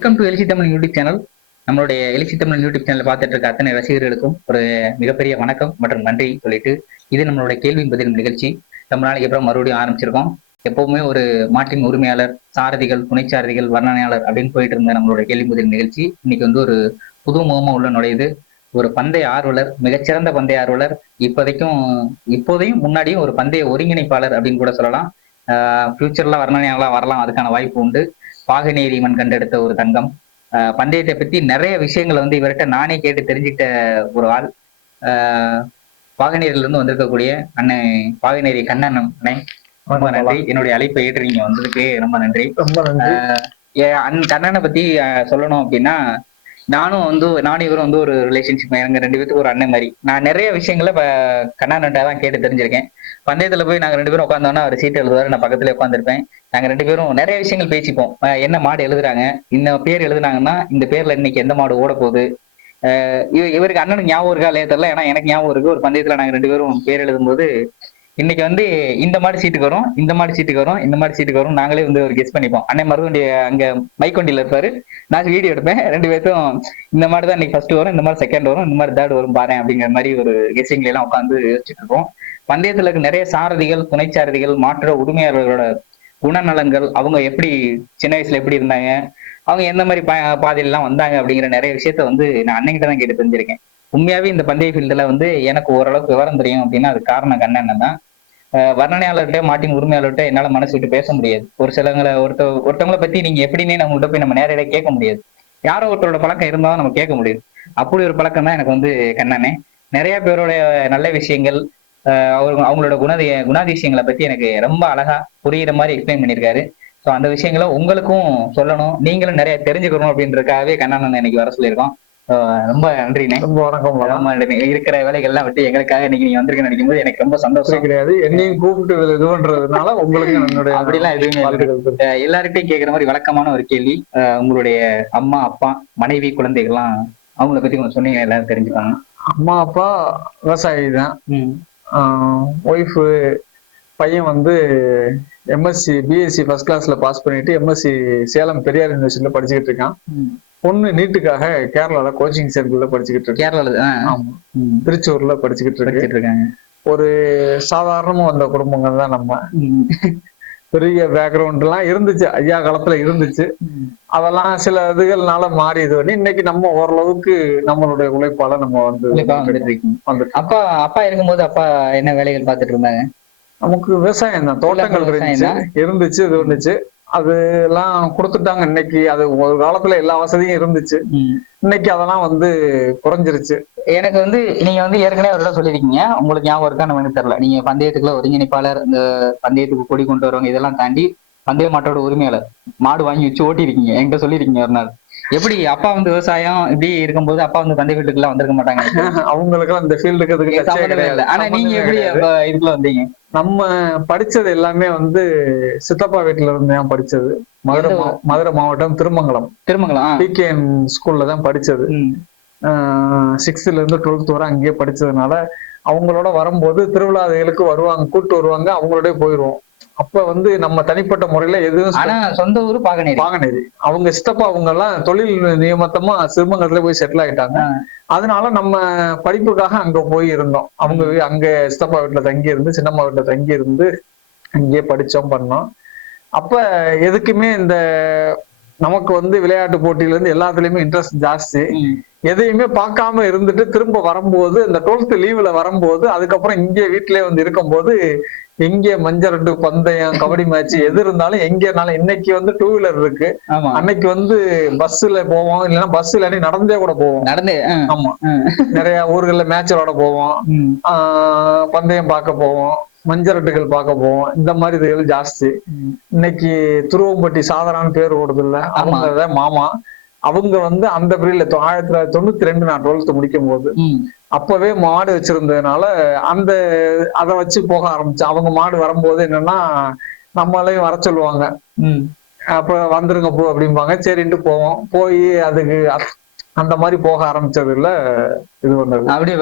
Welcome to எழுச்சி Tamil YouTube channel. நம்மளுடைய எழுச்சி தமிழ் யூடியூப் சேனல் பார்த்துட்டு இருக்க அத்தனை ரசிகர்களுக்கும் ஒரு மிகப்பெரிய வணக்கம் மற்றும் நன்றி சொல்லிட்டு, இது நம்மளுடைய கேள்வி பதில் நிகழ்ச்சி. ரொம்ப நாளைக்கு அப்புறம் மறுபடியும் ஆரம்பிச்சிருக்கோம். எப்பவுமே ஒரு மாட்டின் உரிமையாளர், சாரதிகள், துணைச்சாரதிகள், வர்ணனையாளர் அப்படின்னு போயிட்டு இருந்த நம்மளுடைய கேள்வி பதில் நிகழ்ச்சி இன்னைக்கு வந்து ஒரு புது முகமா உள்ள நுழையுது. ஒரு பந்தய ஆர்வலர், மிகச்சிறந்த பந்தய ஆர்வலர், இப்போதையும் முன்னாடியும் ஒரு பந்தய ஒருங்கிணைப்பாளர் அப்படின்னு கூட சொல்லலாம். ஃபியூச்சர்ல வர்ணனையாளா வரலாம், அதுக்கான வாய்ப்பு உண்டு. பாகநேரி மண் கண்டெடுத்த ஒரு தங்கம். பந்தயத்தை பத்தி நிறைய விஷயங்களை வந்து இவர்கிட்ட நானே கேட்டு தெரிஞ்சுக்கிட்ட ஒரு ஆள். பாகநேரில இருந்து வந்திருக்கக்கூடிய அண்ணன் பாகநேரி கண்ணன் அண்ணே, ரொம்ப நன்றி. என்னுடைய அழைப்பை ஏற்று நீங்க வந்ததுக்கு ரொம்ப நன்றி. ரொம்ப நன்றி. கண்ணனை பத்தி சொல்லணும் அப்படின்னா, நானும் இவரும் வந்து ஒரு ரிலேஷன்ஷிப். எங்க 2 பேத்துக்கு ஒரு அண்ணன் மாதிரி. நான் நிறைய விஷயங்களை கண்ணன்ட்ட தான் கேட்டு தெரிஞ்சிருக்கேன். பந்தயத்துல போய் நாங்க 2 பேரும் உட்காந்தோம்னா அவர் சீட்டு எழுதுவாரு, நான் பக்கத்துல உட்காந்துருப்பேன். நாங்க 2 பேரும் நிறைய விஷயங்கள் பேசிப்போம். என்ன மாடு எழுதுறாங்க, இந்த பேர் எழுதுனாங்கன்னா இந்த பேர்ல இன்னைக்கு எந்த மாடு ஓட போகுது. இவருக்கு அண்ணனுக்கு ஞாபகம் இருக்கா இல்லையா தெரியல, ஏன்னா எனக்கு ஞாபகம் இருக்கு. ஒரு பந்தயத்துல நாங்க 2 பேரும் பேர் எழுதும்போது, இன்னைக்கு வந்து இந்த மாதிரி சீட்டுக்கு வரும், இந்த மாதிரி சீட்டுக்கு வரும், இந்த மாதிரி சீட்டுக்கு வரும், நாங்களே வந்து ஒரு கெஸ் பண்ணிப்போம். அண்ணன் மருதுவண்டி அங்க மைக்கொண்டியில இருப்பாரு, நான் வீடியோ எடுப்பேன். 2 பேரும் இந்த மாதிரி தான் இன்னைக்கு ஃபர்ஸ்ட் வரும், இந்த மாதிரி செகண்ட் வரும், இந்த மாதிரி தேர்ட் வரும் பாரு அப்படிங்கிற மாதிரி ஒரு கெஸ்டிங்ல எல்லாம் உட்காந்து யோசிச்சுட்டு இருப்போம். பந்தயத்துல இருக்க நிறைய சாரதிகள், துணைச்சாரதிகள், மாற்ற உரிமையாளர்களோட குணநலன்கள், அவங்க எப்படி சின்ன வயசுல எப்படி இருந்தாங்க, அவங்க எந்த மாதிரி பாதையிலாம் வந்தாங்க அப்படிங்கிற நிறைய விஷயத்த வந்து நான் அண்ணன்கிட்ட தான் கேட்டு தெரிஞ்சிருக்கேன். உண்மையாவே இந்த பந்தய ஃபீல்டுல வந்து எனக்கு ஓரளவுக்கு விவரம் தெரியும் அப்படின்னா அது காரணம் கண்ணன் தான். வர்ணனையாளர்கிட்ட, மாட்டின் உரிமையாளர்கிட்ட என்னால மனசு விட்டு பேச முடியாது. ஒரு சிலங்களை ஒருத்தவங்களை பத்தி நீங்க எப்படின்னே நம்மகிட்ட போய் நம்ம நேரடியாக கேட்க முடியாது. யாரோ ஒருத்தரோட பழக்கம் இருந்தாலும் நம்ம கேட்க முடியாது. அப்படி ஒரு பழக்கம் தான் எனக்கு வந்து கண்ணனே. நிறைய பேரோட நல்ல விஷயங்கள், அவங்களோட குணாதிசயங்களை பத்தி எனக்கு ரொம்ப அழகா புரியுற மாதிரி எக்ஸ்பிளைன் பண்ணியிருக்காரு. ஸோ அந்த விஷயங்களை உங்களுக்கும் சொல்லணும், நீங்களும் நிறைய தெரிஞ்சுக்கணும் அப்படின்றதுக்காகவே கண்ணன் இன்னைக்கு வர சொல்லியிருக்கோம். ரொம்ப நன்றிண்ணே. ரொம்ப வணக்கம். இருக்கிற வேலைகள்லாம் விட்டு எங்களுக்காக இன்னைக்கு நீங்க வந்திருக்க நினைக்கும் போது எனக்கு ரொம்ப சந்தோஷம். கிடையாது, என்னையும் கூப்பிட்டு இது பண்றதுனால உங்களுக்கு என்னுடைய அப்படிலாம் எதுவுமே. எல்லார்கிட்டையும் கேட்கிற மாதிரி வழக்கமான ஒரு கேள்வி, உங்களுடைய அம்மா, அப்பா, மனைவி, குழந்தைகள்லாம் அவங்கள பத்தி கொஞ்சம் சொன்னீங்க, எல்லாரும் தெரிஞ்சுப்பாங்க. அம்மா அப்பா விவசாயி தான். ஒய்ஃபு, பையன் வந்து எம்எஸ்சி பிஎஸ்சி ஃபர்ஸ்ட் கிளாஸ்ல பாஸ் பண்ணிட்டு எம்எஸ்சி சேலம் பெரியார் யூனிவர்சிட்டியில படிச்சுக்கிட்டு இருக்கான். பொண்ணு நீட்டுக்காக கேரளால கோச்சிங் சென்டர்ல படிச்சுக்கிட்டு இருக்கு. கேரளால? ஆமா, திருச்சூர்ல படிச்சுக்கிட்டு இருக்காங்க. ஒரு சாதாரணமா வந்த குடும்பங்கள் தான் நம்ம. பெரிய பேக்ரவுண்ட் எல்லாம் இருந்துச்சு, ஐயா காலத்துல இருந்துச்சு. அதெல்லாம் சில இதுகள்னால மாறி இது பண்ணி இன்னைக்கு நம்ம ஓரளவுக்கு நம்மளுடைய உழைப்பால நம்ம வந்து அப்பா இருக்கும்போது அப்பா என்ன வேலைகள் பார்த்துட்டு இருந்தாங்க? நமக்கு விவசாயம் தான், தோட்டங்கள் இருந்துச்சு, இது இருந்துச்சு. அது எல்லாம் கொடுத்துட்டாங்க. இன்னைக்கு அது ஒரு காலத்துல எல்லா வசதியும் இருந்துச்சு, இன்னைக்கு அதெல்லாம் வந்து குறைஞ்சிருச்சு. எனக்கு வந்து நீங்க வந்து ஏற்கனவே அவர்கிட்ட சொல்லியிருக்கீங்க, உங்களுக்கு ஞாபகம் இருக்கான்னு எனக்கு தெரியல. நீங்க பந்தயத்துக்குள்ள ஒருங்கிணைப்பாளர், இந்த பந்தயத்துக்கு கொடி கொண்டு வரவங்க இதெல்லாம் தாண்டி பந்தய மாட்டோட உரிமையாளர், மாடு வாங்கி வச்சு ஓட்டிருக்கீங்க, என்கிட்ட சொல்லியிருக்கீங்க ஒரு நாள். எப்படி அப்பா வந்து விவசாயம் இப்படி இருக்கும்போது அப்பா வந்து பந்தய ஃபீல்டுக்கு எல்லாம் வந்திருக்க மாட்டாங்க? அவங்களுக்கு அந்த ஃபீல்டுக்கு சம்மந்தமே இல்லை. ஆனா நீங்க எப்படி இதுக்குள்ள வந்தீங்க? நம்ம படிச்சது எல்லாமே வந்து சித்தப்பா வீட்டுல இருந்து தான் படிச்சது. மதுரை மாவட்டம் திருமங்கலம் பிகேஎன் ஸ்கூல்ல தான் படிச்சது. 6th இருந்து 12th வரை அங்கேயே படிச்சதுனால அவங்களோட வரும்போது திருவிழாதைகளுக்கு வருவாங்க, கூட்டு வருவாங்க, அவங்களோட போயிருவோம். அப்ப வந்து நம்ம தனிப்பட்ட முறையில எதுவும். சொந்த ஊர் பாகநேரி. அவங்க சித்தப்பா அவங்க எல்லாம் தொழில் நியமத்தமா சிறுமங்கலத்துல போய் செட்டில் ஆயிட்டாங்க. அதனால நம்ம படிப்புக்காக அங்க போய் இருந்தோம். அவங்க அங்க சித்தப்பா வீட்டுல தங்கி இருந்து, சின்னம்மா வீட்டுல தங்கி இருந்து அங்கேயே படிச்சோம், பண்ணோம். அப்ப எதுக்குமே இந்த நமக்கு வந்து விளையாட்டு போட்டியில இருந்து எல்லாத்துலயுமே இன்ட்ரெஸ்ட் ஜாஸ்தி. எதையுமே பார்க்காம இருந்துட்டு திரும்ப வரும்போது, இந்த 12th லீவ்ல வரும்போது, அதுக்கப்புறம் இங்கே வீட்டிலேயே வந்து இருக்கும்போது, எங்கே மஞ்சரட்டு பந்தயம், கபடி மேட்ச் எது இருந்தாலும் எங்கேனாலும். இன்னைக்கு வந்து 2 வீலர் இருக்கு, அன்னைக்கு வந்து பஸ்ல போவோம், இல்லைன்னா பஸ் இல்லாட்டி நடந்தே கூட போவோம். ஆமா, நிறைய ஊர்கள்ல மேட்ச் விளையாட போவோம், பந்தயம் பார்க்க போவோம், மஞ்சரட்டுகள் பார்க்க போவோம். இந்த மாதிரி இதுகள் ஜாஸ்தி. இன்னைக்கு துருவம்பட்டி சாதாரண பேர் ஓடுது இல்ல, அவங்க மாமா, அவங்க வந்து அந்த பீரியட்ல 1992 நான் 12th முடிக்கும் போது அப்பவே மாடு வச்சிருந்ததுனால அதை வச்சு போக ஆரம்பிச்சு. அவங்க மாடு வரும்போது என்னன்னா நம்மளையும் வர சொல்லுவாங்க, அப்ப வந்துருங்க போ அப்படிம்பாங்க. சரின்ட்டு போவோம். போய் அதுக்கு அந்த மாதிரி போக ஆரம்பிச்சதுல இது பண்ணது அப்படியே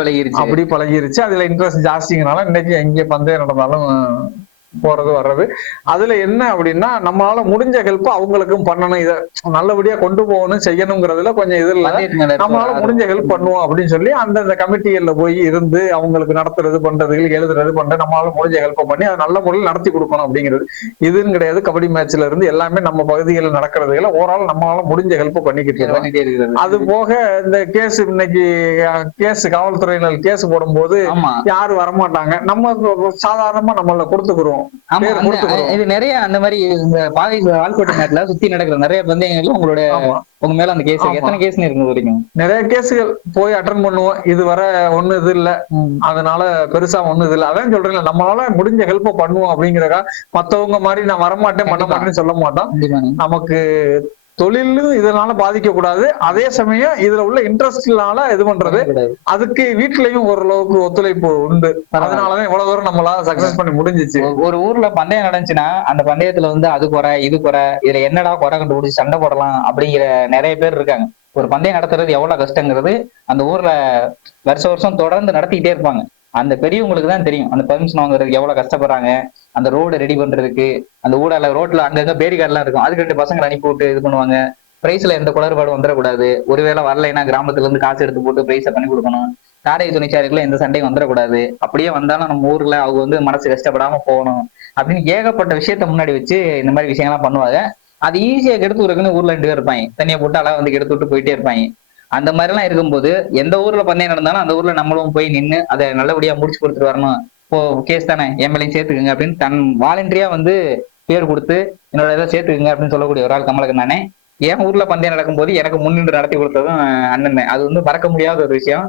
பழகிருச்சு. அதுல இன்ட்ரெஸ்ட் ஜாஸ்திங்கனால இன்னைக்கு எங்கே பந்தயம் நடந்தாலும் போறது வர்றது. அதுல என்ன அப்படின்னா நம்மளால முடிஞ்ச ஹெல்ப் அவங்களுக்கும் பண்ணணும், இத நல்லபடியா கொண்டு போகணும் செய்யணுங்கிறதுல கொஞ்சம் இது இல்ல. பந்தயத்து மேல இருக்க நம்மளால முடிஞ்ச ஹெல்ப் பண்ணுவோம் அப்படின்னு சொல்லி அந்தந்த கமிட்டிகள்ல போய் இருந்து அவங்களுக்கு நடத்துறது பண்றது எழுதுறது பண்றது நம்மளால முடிஞ்ச ஹெல்ப் பண்ணி அதை நல்ல முறையில் நடத்தி கொடுக்கணும் அப்படிங்கிறது. இதுன்னு கிடையாது, கபடி மேட்ச்ல இருந்து எல்லாமே நம்ம பகுதிகளில் நடக்கிறதுல ஓவரால் நம்மளால முடிஞ்ச ஹெல்ப் பண்ணிக்கிட்டு இருக்கோம். பண்ணிட்டே இருக்கிறது. அது போக இந்த கேஸ் இன்னைக்கு கேஸ் காவல்துறையினர் கேஸ் போடும்போது ஆமா யாரும் வரமாட்டாங்க, நம்ம சாதாரணமா நம்மள கொடுத்துக்கிறோம். ஆமா பேர் கொடுத்துக்கிறோம். இது நிறைய அந்த மாதிரி இந்த பாதி ஆள்கோட்டை நாட்டுல சுத்தி நடக்கிற நிறைய பந்தயங்கள்ல உங்களோட ஆமா உங்க மேல அந்த கேஸ் ஆமா. எத்தனை கேஸ்னு இருக்கு வரைக்கும்? நிறைய கேஸுகள் போய் அட்டன் பண்ணுவோம், இது வர ஒண்ணு இது இல்ல, அதனால பெருசா ஒண்ணு இது இல்ல. அதான் சொல்றேன், நம்மளால முடிஞ்ச ஹெல்ப் பண்ணுவோம் அப்படிங்கிறக்கா மத்தவங்க மாதிரி நான் வரமாட்டேன் பண்ண மாட்டேன்னு சொல்ல மாட்டோம். கண்டிப்பாங்க. நமக்கு தொழிலும் இதனால பாதிக்க கூடாது, அதே சமயம் இதுல உள்ள இன்ட்ரெஸ்ட்னால இது பண்றது, அதுக்கு வீட்லயும் ஓரளவுக்கு ஒத்துழைப்பு உண்டு. அதனாலதான் இவ்வளவு தூரம் நம்மளால சக்சஸ் பண்ணி முடிஞ்சிச்சு. ஒரு ஊர்ல பந்தயம் நடந்துச்சுன்னா அந்த பந்தயத்துல வந்து அது குறை இது குறை, இதுல என்னடா குறை கண்டுபிடிச்சு சண்டை போடலாம் அப்படிங்கிற நிறைய பேர் இருக்காங்க. ஒரு பந்தயம் நடத்துறது எவ்வளவு கஷ்டங்கிறது அந்த ஊர்ல வருஷம் வருஷம் தொடர்ந்து நடத்திக்கிட்டே இருப்பாங்க. அந்த பெரியவங்களுக்கு தான் தெரியும் அந்த பெர்மிஷன் வாங்குறதுக்கு எவ்வளவு கஷ்டப்படுறாங்க, அந்த ரோடு ரெடி பண்றதுக்கு, அந்த ஊடால ரோட்ல அங்கங்க பேரிகார்டு எல்லாம் இருக்கும், அதுக்கு 2 பசங்களை அனுப்பி விட்டு இது பண்ணுவாங்க. பிரைஸ்ல எந்த குளறுபாடும் வந்துடக்கூடாது, ஒருவேளை வரலைன்னா கிராமத்துல இருந்து காசு எடுத்து போட்டு பிரைஸை பண்ணி கொடுக்கணும். தாடகை துணைச்சாருக்குள்ள எந்த சண்டையும் வந்துடக்கூடாது, அப்படியே வந்தாலும் நம்ம ஊர்ல அவங்க வந்து மனசு கஷ்டப்படாம போகணும் அப்படின்னு ஏகப்பட்ட விஷயத்த முன்னாடி வச்சு இந்த மாதிரி விஷயங்கள்லாம் பண்ணுவாங்க. அது ஈஸியா கெடுத்து விடுறதுன்னு ஊர்ல 2 பேர் இருப்பாங்க, தனியா போட்டு அழகா வந்து கெடுத்து விட்டு போயிட்டே இருப்பாங்க. அந்த மாதிரி எல்லாம் இருக்கும்போது எந்த ஊர்ல பந்தயம் நடந்தாலும் அந்த ஊர்ல நம்மளும் போய் நின்று அதை நல்லபடியா முடிச்சு கொடுத்துட்டு வரணும். இப்போ கேஸ் தானே எம்எல்ஏ சேர்த்துக்குங்க அப்படின்னு தன் வாலண்டரியா வந்து பேர் கொடுத்து என்னோட இதை சேர்த்துக்குங்க அப்படின்னு சொல்லக்கூடிய ஒரு ஆள் கமலக்கண்ணன் தானே. என் ஊர்ல பந்தயம் நடக்கும்போது எனக்கு முன்னின்று நடத்தி கொடுத்ததும் அண்ணன். அது வந்து மறக்க முடியாத ஒரு விஷயம்.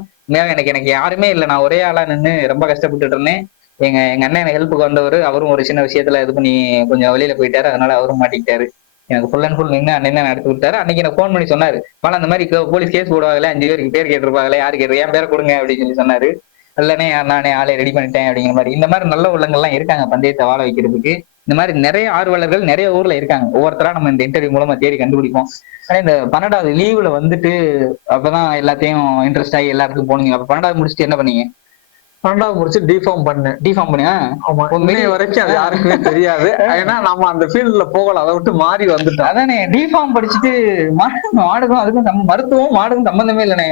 எனக்கு யாருமே இல்லை, நான் ஒரே ஆளா நின்று ரொம்ப கஷ்டப்பட்டுட்டு இருந்தேன். எங்க அண்ணன் எனக்கு ஹெல்ப்புக்கு வந்தவர், அவரும் ஒரு சின்ன விஷயத்துல இது பண்ணி கொஞ்சம் வெளியில போயிட்டாரு, அதனால அவரும் மாட்டிக்கிட்டாரு. எனக்கு ஃபுல் அண்ட் ஃபுல் நின்று அண்ணன் நடத்தி விட்டாரு. அன்னைக்கு எனக்கு ஃபோன் பண்ணி சொன்னாரு, பல அந்த மாதிரி போலீஸ் கேஸ் போடுவாங்களே 5 பேருக்கு பேர் கேட்டிருப்பாங்களே, யாரு கேட்டு என் பேரை கொடுங்க அப்படின்னு சொல்லி சொன்னாரு. இல்லனே நானே ஆளை ரெடி பண்ணிட்டேன் அப்படிங்கிற மாதிரி. இந்த மாதிரி நல்ல உள்ளங்கள்லாம் இருக்காங்க பந்தயத்தை வாழ வைக்கிறதுக்கு. இந்த மாதிரி நிறைய ஆர்வலர்கள் நிறைய ஊர்ல இருக்காங்க. ஒவ்வொருத்தரா நம்ம இந்த இன்டர்வியூ மூலமா தேடி கண்டுபிடிப்போம். ஆனா இந்த 12வது லீவுல வந்துட்டு அப்பதான் எல்லாத்தையும் இன்ட்ரெஸ்ட் ஆகி எல்லாத்துக்கும் போனீங்க. அப்ப 12வது முடிச்சுட்டு என்ன பண்ணீங்க? 12வது முடிச்சு டிஃபார்ம் பண்ணேன். டிஃபார்ம் பண்ணியா? ஆமா, இன்னைய வரைக்கும் அது யாருக்குமே தெரியாது. ஏன்னா நம்ம அந்த ஃபீல்ட்ல போகல, அதை விட்டு மாறி வந்துட்டோம். அதானே, டிஃபார்ம் படிச்சுட்டு மாடுக்கும் அதுக்கும் நம்ம மருத்துவம் மாடுக்கும் சம்பந்தமே இல்லனே.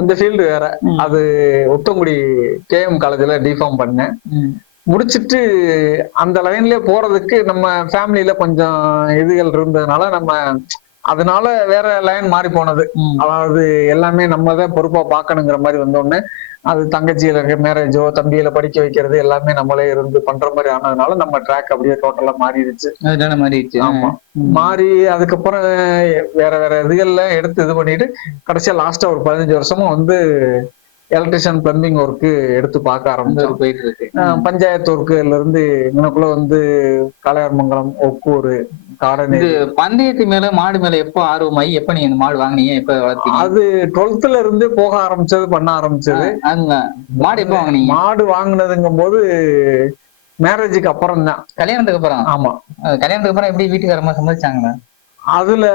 அந்த ஃபீல்டு வேற. அது உத்தங்குடி கேஎம் காலேஜ்ல டிஃபார்ம் பண்ணேன். முடிச்சிட்டு அந்த லைன்லயே போறதுக்கு நம்ம ஃபேமிலியில கொஞ்சம் இதுகள் இருந்ததுனால நம்ம அதனால வேற லைன் மாறி போனது. அதாவது எல்லாமே நம்ம தான் பொறுப்பா பாக்கணுங்கிற மாதிரி வந்தோடனே அது தங்கச்சியில மேரேஜோ தம்பியில படிக்க வைக்கிறது எல்லாமே நம்மளே இருந்து பண்ற மாதிரி ஆனதுனால நம்ம ட்ராக் அப்படியே டோட்டலா மாறிடுச்சு. ஆமா, மாறி அதுக்கப்புறம் வேற வேற இதுகள்ல எடுத்து இது பண்ணிட்டு கடைசியா லாஸ்டா ஒரு 15 வருஷமா வந்து எலக்ட்ரிஷியன் பிளம்பிங் ஒர்க்கு எடுத்து பார்க்க ஆரம்பிச்சோம். போயிட்டு இருக்கு. பஞ்சாயத்து ஒர்க்குல இருந்து இங்கனக்குள்ள வந்து காளையார்மங்கலம், ஒக்கூர், காடனே. பந்தயத்து மேல மாடு மேல எப்ப ஆர்வமாயி எப்ப நீங்க மாடு வாங்கினீங்க, எப்ப வளர்த்தீங்க? அது 12th இருந்து போக ஆரம்பிச்சது, பண்ண ஆரம்பிச்சது. மாடு எப்ப வாங்கினீங்க? மாடு வாங்கினதுங்கும் போது மேரேஜுக்கு அப்புறம் தான். கல்யாணத்துக்கு அப்புறம்? ஆமா, கல்யாணத்துக்கு அப்புறம் எப்படி வீட்டுக்காரமா சம்பாதிச்சாங்க? அதுல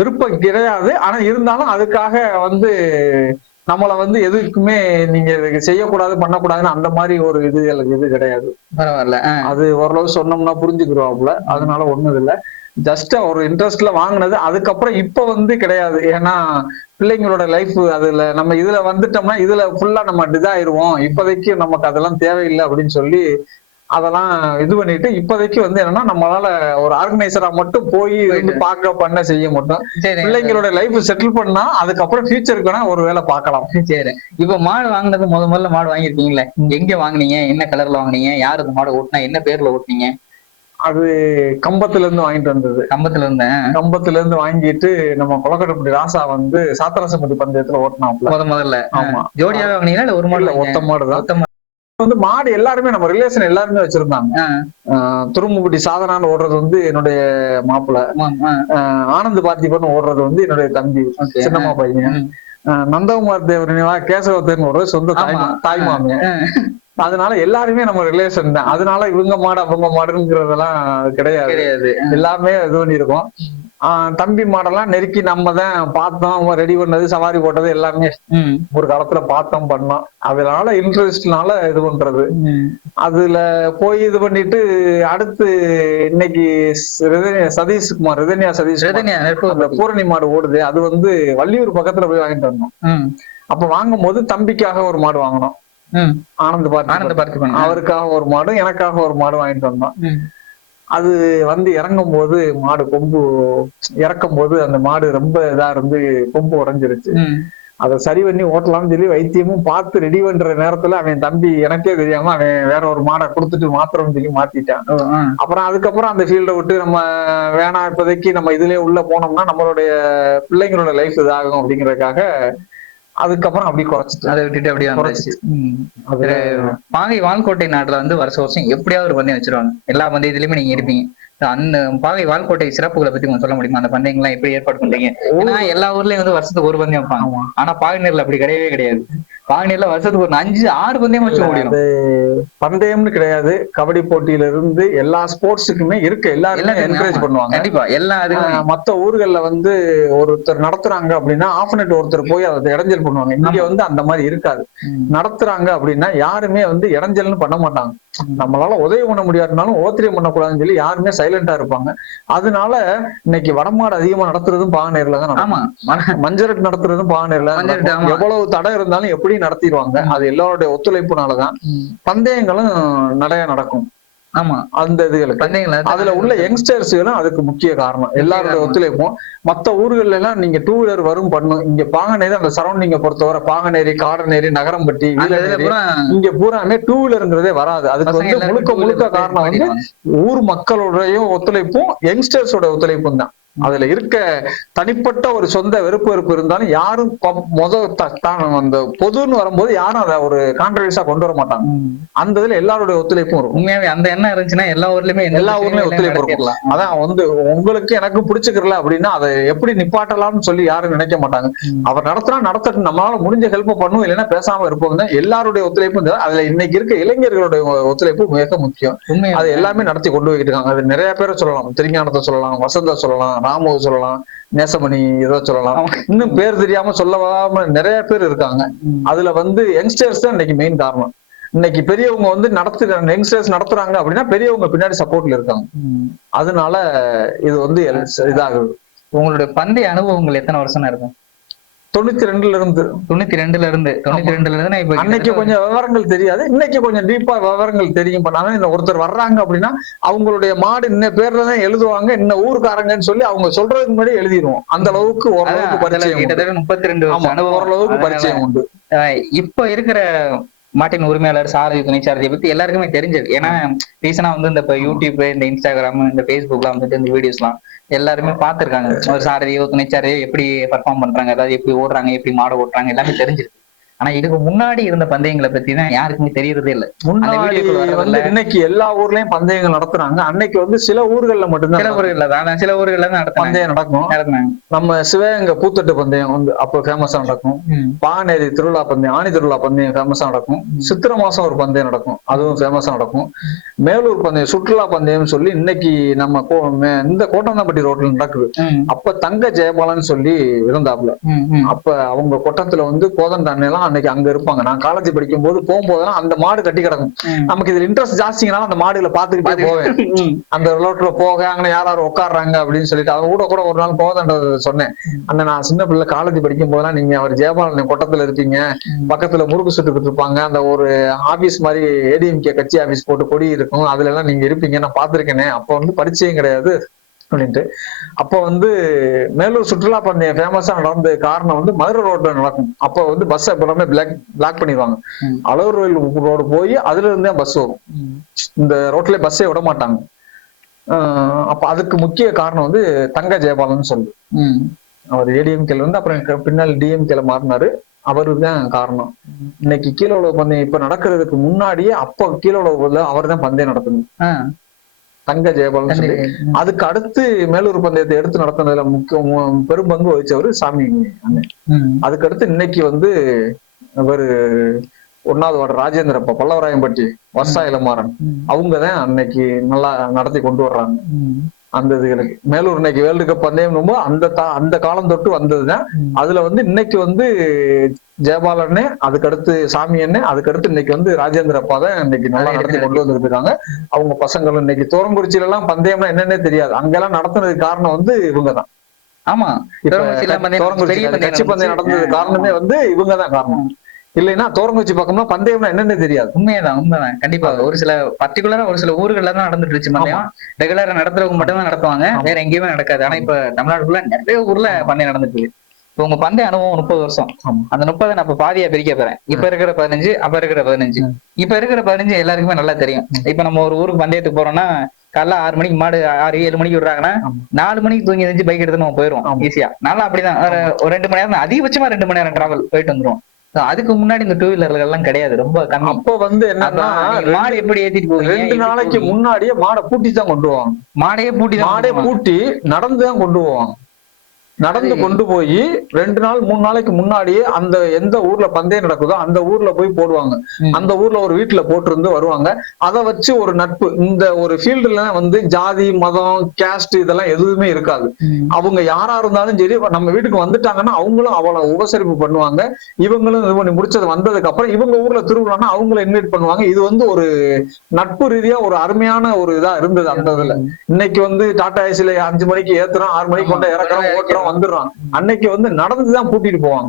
விருப்பம் கிடையாது. ஆனா இருந்தாலும் அதுக்காக வந்து நம்மள வந்து எதுக்குமே நீங்க செய்யக்கூடாது பண்ணக்கூடாதுன்னு அந்த மாதிரி ஒரு இது கிடையாது. பரவாயில்ல, அது ஓரளவு சொன்னோம்னா புரிஞ்சுக்கிறோம்ல, அதனால ஒண்ணும் இல்லை. ஜஸ்ட் ஒரு இன்ட்ரெஸ்ட்ல வாங்கினது. அதுக்கப்புறம் இப்ப வந்து கிடையாது. ஏன்னா பிள்ளைங்களோட லைஃப் அதுல நம்ம இதுல வந்துட்டோம்னா இதுல ஃபுல்லா நம்ம இதாயிருவோம், இப்போதைக்கு நமக்கு அதெல்லாம் தேவையில்லை அப்படின்னு சொல்லி அதெல்லாம் இது பண்ணிட்டு இப்போதைக்கு வந்து என்னன்னா நம்மளால ஒரு ஆர்கனைசரா மட்டும் போய் பார்க்க பண்ண செய்ய மாட்டோம். பிள்ளைங்களோட லைஃப் செட்டில் பண்ணா அதுக்கப்புறம் ஃபியூச்சருக்கு வேணா ஒரு வேலை பார்க்கலாம். சரி, இப்ப மாடு வாங்கினது முதல்ல மாடு வாங்கிருக்கீங்களே, எங்க வாங்கினீங்க, என்ன கலர்ல வாங்கினீங்க, யாரு இந்த மாடு ஓட்டினா, என்ன பேர்ல ஓட்டினீங்க? அது கம்பத்துல இருந்து வாங்கிட்டு வந்தது. கம்பத்துல இருந்து வாங்கிட்டு நம்ம கொலக்கட்டப்பட்டி ராசா வந்து சாத்தரசம்பட்டி பந்தயத்துல ஓட்டினாப்ல முதல்ல. ஆமா, ஜோடியாவே வாங்கினீங்களா இல்ல ஒரு மாடு? ஒத்த மாடுதான். வந்து மாடு எல்லாருமே நம்ம ரிலேஷன் எல்லாருமே வச்சிருந்தாங்க. துரும்புப்பட்டி சாதனான்னு ஓடுறது வந்து என்னுடைய மாப்பிள்ள, ஆனந்த் பார்த்திபன் ஓடுறது வந்து என்னுடைய தம்பி சின்னம்மா பையன், நந்தகுமார் தேவரா கேசவத்தன் ஓடுறது சொந்த தாய்மாமே. அதனால எல்லாருமே நம்ம ரிலேஷன் தான். அதனால இவங்க மாடு அவங்க மாடுங்கிறதெல்லாம் கிடையாது, எல்லாமே இது பண்ணிருக்கோம். தம்பி மாடெல்லாம் நெருக்கி நம்ம தான் பார்த்தோம், ரெடி பண்ணது, சவாரி போட்டது எல்லாமே ஒரு காலத்துல பார்த்தோம் பண்ணோம். அதனால இன்ட்ரெஸ்ட்னால இது பண்றது. அதுல போய் இது பண்ணிட்டு அடுத்து இன்னைக்கு சதீஷ்குமார், அந்த பூரணி மாடு ஓடுது. அது வந்து வள்ளியூர் பக்கத்துல போய் வாங்கிட்டு வந்தோம். அப்ப வாங்கும் போது தம்பிக்காக ஒரு மாடு வாங்கினோம். ஆனந்த் பார்த்து அவருக்காக ஒரு மாடு, எனக்காக ஒரு மாடு வாங்கிட்டு வந்தோம். அது வந்து இறங்கும் போது மாடு கொம்பு இறக்கும் போது அந்த மாடு ரொம்ப இதா இருந்து கொம்பு உடைஞ்சிருச்சு. அதை சரி பண்ணி ஓட்டலாம்னு சொல்லி வைத்தியமும் பார்த்து ரெடி பண்ற நேரத்துல அவன் தம்பி எனக்கே தெரியாம அவன் வேற ஒரு மாடை கொடுத்துட்டு மாத்திரம்னு சொல்லி மாத்திட்டான். அப்புறம் அதுக்கப்புறம் அந்த ஃபீல்டை விட்டு நம்ம வேணாம், இப்போதைக்கு நம்ம இதுலயே உள்ள போனோம்னா நம்மளுடைய பிள்ளைங்களோட லைஃப் இதாகும் அப்படிங்கறதுக்காக அதுக்கப்புறம் அப்படி குறைச்சிட்டு அதை விட்டுட்டு அப்படியே குறைச்சு. பாகை வால்கோட்டை நாட்டுல வந்து வருஷம் எப்படியாவது ஒரு பந்தயம் வச்சிருவாங்க. எல்லா பந்தயத்திலயுமே நீங்க இருப்பீங்க. அந்த பாகை வால்கோட்டை சிறப்புகளை பத்தி கொஞ்சம் சொல்ல முடியுமா? அந்த பந்தயங்கள்லாம் எப்படி ஏற்பாடு பண்றீங்க? ஏன்னா எல்லா ஊர்லயும் வந்து வருஷத்துக்கு ஒரு பந்தயம் வைப்பாங்க. ஆனா பாகனேர்ல அப்படி கிடையவே கிடையாது. பாகனேர்ல வருஷத்துக்கு ஒரு 5-6 பந்தயம் வச்சு முடியும். பந்தயம்னு கிடையாது, கபடி போட்டியில இருந்து எல்லா ஸ்போர்ட்ஸுக்குமே இருக்கு. எல்லாரும் என்கரேஜ் பண்ணுவாங்க. கண்டிப்பா எல்லா மத்த ஊர்கள்ல வந்து ஒருத்தர் நடத்துறாங்க அப்படின்னா ஆஃப் நெட் ஒருத்தர் போய் அதை இடைஞ்சல் பண்ணுவாங்க. இங்க வந்து அந்த மாதிரி இருக்காது. நடத்துறாங்க அப்படின்னா யாருமே வந்து இடைஞ்சல்னு பண்ண மாட்டாங்க. நம்மளால உதவி பண்ண முடியாதுனாலும் ஓத்திரியம் பண்ணக்கூடாதுன்னு சொல்லி யாருமே சைலண்டா இருப்பாங்க. அதனால இன்னைக்கு வடமாடு அதிகமா நடத்துறதும் பாகனேர்ல தான். மஞ்சரட் நடத்துறதும் பாகனேர்ல. எவ்வளவு தடை இருந்தாலும் எப்படி நடத்திடுவாங்க. அது எல்லாருடைய ஒத்துழைப்புனாலதான் பந்தயங்களும் நிறைய நடக்கும். ஆமா, அந்த இதுகளுக்கு அதுல உள்ள யங்ஸ்டர்ஸ்களும் அதுக்கு முக்கிய காரணம். எல்லாருடைய ஒத்துழைப்பும். மத்த ஊர்கள்ல எல்லாம் நீங்க 2 வீலர் வரும் பண்ணும். இங்க பாகனேரி அந்த சரௌண்டிங்க பொறுத்தவரை பாகனேரி, காடனேரி, நகரம்பட்டி, இங்க பூராமே 2 வீலருங்கிறதே வராது. அதுக்கு வந்து முழுக்க காரணம் வந்து ஊர் மக்களுடைய ஒத்துழைப்பும் யங்ஸ்டர்ஸோட ஒத்துழைப்பும் தான். அதுல இருக்க தனிப்பட்ட ஒரு சொந்த வெறுப்பு இருந்தாலும் யாரும் அந்த பொதுன்னு வரும்போது யாரும் அதை ஒரு கான்ட்ரவர்ஸா கொண்டு வர மாட்டாங்க. அந்த இதுல எல்லாருடைய ஒத்துழைப்பும் இருக்கும். உண்மையாவே அந்த எண்ணம் இருந்துச்சுன்னா எல்லா ஊர்லயுமே ஒத்துழைப்பு இருக்கும். அதான் வந்து உங்களுக்கு எனக்கு பிடிச்சுக்கல அப்படின்னா அதை எப்படி நிப்பாட்டலாம்னு சொல்லி யாரும் நினைக்க மாட்டாங்க. அவர் நடத்தட்டும், நம்மளால முடிஞ்ச ஹெல்ப் பண்ணும், இல்லைன்னா பேசாம இருப்போம். எல்லாருடைய ஒத்துழைப்பும் அதுல இன்னைக்கு இருக்க இளைஞர்களுடைய ஒத்துழைப்பு மிக முக்கியம். அது எல்லாமே நடத்தி கொண்டு போய்கிட்டு இருக்காங்க. அது நிறைய பேரை சொல்லலாம். திருஞானத்தை சொல்லலாம், வசந்தா சொல்லலாம், ராமு சொல்லலாம், நேசமணி ஏதோ சொல்லலாம். இன்னும் பேர் தெரியாம சொல்லவாம நிறைய பேர் இருக்காங்க. அதுல வந்து யங்ஸ்டர்ஸ் தான் இன்னைக்கு மெயின் காரணம். இன்னைக்கு பெரியவங்க வந்து யங்ஸ்டர்ஸ் நடத்துறாங்க அப்படின்னா பெரியவங்க பின்னாடி சப்போர்ட்ல இருக்காங்க. அதனால இது வந்து இதாகுது. உங்களுடைய பந்தய அனுபவங்கள் எத்தனை வருஷம் இருக்கும்? 92ல இருந்து அன்னைக்கு கொஞ்சம் விவரங்கள் தெரியாது, இன்னைக்கு கொஞ்சம் டீப்பா விவரங்கள் தெரியும். பண்ணாலும் ஒருத்தர் வர்றாங்க அப்படின்னா அவங்களுடைய மாடு இன்ன பேர்லதான் எழுதுவாங்க, இன்ன ஊருக்காரங்கன்னு சொல்லி அவங்க சொல்றதுக்கு முன்னாடி எழுதிடுவோம். அந்த அளவுக்கு ஓரளவுக்கு பரிச்சயம், 32 ஓரளவுக்கு பரிச்சயம் உண்டு. இப்ப இருக்கிற மாட்டின் உரிமையாளர், சாரதி, துணைச்சாரதியை பத்தி எல்லாருக்குமே தெரிஞ்சது. ஏன்னா ரீசனா வந்து இந்த யூடியூப், இந்த இன்ஸ்டாகிராம், இந்த பேஸ்புக்லாம் வந்துட்டு இந்த வீடியோஸ் எல்லாம் எல்லாருமே பாத்துருக்காங்க. ஒரு சாரதியோ துணைச்சாரதியோ எப்படி பெர்ஃபார்ம் பண்றாங்க, அதாவது எப்படி ஓடுறாங்க, எப்படி மாடு ஓட்டுறாங்க, எல்லாமே தெரிஞ்சிருக்கு. ஆனா இதுக்கு முன்னாடி இருந்த பந்தயங்களை பத்தி தான் யாருக்குமே தெரியறதே இல்லை. இன்னைக்கு எல்லா ஊர்லயும் பந்தயங்கள் நடத்துறாங்க. அன்னைக்கு வந்து சில ஊர்கள்ல மட்டும்தான், சில ஊர்கள்ல தான் பந்தயம் நடக்கும். நம்ம சிவகங்கை பூத்தட்டு பந்தயம் வந்து அப்போ ஃபேமஸா நடக்கும். பாகனேரி திருவிழா பந்தயம், ஆணி திருவிழா பந்தயம் ஃபேமஸா நடக்கும். சித்திரை மாசம் ஒரு பந்தயம் நடக்கும், அதுவும் ஃபேமஸா நடக்கும். மேலூர் பந்தயம், சுற்றுலா பந்தயம் சொல்லி இன்னைக்கு நம்ம இந்த கோட்டந்தாப்பட்டி ரோட்ல நடக்குது. அப்ப தங்க ஜெயபாலன் சொல்லி இருந்தாப்புல. அப்ப அவங்க கொட்டத்துல வந்து கோதண்ட எல்லாம் அன்னைக்கு அங்க இருப்பாங்க. நான் காலேஜ் படிக்கும் போது போகும்போதெல்லாம் அந்த மாடு கட்டி கிடக்கும். நமக்கு இதுல இன்ட்ரெஸ்ட் ஜாஸ்திங்கனால அந்த மாடுகளை பாத்துக்கிட்டே போவேன். அந்த ரோட்ல போக அங்க யாரும் உட்காடுறாங்க அப்படின்னு சொல்லிட்டு அவங்க கூட ஒரு நாள் போதண்ட சொன்னேன். அண்ணன், நான் சின்ன பிள்ளை காலேஜ் படிக்கும் போதெல்லாம் நீங்க அவர் ஜெயபாலன் கொட்டத்துல இருப்பீங்க, பக்கத்துல முறுக்கு சுட்டுக்கிட்டு இருப்பாங்க, அந்த ஒரு ஆபீஸ் மாதிரி ஏடிஎம்கே கட்சி ஆபீஸ் போட்டு கொடி இருக்கும், அதுல எல்லாம் நீங்க இருப்பீங்க, நான் பாத்திருக்கேனே. அப்ப வந்து பரிச்சயம் கிடையாது அப்படின்ட்டு. அப்ப வந்து மேலூர் சுற்றுலா பந்தயம் ஃபேமஸா நடந்த காரணம் வந்து மதுரை ரோட்ல நடக்கும். அப்ப வந்து பஸ் எப்பவுமே பிளாக் பண்ணிடுவாங்க. அழகர் கோயில் ரோடு போய் அதுல இருந்தே பஸ் வரும். இந்த ரோட்ல பஸ்ஸே விட மாட்டாங்க. அப்ப அதுக்கு முக்கிய காரணம் வந்து தங்க ஜெயபாலன் சொல்லு. அவர் ஏடிஎம்கேல இருந்து அப்புறம் பின்னால் டிஎம்கேல மாறினாரு. அவருதான் காரணம். இன்னைக்கு கீழ உலக பந்தயம் இப்ப நடக்கிறதுக்கு முன்னாடியே அப்ப கீழ உலக அவர் தான் பந்தயம் நடத்தணும், தங்க ஜெயபாலன் சொல்லி. அதுக்கு அடுத்து மேலூர் பந்தயத்தை எடுத்து நடத்தினதுல முக்கிய பெரும்பங்கு வகிச்சவரு சாமி அண்ணன். அதுக்கு அடுத்து இன்னைக்கு வந்து இவரு 1வது வார்டு ராஜேந்திர பல்லவராயம்பட்டி வர்ஷா இளமாறன், அவங்கதான் அன்னைக்கு நல்லா நடத்தி கொண்டு வர்றாங்க. அந்த இதுகளுக்கு. மேலூர் இன்னைக்கு வேர்ல்டு கப் பந்தயம் அந்த காலம் தொட்டு வந்ததுதான். அதுல வந்து இன்னைக்கு வந்து ஜெயபாலன்னு, அதுக்கடுத்து சாமி அண்ணன், அதுக்கடுத்து இன்னைக்கு வந்து ராஜேந்திர அப்பா தான் இன்னைக்கு நல்லா நடத்தி கொண்டு வந்துட்டு இருக்காங்க. அவங்க பசங்களும் இன்னைக்கு தோரங்குறிச்சியில எல்லாம் பந்தயம்னா என்னன்னே தெரியாது. அங்கெல்லாம் நடத்துனதுக்கு காரணம் வந்து இவங்கதான். ஆமா, தோரங்குறிச்சி கட்சி பந்தயம் நடந்தது காரணமே வந்து இவங்கதான் காரணம். இல்லைன்னா தோரங்குறிச்சி பக்கம்னா பந்தயம்னா என்னன்னு தெரியாது. உண்மைதான். கண்டிப்பா ஒரு சில பர்டிகுலரா ஒரு சில ஊர்கள்ல தான் நடந்துட்டு இருந்துச்சு பந்தயம். ரெகுலரா நடத்துறவங்க மட்டும் தான் நடத்துவாங்க, வேற எங்கேயுமே நடக்காது. ஆனா இப்ப தமிழ்நாட்டுக்குள்ள நிறைய ஊர்ல பந்தயம் நடந்துட்டு இருக்கு. இப்ப உங்க பந்தய அனுபவம் 30 வருஷம். அந்த 30 நான் இப்ப பாதியா பிரிக்க போறேன். இப்ப இருக்கிற 15, அப்ப இருக்கிற 15. இப்ப இருக்கிற 15 எல்லாருக்குமே நல்லா தெரியும். இப்ப நம்ம ஒரு ஊருக்கு பந்தயத்துக்கு போறோம்னா காலைல 6 மணிக்கு மாடு 6-7 மணிக்கு விடுறாங்கன்னா 4 மணிக்கு தூங்கி எழுந்து பைக் எடுத்து நம்ம போயிடுவோம் ஈஸியா. நல்லா அப்படிதான் ஒரு 2 மணி நேரம், அதிகபட்சமா 2 மணி நேரம் டிராவல் போயிட்டு வந்துரும். அதுக்கு முன்னாடி இந்த 2 வீலர்கள் எல்லாம் கிடையாது, ரொம்ப கம்மி. அப்ப வந்து என்னன்னா மாடு எப்படி ஏத்திட்டு போவீங்க? 2 நாளைக்கு முன்னாடியே மாடை பூட்டி தான் கொண்டு போவாங்க. மாடே பூட்டி நடந்துதான் கொண்டு போவாங்க. நடந்து கொண்டு போய் 2 நாள் 3 நாளைக்கு முன்னாடியே அந்த எந்த ஊர்ல பந்தயம் நடக்குதோ அந்த ஊர்ல போய் போடுவாங்க. அந்த ஊர்ல ஒரு வீட்டுல போட்டிருந்து வருவாங்க. அதை வச்சு ஒரு நட்பு. இந்த ஒரு ஃபீல்டுல வந்து ஜாதி மதம் கேஸ்ட் இதெல்லாம் எதுவுமே இருக்காது. அவங்க யாரா இருந்தாலும் சரி, நம்ம வீட்டுக்கு வந்துட்டாங்கன்னா அவங்களும் அவளை உபசரிப்பு பண்ணுவாங்க. இவங்களும் இது பண்ணி முடிச்சது வந்ததுக்கு அப்புறம் இவங்க ஊர்ல திருவிழான்னா அவங்கள இன்வைட் பண்ணுவாங்க. இது வந்து ஒரு நட்பு ரீதியா ஒரு அருமையான ஒரு இதா இருந்தது அந்த இதுல. இன்னைக்கு வந்து டாடா ஏசில 5 மணிக்கு ஏத்துறோம், 6 மணிக்கு கொண்டு இறக்குறோம், ஓட்டுறோம், வந்துடுறான். அன்னைக்கு வந்து நடந்துதான் கூட்டிட்டு போவாங்க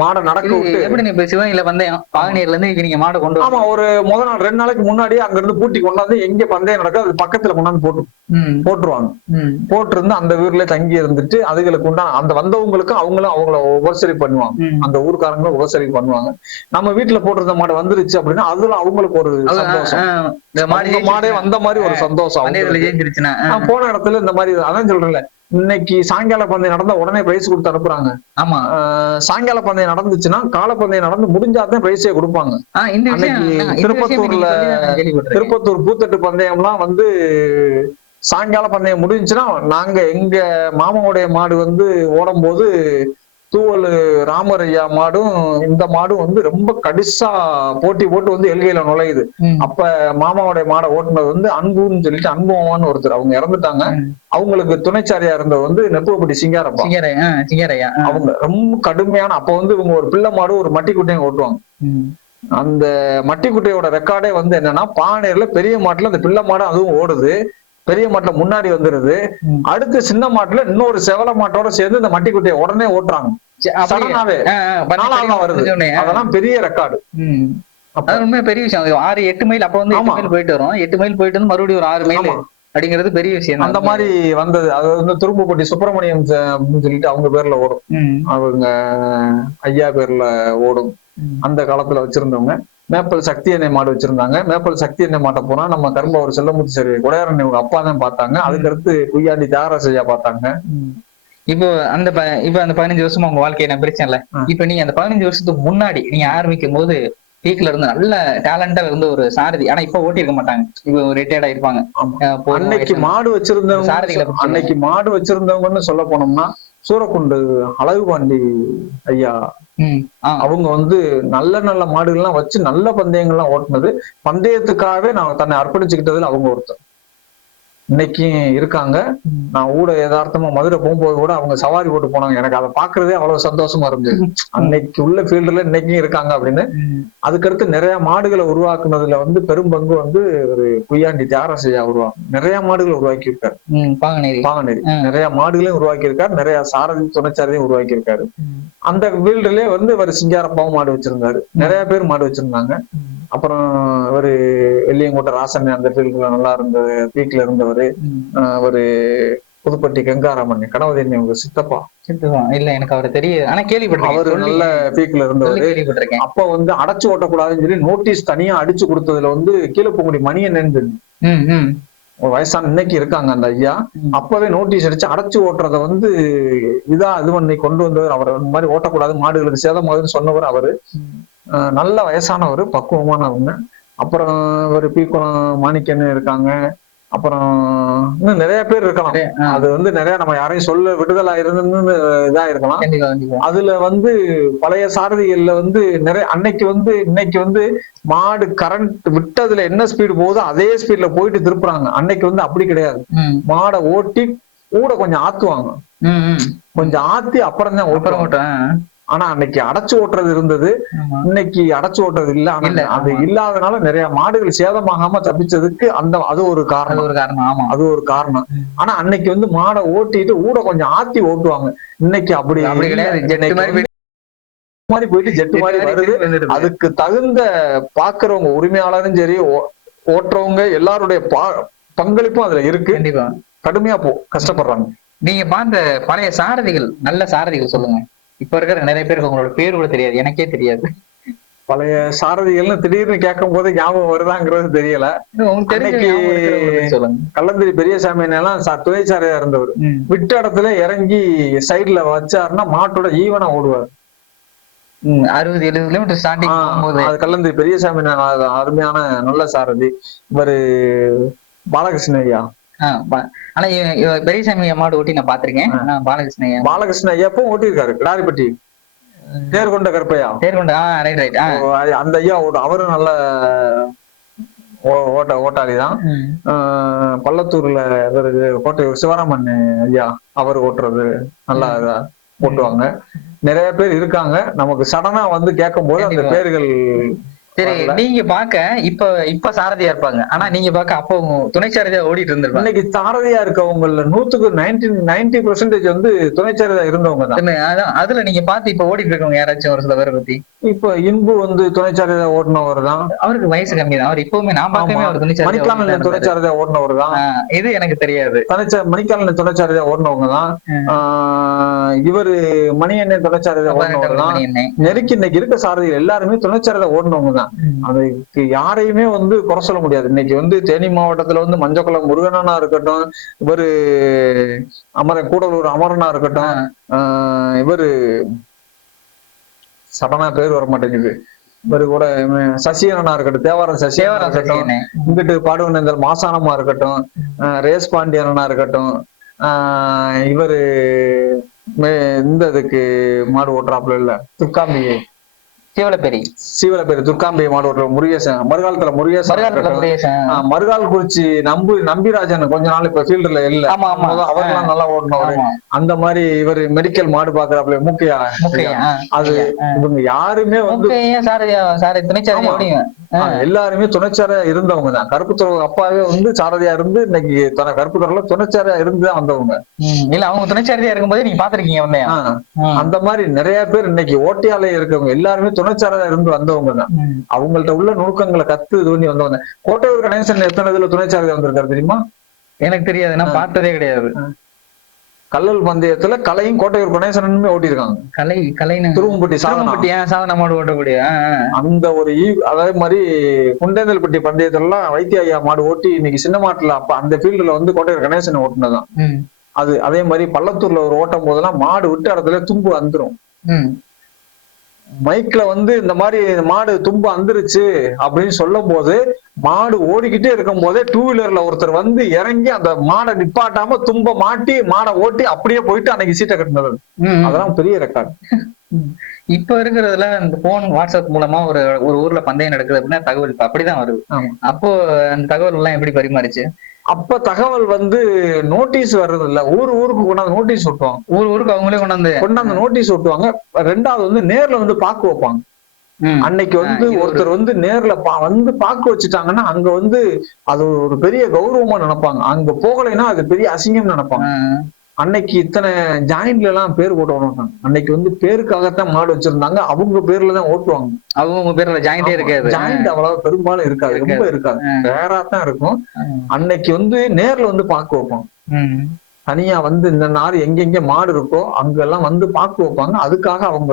மாடை. நடக்க விட்டு எப்படி நீ சிவகங்கையில பந்தயம் பாகனேர்ல இருந்து நீங்க மாடை கொண்டு? ஆமா, ஒரு முதல் நாள் 2 நாளைக்கு முன்னாடியே அங்க இருந்து பூட்டி கொண்டாந்து எங்க பந்தயம் நடக்கும் அது பக்கத்துல கொண்டாந்து போட்டுருவாங்க. போட்டு இருந்து அந்த ஊர்ல தங்கி இருந்துட்டு அதுகளுக்கு உண்டான அந்த வந்தவங்களுக்கும் அவங்களும் அவங்கள உபசரி பண்ணுவாங்க. அந்த ஊர்க்காரங்களும் உபசரி பண்ணுவாங்க. நம்ம வீட்டுல போட்டிருந்த மாடை வந்துருச்சு அப்படின்னா அதுல அவங்களுக்கு ஒரு சந்தோஷம். மாடே வந்த மாதிரி ஒரு சந்தோஷம். போன இடத்துல இந்த மாதிரி அதான் சொல்றேன்ல, இன்னைக்கு சாயங்கால பந்தயம் நடந்தா உடனே பிரைஸ் கொடுத்து அனுப்புறாங்க. ஆமா, சாயங்கால பந்தயம் நடந்துச்சுன்னா கால பந்தயம் நடந்து முடிஞ்சாதான் பிரைஸே கொடுப்பாங்க. திருப்பத்தூர் பூத்தட்டு பந்தயம்லாம் வந்து சாயங்கால பந்தயம் முடிஞ்சுன்னா நாங்க எங்க மாமாவுடைய மாடு வந்து ஓடும் போது தூவல் ராமர் ஐயா மாடும் இந்த மாடும் வந்து ரொம்ப கடிசா போட்டி போட்டு வந்து எல்கையில நுழையுது. அப்ப மாமாவுடைய மாடை ஓட்டுனது வந்து அன்புன்னு சொல்லிட்டு அன்புமான்னு ஒருத்தர், அவங்க இறந்துட்டாங்க. அவங்களுக்கு துணைச்சாரியா இருந்தது வந்து நெப்புவப்பட்டி சிங்காரப்பா. அவங்க ரொம்ப கடுமையான, அப்ப வந்து இவங்க ஒரு பிள்ளை மாடு ஒரு மட்டி குட்டையும் ஓட்டுவாங்க. அந்த மட்டி குட்டையோட ரெக்கார்டே வந்து என்னன்னா, பானேர்ல பெரிய மாட்டுல அந்த பிள்ளை மாடு அதுவும் ஓடுது. பெரிய மாட்டுல முன்னாடி வந்துருது. அடுத்து சின்ன மாட்டுல இன்னொரு செவல மாட்டோட சேர்ந்து இந்த மட்டி குட்டையை உடனே ஓட்டுறாங்க. சடனாவே வருது. அதெல்லாம் பெரிய ரெக்கார்டு. உண்மை பெரிய விஷயம். 6-8 மைல் அப்ப வந்து 8 மைல் போயிட்டு வரும். 8 மைல் போயிட்டு வந்து மறுபடியும் ஒரு 6 மைல் அப்படிங்கிறது பெரிய விஷயம். அந்த மாதிரி வந்தது. அது வந்து துரும்புப்பட்டி சுப்பிரமணியம் அப்படின்னு சொல்லிட்டு அவங்க பேர்ல ஓடும். அவங்க ஐயா பேர்ல ஓடும். அந்த காலத்துல வச்சிருந்தவங்க. மேப்பல் சக்தி எண்ணெய் மாடு வச்சிருந்தாங்க. மேப்பல் சக்தி எண்ணெய் மாட்டை போனா நம்ம கரும்பா ஒரு செல்லமுத்து சரி கொடையாரன் இவங்க அப்பா தான் பார்த்தாங்க. அதுக்கு அடுத்து குய்யாண்டி தியாகராஜையா பார்த்தாங்க. இப்போ அந்த 15 வருஷமா உங்க வாழ்க்கையை நான் பிரிச்சேன்ல. இப்ப நீங்க அந்த 15 வருஷத்துக்கு முன்னாடி நீங்க ஆரம்பிக்கும் போது பீக்ல இருந்து நல்ல டேலண்டா இருந்து ஒரு சாரதி, ஆனா இப்ப ஓட்டி இருக்க மாட்டாங்க, இப்ப ரிட்டையர்ட் ஆயிருப்பாங்க. அன்னைக்கு மாடு வச்சிருந்தவங்க, சாரதிகளை அன்னைக்கு மாடு வச்சிருந்தவங்கன்னு சொல்ல போனோம்னா சூரக்குண்டு அழகு பாண்டி ஐயா, அவங்க வந்து நல்ல நல்ல மாடுகள்லாம் வச்சு நல்ல பந்தயங்கள்லாம் ஓட்டுனது. பந்தயத்துக்காகவே நான் தன்னை அர்ப்பணிச்சுக்கிட்டதுல அவங்க ஒருத்தர் இன்னைக்கு இருக்காங்க. நான் யதார்த்தமா மதுரை போகும்போது கூட அவங்க சவாரி போட்டு போனாங்க. எனக்கு அதை பாக்குறதே அவ்வளவு சந்தோஷமா இருந்தது. அன்னைக்கு உள்ள ஃபீல்டுல இன்னைக்கும் இருக்காங்க அப்படின்னு. அதுக்கடுத்து நிறைய மாடுகளை உருவாக்குனதுல வந்து பெரும் பங்கு வந்து ஒரு குய்யாண்டி தியாகராஜையா நிறைய மாடுகளை உருவாக்கி இருக்காரு. பாகனேரி நிறைய மாடுகளையும் உருவாக்கி இருக்காரு. நிறைய சாரதி துணைச்சாரதியும் உருவாக்கி இருக்காரு. அந்த ஃபீல்டுலயே வந்து ஒரு சிங்காரப்பாவும் மாடு வச்சிருந்தாரு. நிறைய பேர் மாடு வச்சிருந்தாங்க. அப்புறம் ஒரு வெள்ளியங்கோட்டை ராசன் அந்த ஃபீல்டுல நல்லா இருந்தது, பீக்ல இருந்தவர். ஒரு புதுப்பட்டி கங்காராமன் கணவதி உங்க சித்தப்பா. இல்ல எனக்கு அவரை தெரியும், ஆனா கேள்விப்பட்டிருக்கேன். அவரு நல்ல பீக்ல இருந்தவர். அப்ப வந்து அடைச்சு ஓட்டக்கூடாதுன்னு சொல்லி நோட்டீஸ் தனியா அடிச்சு கொடுத்ததுல வந்து கீழப்பங்குடி மணியன்னு வயசான இன்னைக்கு இருக்காங்க அந்த ஐயா. அப்பவே நோட்டீஸ் அடிச்சு அடைச்சு ஓட்டுறத வந்து இது பண்ணி கொண்டு வந்தவர். அவர் இந்த மாதிரி ஓட்டக்கூடாது, மாடுகளுக்கு சேதமாகுதுன்னு சொன்னவர் அவரு. நல்ல வயசானவர், பக்குவமானவங்க. அப்புறம் ஒரு பீக்குளம் மாணிக்கன்னு இருக்காங்க. அப்புறம் இன்னும் நிறைய பேர் இருக்கலாம். அது வந்து நிறைய நம்ம யாரையும் சொல்ல விடுதலா இருந்து இதா இருக்கலாம். கண்டிப்பா கண்டிப்பா. அதுல வந்து பழைய சாரதிகள்ல வந்து நிறைய அன்னைக்கு வந்து இன்னைக்கு வந்து மாடு கரண்ட் விட்டதுல என்ன ஸ்பீடு போகுதோ அதே ஸ்பீட்ல போயிட்டு திருப்புறாங்க. அன்னைக்கு வந்து அப்படி கிடையாது. மாடை ஓட்டி கூட கொஞ்சம் ஆத்துவாங்க. கொஞ்சம் ஆத்தி அப்புறம் தான் ஓட்டுவாங்க. ஆனா அன்னைக்கு அடைச்சு ஓட்டுறது இருந்தது, இன்னைக்கு அடைச்சு ஓட்டுறது இல்ல. ஆனா அது இல்லாதனால நிறைய மாடுகள் சேதமாகாம தப்பிச்சதுக்கு அது ஒரு காரணம். அது ஒரு காரணம். ஆனா அன்னைக்கு வந்து மாடை ஓட்டிட்டு ஊட கொஞ்சம் ஆத்தி ஓட்டுவாங்க. இன்னைக்கு அப்படி கிடையாது. மாதிரி போயிட்டு ஜெட்டு மாதிரி வருது. அதுக்கு தகுந்த பாக்குறவங்க உரிமையாளரும் சரி ஓட்டுறவங்க எல்லாருடைய பங்களிப்பும் அதுல இருக்கு. கடுமையா கஷ்டப்படுறாங்க. நீங்க பார்த்த பழைய சாரதிகள், நல்ல சாரதிகள் சொல்லுங்க. இப்ப இருக்கிற நிறைய பேருக்கு உங்களோட பேர் கூட தெரியாது, எனக்கே தெரியாது. பழைய சாரதிகள்னு திடீர்னு கேட்கும் போது ஞாபகம் வருதாங்கிறது தெரியல. கல்லந்திரி பெரியசாமி எல்லாம் துணை சாரதியா இருந்தவர். விட்ட இடத்துல இறங்கி சைட்ல வச்சாருன்னா மாட்டோட ஈவனா ஓடுவார். 60-70 கிலோமீட்டர் ஸ்டார்டிங் போகும்போது. அது கல்லந்திரி பெரியசாமி அருமையான நல்ல சாரதி. இவரு பாலகிருஷ்ண ஐயா. ஆனா பெரியசாமி மாடு ஓட்டி நான் பாத்திருக்கேன். பாலகிருஷ்ண ஐயா எப்பவும் ஓட்டிருக்காரு. கிடாரிப்பட்டி தேர்கொண்ட கருப்பையா. அந்த ஐயா அவரும் நல்ல ஓட்டாளிதான். பள்ளத்தூர்ல கோட்டை சிவராமன் ஐயா அவர் ஓட்டுறது நல்லா ஓட்டுவாங்க. நிறைய பேர் இருக்காங்க. நமக்கு சடனா வந்து கேட்கும் போது அந்த பேர்கள். சரி, நீங்க பாக்க இப்ப சாரதியா இருப்பாங்க. ஆனா நீங்க பாக்க அப்போ துணை சாரதியா ஓடிட்டு இருந்திருப்பாங்க. இன்னைக்கு சாரதியா இருக்கவங்க 100க்கு 90% வந்து துணை சாரதியா இருந்தவங்க தான். அதுல நீங்க பார்த்து இப்ப ஓடிட்டு இருக்கவங்க யாராச்சும் ஒரு சில பேரை பத்தி? இப்ப இன்பு வந்து துணை சாரதியா ஓடினவர் தான். அவருக்கு வயசு கம்மி தான். அவர் இப்பவுமே நான் பார்க்கவே அவர் மணிக்காலன் துணை சாரதியா ஓடினவர் தான். இது எனக்கு தெரியாது. மணிக்காலன் துணை சாரதியா ஓடினவங்க தான். இவரு மணி எண்ணெய் துணை சாரதியா ஓடினவர் தான். நெருக்கி இன்னைக்கு இருக்க சாரதிகள் எல்லாருமே துணை சாரதியா ஓடினவங்க தான். அதுக்கு யாரையுமே வந்து குறை சொல்ல முடியாது. இன்னைக்கு வந்து தேனி மாவட்டத்துல வந்து மஞ்சக்குளம் முருகனா இருக்கட்டும், இவரு கூடலூர் அமரனா இருக்கட்டும், இவரு சடனா பேர் வர மாட்டேங்குது. இவரு கூட சசிகரனா இருக்கட்டும், தேவாரம் சசிகரனா இருக்கட்டும், இங்கிட்டு பாடுவனேந்தல் மாசானமா இருக்கட்டும், ரேஸ் பாண்டியனா இருக்கட்டும், இவரு இந்த இதுக்கு மாடு ஓட்டுறாப்புல இல்ல துர்காம்பிகை சீவலப்பேரி துர்காம்பிகை மாடு ஓட்டுற முருகேசன், மறுகாலத்துல முருகேசன், மறுகால் குறிச்சி நம்பிராஜன் கொஞ்ச நாள் இப்ப ஃபீல்டுல இல்ல. அவர்லாம் நல்லா ஓடணும். அந்த மாதிரி இவர் மெடிக்கல் மாடு பாக்குறாப்புல மூக்கையா. அது இவங்க யாருமே வந்து எல்லாருமே துணைச்சாரையா இருந்தவங்க தான். கருப்புத்துறை அப்பாவே வந்து சாரதியா இருந்து இன்னைக்கு கருப்புத்துறையில துணைச்சாரையா இருந்துதான் வந்தவங்க. இல்ல அவங்க துணைச்சாரதியா இருக்கும்போது நீங்க பாத்திருக்கீங்க. அந்த மாதிரி நிறைய பேர் இன்னைக்கு ஓட்டியாலே இருக்கவங்க எல்லாருமே துணைச்சாரதியா இருந்து வந்தவங்க தான். அவங்கள்ட்ட உள்ள நுணுக்கங்களை கத்து இது பண்ணி வந்தவங்க. கோட்டையூர் கணேசன் எத்தனை இதுல துணைச்சாரதியா வந்திருக்காரு தெரியுமா? எனக்கு தெரியாது, நான் பார்த்ததே கிடையாது. கல்லல் பந்தயத்துல கலையும் கோட்டையூர் கணேசனுமே ஓட்டிருக்காங்க. திருவம்பட்டி சாதன மாடு ஓட்டக்கூடிய அந்த ஒரு அதே மாதிரி குண்டேந்தல்பட்டி பந்தயத்துல எல்லாம் வைத்திய ஐயா மாடு ஓட்டி இன்னைக்கு சின்ன மாட்டுல அப்ப அந்த ஃபீல்டுல வந்து கோட்டையூர் கணேசன் ஓட்டுனதான். அது அதே மாதிரி பள்ளத்தூர்ல ஒரு ஓட்டும் போதெல்லாம் மாடு விட்டு இடத்துல தும்பு வந்துரும். மைக்ல வந்து இந்த மாதிரி மாடு தும்பு வந்துருச்சு அப்படின்னு சொல்லும் போது மாடு ஓடிக்கிட்டே இருக்கும் போதே டூ வீலர்ல ஒருத்தர் வந்து இறங்கி அந்த மாடை நிப்பாட்டாம தும்ப மாட்டி மாடை ஓட்டி அப்படியே போயிட்டு அன்னைக்கு சீட்டை கட்டினது. அதெல்லாம் பெரிய ரெக்கார்டு. இப்ப இருக்கிறதுல இந்த போன் வாட்ஸ்அப் மூலமா ஒரு ஊர்ல பந்தயம் நடக்குது அப்படின்னா தகவல் அப்படிதான் வருது. அப்போ அந்த தகவல் எல்லாம் எப்படி பரிமாறிச்சு? அப்ப தகவல் வந்து நோட்டீஸ் வர்றது இல்ல. ஊருக்கு கொண்டாந்து நோட்டீஸ் ஒட்டுவாங்க. ஊருக்கு அவங்களே கொண்டாந்து நோட்டீஸ் ஒட்டுவாங்க. ரெண்டாவது வந்து நேர்ல வந்து பாக்கு வைப்பாங்க. அன்னைக்கு வந்து ஒருத்தர் வந்து நேர்ல வந்து பாக்கு வச்சுட்டாங்கன்னா அங்க வந்து அது ஒரு பெரிய கௌரவமா நினைப்பாங்க. அங்க போகலைன்னா அது பெரிய அசிங்கம் நினைப்பாங்க. அன்னைக்கு இத்தனை ஜாயிண்ட்ல எல்லாம் பேர் போட்டு ஓட்டுவாங்க. அன்னைக்கு வந்து பேருக்காகத்தான் மாடு வச்சிருந்தாங்க. அவங்க பேர்லதான் ஓட்டுவாங்க. அவங்க பேர்ல ஜாயிண்டே இருக்காது. ஜாயிண்ட் அவ்வளவு பெரும்பாலும் இருக்காது, ரொம்ப இருக்காது, ரேரா தான் இருக்கும். அன்னைக்கு வந்து நேர்ல வந்து பாக்கு வைப்பாங்க. தனியா வந்து இந்த நாடு எங்கெங்க மாடு இருக்கோ அங்கெல்லாம் வந்து பாக்கு வைப்பாங்க. அதுக்காக அவங்க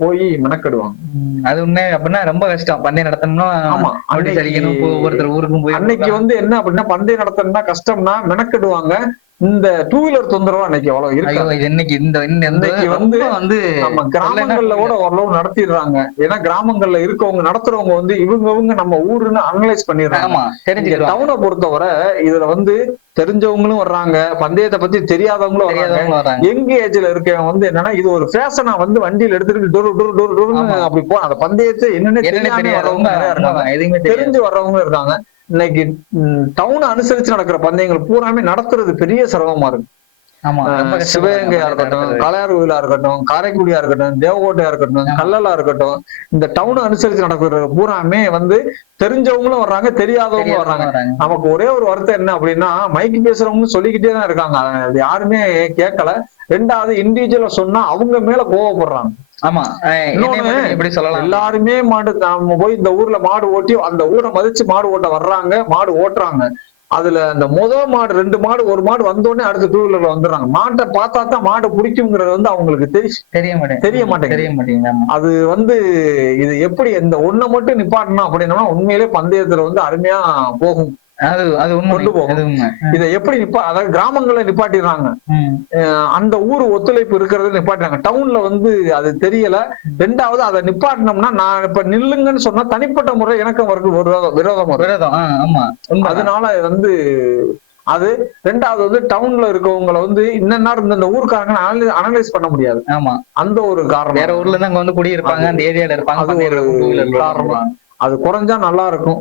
போய் மெனக்கெடுவாங்க. அது உண்மை அப்படின்னா ரொம்ப கஷ்டம் பந்தயம் நடத்தணும்னா. ஆமா, ஒவ்வொருத்தர் ஊருக்கும் போய் அன்னைக்கு வந்து என்ன அப்படின்னா பந்தயம் நடத்தணும்னா கஷ்டம்னா மெனக்கெடுவாங்க. இந்த டூ வீலர் தொந்தரவு அன்னைக்கு எவ்வளவு இருக்கு. ஐயோ, இது இன்னைக்கு இன்னைக்கு வந்து வந்து நம்ம கிராமங்கள்ல கூட ஓரளவு நடத்திடுறாங்க. ஏன்னா கிராமங்கள்ல இருக்கவங்க நடத்துறவங்க வந்து இவங்க நம்ம ஊருன்னு அனலைஸ் பண்ணிடுறாங்க. ஆமா, தெரிஞ்சுக்கலாம். டவுனை பொறுத்தவரை இதுல வந்து தெரிஞ்சவங்களும் வர்றாங்க, பந்தயத்தை பத்தி தெரியாதவங்களும் வர்றாங்க. யங் ஏஜ்ல இருக்கவங்க வந்து என்னன்னா இது ஒரு ஃபேஷனா வந்து வண்டியில எடுத்துட்டு டோர் டோர் டோர் டோர்னு அப்படி போ அந்த பந்தயத்தை என்னன்னு தெரியாம வர்றவங்க நிறைய இருக்காங்க, தெரிஞ்சு வர்றவங்க இருக்காங்க. இன்னைக்கு டவுன் அனுசரிச்சு நடக்கிற பந்தயங்கள் பூராமே நடத்துறது பெரிய சிரமமா இருக்கு. சிவகங்கையா இருக்கட்டும், கலையார் கோயிலா இருக்கட்டும், காரைக்குடியா இருக்கட்டும், தேவகோட்டையா இருக்கட்டும், கல்லலா இருக்கட்டும், இந்த டவுன் அனுசரிச்சு நடக்கிற பூராமே வந்து தெரிஞ்சவங்களும் வர்றாங்க, தெரியாதவங்களும் வர்றாங்க. நமக்கு ஒரே ஒரு வருத்தம் என்ன அப்படின்னா மைக்கு பேசுறவங்க சொல்லிக்கிட்டே தான் இருக்காங்க, அது யாருமே கேட்கல. ரெண்டாவது இண்டிவிஜுவலா சொன்னா அவங்க மேல கோவப்படுறாங்க. ஆமா, எப்படி சொல்லலாம், எல்லாருமே மாடு நம்ம போய் இந்த ஊர்ல மாடு ஓட்டி அந்த ஊரை மதிச்சு மாடு ஓட்ட வர்றாங்க, மாடு ஓட்டுறாங்க. அதுல அந்த மாடு 2 மாடு 1 மாடு வந்தோடனே அடுத்த டூ வீலர்ல வந்துடுறாங்க. மாட்டை பார்த்தா தான் மாடு பிடிக்குங்கிறது வந்து அவங்களுக்கு தெரிய மாட்டேங்குது. அது வந்து இது எப்படி இந்த ஒண்ணை மட்டும் நிப்பாட்டணும் அப்படின்னா உண்மையிலே பந்தயத்துல வந்து அருமையா போகும். கொண்டு போகும். இதை எப்படி அதாவது கிராமங்கள்ல நிப்பாட்டிடுறாங்க, அந்த ஊர் ஒத்துழைப்பு இருக்கிறத நிப்பாட்டினாங்க. டவுன்ல வந்து அது தெரியல. ரெண்டாவது அதை நிப்பாட்டினோம்னா நான் இப்ப நில்லுங்கன்னு சொன்னா தனிப்பட்ட முறை எனக்கு விரோதம் வரும். அதனால வந்து அது ரெண்டாவது வந்து டவுன்ல இருக்கவங்களை வந்து இந்த ஊருக்காரங்க அனலைஸ் பண்ண முடியாது. ஆமா, அந்த ஒரு காரணம். வேற ஊர்ல இருந்து அங்க வந்து குடியிருப்பாங்க, அந்த ஏரியால இருப்பாங்க, அது ஒரு காரணம். அது குறைஞ்சா நல்லா இருக்கும்.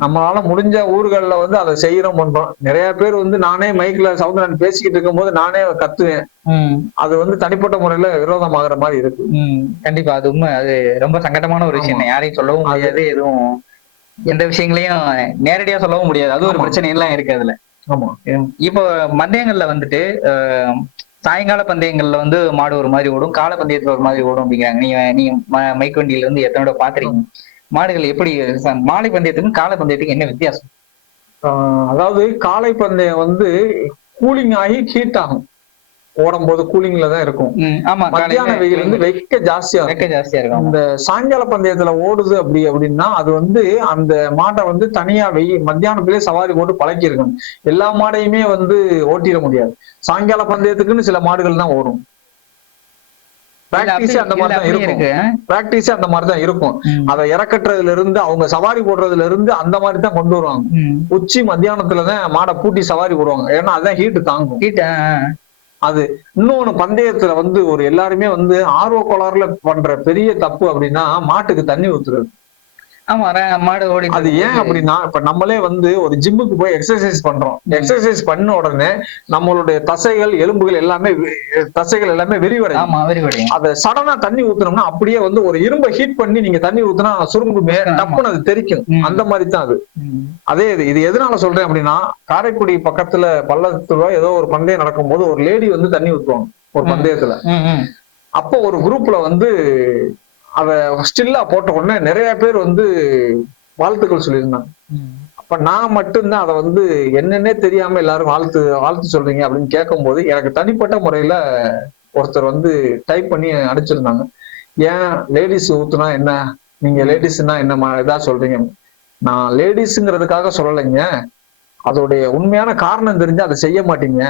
நம்மளால முடிஞ்ச ஊர்கள்ல வந்து அதை செய்யறோம் பண்றோம். நிறைய பேர் வந்து நானே மைக்ல சவுந்தரன் பேசிக்கிட்டு இருக்கும் போது நானே கத்துவேன். அது வந்து தனிப்பட்ட முறையில விரோதமாகற மாதிரி இருக்கு. கண்டிப்பா அது உண்மை. அது ரொம்ப சங்கடமான ஒரு விஷயம். யாரையும் சொல்லவும் முடியாது, எதுவும் எந்த விஷயங்களையும் நேரடியா சொல்லவும் முடியாது. அது ஒரு பிரச்சனை எல்லாம் இருக்கு அதுல. ஆமா, இப்போ மந்தயங்கள்ல வந்துட்டு சாயங்கால பந்தயங்கள்ல வந்து மாடு ஒரு மாதிரி ஓடும், கால பந்தயத்துல ஒரு மாதிரி ஓடும் அப்படிங்கிறாங்க. நீங்க மைக் வண்டியில வந்து எத்தனோட பாத்துறீங்க? மாடுகள் எப்படி மாலை பந்தயத்துக்கும் காலை பந்தயத்துக்கும் என்ன வித்தியாசம்? அதாவது காலை பந்தயம் வந்து கூலிங் ஆகி ஹீட் ஆகும், ஓடும் போது கூலிங்ல தான் இருக்கும். மத்தியான வெயில் வந்து வெக்க ஜாஸ்தியா இருக்கும். இந்த சாயங்கால பந்தயத்துல ஓடுது அப்படின்னா அது வந்து அந்த மாட்டை வந்து தனியா மத்தியானத்திலேயே சவாரி போட்டு பழக்கி இருக்கணும். எல்லா மாடையுமே வந்து ஓட்டிட முடியாது. சாயங்கால பந்தயத்துக்குன்னு சில மாடுகள் தான் ஓடும். பிராக்டிஸ் அந்த மாதிரிதான் இருக்கும். அதை இறக்கட்டுறதுல இருந்து அவங்க சவாரி போடுறதுல இருந்து அந்த மாதிரி தான் கொண்டு வருவாங்க. உச்சி மத்தியானத்துலதான் மாடை பூட்டி சவாரி போடுவாங்க. ஏன்னா அதுதான் ஹீட் தாங்கும். அது இன்னொன்னு பந்தயத்துல வந்து ஒரு எல்லாருமே வந்து ஆர்வ கோளாறுல பண்ற பெரிய தப்பு அப்படின்னா மாட்டுக்கு தண்ணி ஊத்துறது. ஆமா, மாடு ஓடி. அது ஏன் அப்படின்னா இப்ப நம்மளே வந்து ஒரு ஜிம்முக்கு போய் எக்ஸசைஸ் பண்றோம். எக்ஸசைஸ் பண்ண உடனே நம்மளுடைய தசைகள் எல்லாமே விரிவடையும். அதை சடனா தண்ணி ஊத்துனோம்னா அப்படியே வந்து ஒரு இரும்பை ஹீட் பண்ணி நீங்க தண்ணி ஊத்துனா சுருங்குமே, டப்புன்னு அது தெரிக்கும். அந்த மாதிரி தான் அது. அதே இது எதனால சொல்றேன் அப்படின்னா காரைக்குடி பக்கத்துல பள்ளத்துல ஏதோ ஒரு பந்தயம் நடக்கும் போது ஒரு லேடி வந்து தண்ணி ஊத்துவாங்க ஒரு பந்தயத்துல. அப்போ ஒரு குரூப்ல வந்து அதை ஸ்டில்லா போட்ட உடனே நிறைய பேர் வந்து வாழ்த்துக்கள் சொல்லியிருந்தாங்க. அப்ப நான் மட்டும்தான் அதை வந்து என்னன்னே தெரியாம எல்லாரும் வாழ்த்து சொல்றீங்க அப்படின்னு கேட்கும் போது எனக்கு தனிப்பட்ட முறையில ஒருத்தர் வந்து டைப் பண்ணி அடிச்சிருந்தாங்க. ஏன் லேடிஸ் ஊத்துனா என்ன, நீங்க லேடிஸ்னா என்ன இதா சொல்றீங்க? நான் லேடிஸ்ங்கிறதுக்காக சொல்லலைங்க, அதோடைய உண்மையான காரணம் தெரிஞ்சு அதை செய்ய மாட்டீங்க.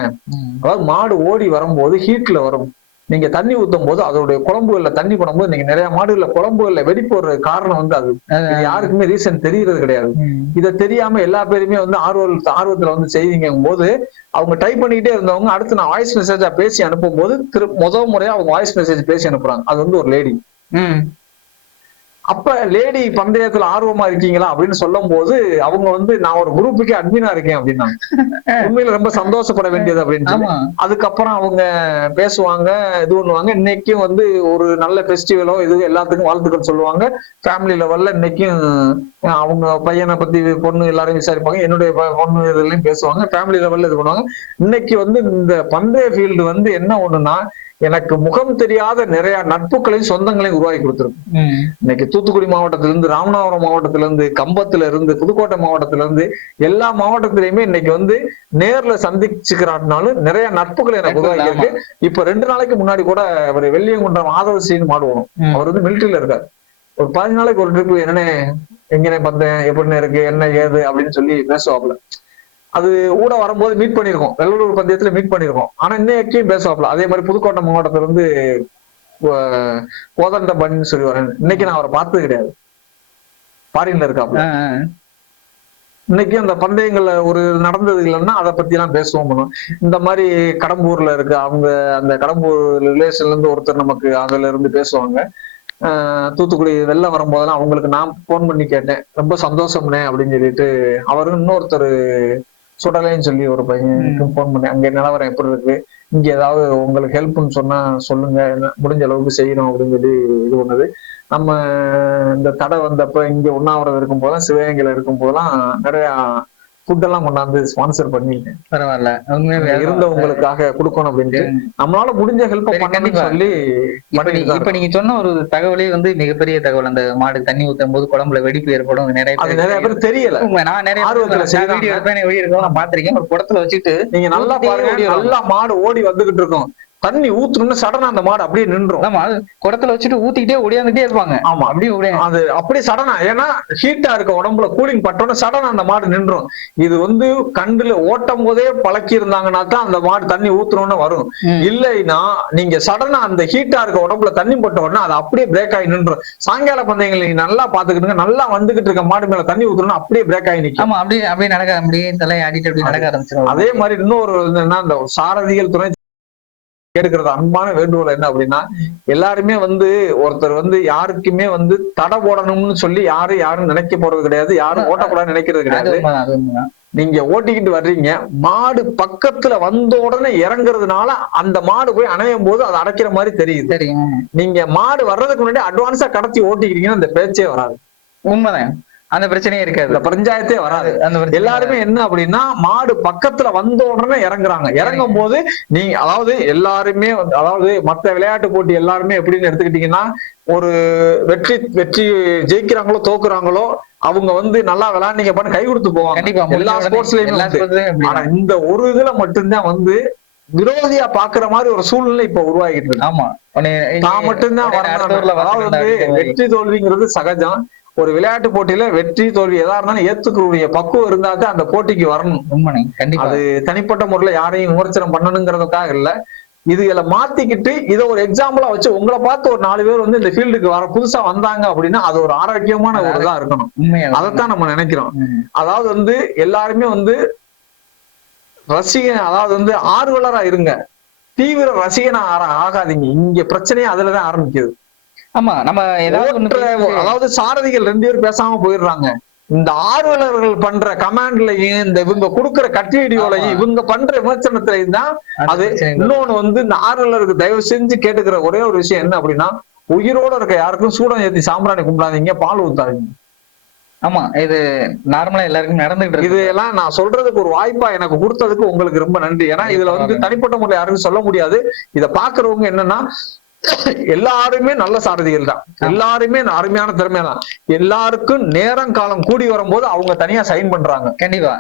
அதாவது மாடு ஓடி வரும்போது ஹீட்ல வரும், நீங்க தண்ணி ஊத்தும் போது அதோடைய குழம்புகள்ல தண்ணி பண்ணும்போது நீங்க நிறைய மாடுகள்ல குழம்புகள்ல வெடிப்பு வர்ற காரணம் வந்து அது யாருக்குமே ரீசன் தெரியறது கிடையாது. இதை தெரியாம எல்லா பேருமே வந்து ஆர்வத்துல வந்து செய்வீங்கும் போது அவங்க டைப் பண்ணிக்கிட்டே இருந்தவங்க அடுத்து நான் வாய்ஸ் மெசேஜா பேசி அனுப்பும் போது முதல் முறையா அவங்க வாய்ஸ் மெசேஜ் பேசி அனுப்புறாங்க. அது வந்து ஒரு லேடி. அப்ப லேடி பந்தயத்துல ஆர்வமா இருக்கீங்களா அப்படின்னு சொல்லும் போது அவங்க வந்து நான் ஒரு குரூப்புக்கே அட்மினா இருக்கேன் அப்படின்னா உண்மையில ரொம்ப சந்தோஷப்பட வேண்டியது அப்படின்னு. அதுக்கப்புறம் அவங்க பேசுவாங்க, இது பண்ணுவாங்க. இன்னைக்கும் வந்து ஒரு நல்ல பெஸ்டிவலோ இது எல்லாத்துக்கும் வாழ்த்துக்கள் சொல்லுவாங்க. ஃபேமிலி லெவல்ல இன்னைக்கும் அவங்க பையனை பத்தி பொண்ணு எல்லாரையும் விசாரிப்பாங்க, என்னுடைய பொண்ணு இதுலயும் பேசுவாங்க, ஃபேமிலி லெவல்ல இது பண்ணுவாங்க. இன்னைக்கு வந்து இந்த பந்தய ஃபீல்டு வந்து என்ன ஒண்ணுன்னா எனக்கு முகம் தெரியாத நிறைய நட்புகளையும் சொந்தங்களையும் உருவாக்கி கொடுத்துருக்கு. இன்னைக்கு தூத்துக்குடி மாவட்டத்திலிருந்து, ராமநாதபுரம் மாவட்டத்திலிருந்து, கம்பத்துல இருந்து, புதுக்கோட்டை மாவட்டத்தில இருந்து எல்லா மாவட்டத்திலயுமே இன்னைக்கு வந்து நேர்ல சந்திச்சுக்கிறாட்னாலும் நிறைய நட்புகள் எனக்கு உருவாக்கி இருக்கு. இப்ப 2 நாளைக்கு முன்னாடி கூட ஒரு வெள்ளியங்குன்றம் ஆதவசின்னு மாடுவோம். அவர் வந்து மிலிட்டரியில இருக்காரு. ஒரு 15 நாளைக்கு ஒரு ட்ரிப் என்னன்னு எங்கனே பந்தேன் எப்படின்னு இருக்கு என்ன ஏது அப்படின்னு சொல்லி பேசுவாப்புல. அது ஊட வரும்போது மீட் பண்ணிருக்கோம், வெள்ளலூர் பந்தயத்துல மீட் பண்ணிருக்கோம். ஆனா இன்னைக்கும் பேசுவாப்ல. அதே மாதிரி புதுக்கோட்டை மாவட்டத்துல இருந்து கோதண்ட பண்ணின்னு சொல்லி வரேன். இன்னைக்கு நான் அவரை பார்த்தது கிடையாது, ஃபாரின்ல இருக்காப்ல. இன்னைக்கு அந்த பந்தயங்கள்ல ஒரு நடந்தது இல்லைன்னா அதை பத்தி எல்லாம் பேசுவோம் பண்ணுவோம். இந்த மாதிரி கடம்பூர்ல இருக்கு, அவங்க அந்த கடம்பூர் ரிலேஷன்ல இருந்து ஒருத்தர் நமக்கு அதுல இருந்து பேசுவாங்க. தூத்துக்குடி வெளில வரும்போதெல்லாம் அவங்களுக்கு நான் போன் பண்ணி கேட்டேன், ரொம்ப சந்தோஷம்னே அப்படின்னு சொல்லிட்டு. அவரு இன்னொருத்தர் சுடலைன்னு சொல்லி ஒரு பையனுக்கு போன் பண்ணேன், அங்க நிலவரம் எப்படி இருக்கு, இங்க ஏதாவது உங்களுக்கு ஹெல்ப்னு சொன்னா சொல்லுங்க, முடிஞ்ச அளவுக்கு செய்யணும் அப்படின்னு சொல்லி இது பண்ணது. நம்ம இந்த தடை வந்தப்ப இங்க உண்ணாவிரதம் இருக்கும் போதெல்லாம், சிவகங்கையில இருக்கும் போதெல்லாம் நிறைய ஃபுட் எல்லாம் கொண்டாந்து ஸ்பான்சர் பண்ணிட்டேன். பரவாயில்ல, இருந்தவங்களுக்காக கொடுக்கணும் அப்படின்ட்டு நம்மளால முடிஞ்ச ஹெல்ப் பண்ணி சொல்லி. இப்ப நீங்க சொன்ன ஒரு தகவலே வந்து மிகப்பெரிய தகவல். அந்த மாடு தண்ணி ஊத்தும் போது குடம்புல வெடிப்பு ஏற்படும், நிறைய பேர் தெரியல. நான் நிறைய வீடியோ எடுப்பேன், நான் பாத்திருக்கேன். ஒரு குடத்துல வச்சுட்டு நீங்க நல்லா பாருங்க, நல்லா மாடு ஓடி வந்துகிட்டு இருக்கும், தண்ணி ஊத்துணும்னு சடனா அந்த மாடு அப்படியே நின்றும். ஆமா, குடத்துல வச்சுட்டு ஊத்திக்கிட்டே ஓடியாந்துட்டே இருப்பாங்க. ஆமா, அது அப்படியே சடனா, ஏன்னா ஹீட்டா இருக்க உடம்புல கூலிங் பட்டோன்னு சடனா அந்த மாடு நின்றும். இது வந்து கண்டுல ஓட்டும் போதே பழக்கி இருந்தாங்கன்னா தான் அந்த மாடு தண்ணி ஊத்துறோம்னு வரும். இல்லைன்னா நீங்க சடனா அந்த ஹீட்டா இருக்க உடம்புல தண்ணி போட்ட உடனே அது அப்படியே பிரேக் ஆகி நின்றும். சாயங்கால பந்தயங்கள் நீங்க நல்லா பாத்துக்கிட்டுங்க, நல்லா வந்துகிட்டு இருக்க மாடு மேல தண்ணி ஊத்துறோம்னா அப்படியே பிரேக் ஆகி நிக்கும். ஆமா, அப்படியே நடக்க, அப்படியே தலையாடிட்டு அப்படி நடக்க ஆரம்பிச்சிடும். அதே மாதிரி இன்னொரு என்னன்னா, இந்த சாரதிகள் துணை கேட்கிறது அன்பான வேண்டுகோள் என்ன அப்படின்னா, எல்லாருமே வந்து ஒருத்தர் வந்து யாருக்குமே வந்து தடை போடணும்னு சொல்லி யாரும் நினைக்க போறது கிடையாது, யாரும் ஓட்டக்கூடாதுன்னு நினைக்கிறது கிடையாது. நீங்க ஓட்டிக்கிட்டு வர்றீங்க, மாடு பக்கத்துல வந்த உடனே இறங்குறதுனால அந்த மாடு போய் அணையும் போது அது அடைக்கிற மாதிரி தெரியுது. நீங்க மாடு வர்றதுக்கு முன்னாடி அட்வான்ஸா கடத்தி ஓட்டிக்கிறீங்கன்னா அந்த பேச்சே வராது. உண்மைதான், அந்த பிரச்சனையே இருக்காது, இந்த பஞ்சாயத்தே வராது. எல்லாருமே என்ன அப்படின்னா, மாடு பக்கத்துல வந்த உடனே இறங்குறாங்க. இறங்கும் போது நீங்க அதாவது எல்லாருமே அதாவது மத்த விளையாட்டு போட்டி எல்லாருமே எப்படின்னு எடுத்துக்கிட்டீங்கன்னா, ஒரு வெற்றி ஜெயிக்கிறாங்களோ தோக்குறாங்களோ அவங்க வந்து நல்லா விளையாண்டீங்க பண்ண கை கொடுத்து போவாங்க எல்லா ஸ்போர்ட்ஸ்லயுமே. ஆனா இந்த ஒரு இதுல மட்டும்தான் வந்து விரோதியா பாக்குற மாதிரி ஒரு சூழ்நிலை இப்ப உருவாகிட்டு இருக்கு. ஆமா, நான் மட்டும்தான் அதாவது வந்து வெற்றி தோல்விங்கிறது சகஜம். ஒரு விளையாட்டு போட்டியில வெற்றி தோல்வி எதா இருந்தாலும் ஏத்துக்கூடிய பக்குவம் இருந்தாக்க அந்த போட்டிக்கு வரணும். அது தனிப்பட்ட முறையில யாரையும் விமர்சனம் பண்ணணுங்கிறதுக்காக இல்ல. இதுல மாத்திக்கிட்டு இதை ஒரு எக்ஸாம்பிளா வச்சு உங்களை பார்த்து ஒரு 4 பேர் வந்து இந்த ஃபீல்டுக்கு வர புதுசா வந்தாங்க அப்படின்னா அது ஒரு ஆரோக்கியமான ஒரு இதா இருக்கணும். அதைத்தான் நம்ம நினைக்கிறோம். அதாவது வந்து எல்லாருமே வந்து ரசிகன், அதாவது வந்து ஆர்வலரா இருங்க, தீவிர ரசிகனா ஆகாதீங்க. இங்க பிரச்சனையே அதுலதான் ஆரம்பிக்குது. ஆமா, நம்ம அதாவது சாரதிகள் 2 பேர் பேசாம போயிடுறாங்க. இந்த ஆர்வலர்கள் பண்ற கமாண்ட்லயும் இந்த இவங்க கொடுக்குற கட் வீடியோலையும் இவங்க பண்ற விமர்சனத்திலையும் தான் அது. இன்னொன்னு வந்து இந்த ஆர்வலருக்கு தயவு செஞ்சு கேட்டுக்கிற ஒரே ஒரு விஷயம் என்ன அப்படின்னா, உயிரோட இருக்க யாருக்கும் சூடம் ஏத்தி சாம்பிராணி கும்பிடாதீங்க, பால் ஊத்தாதீங்க. ஆமா, இது நார்மலா எல்லாருக்கும் நடந்துட்டு இது எல்லாம் நான் சொல்றதுக்கு ஒரு வாய்ப்பா எனக்கு கொடுத்ததுக்கு உங்களுக்கு ரொம்ப நன்றி. ஏன்னா இதுல வந்து தனிப்பட்ட முறையில் யாருக்கும் சொல்ல முடியாது. இதை பாக்குறவங்க என்னன்னா, எல்லாருமே நல்ல சாரதிகள் தான், எல்லாருமே அருமையான திறமை தான். எல்லாருக்கும் நேரம் காலம் கூடி வரும்போது அவங்க தனியா சைன் பண்றாங்க. கண்டிப்பா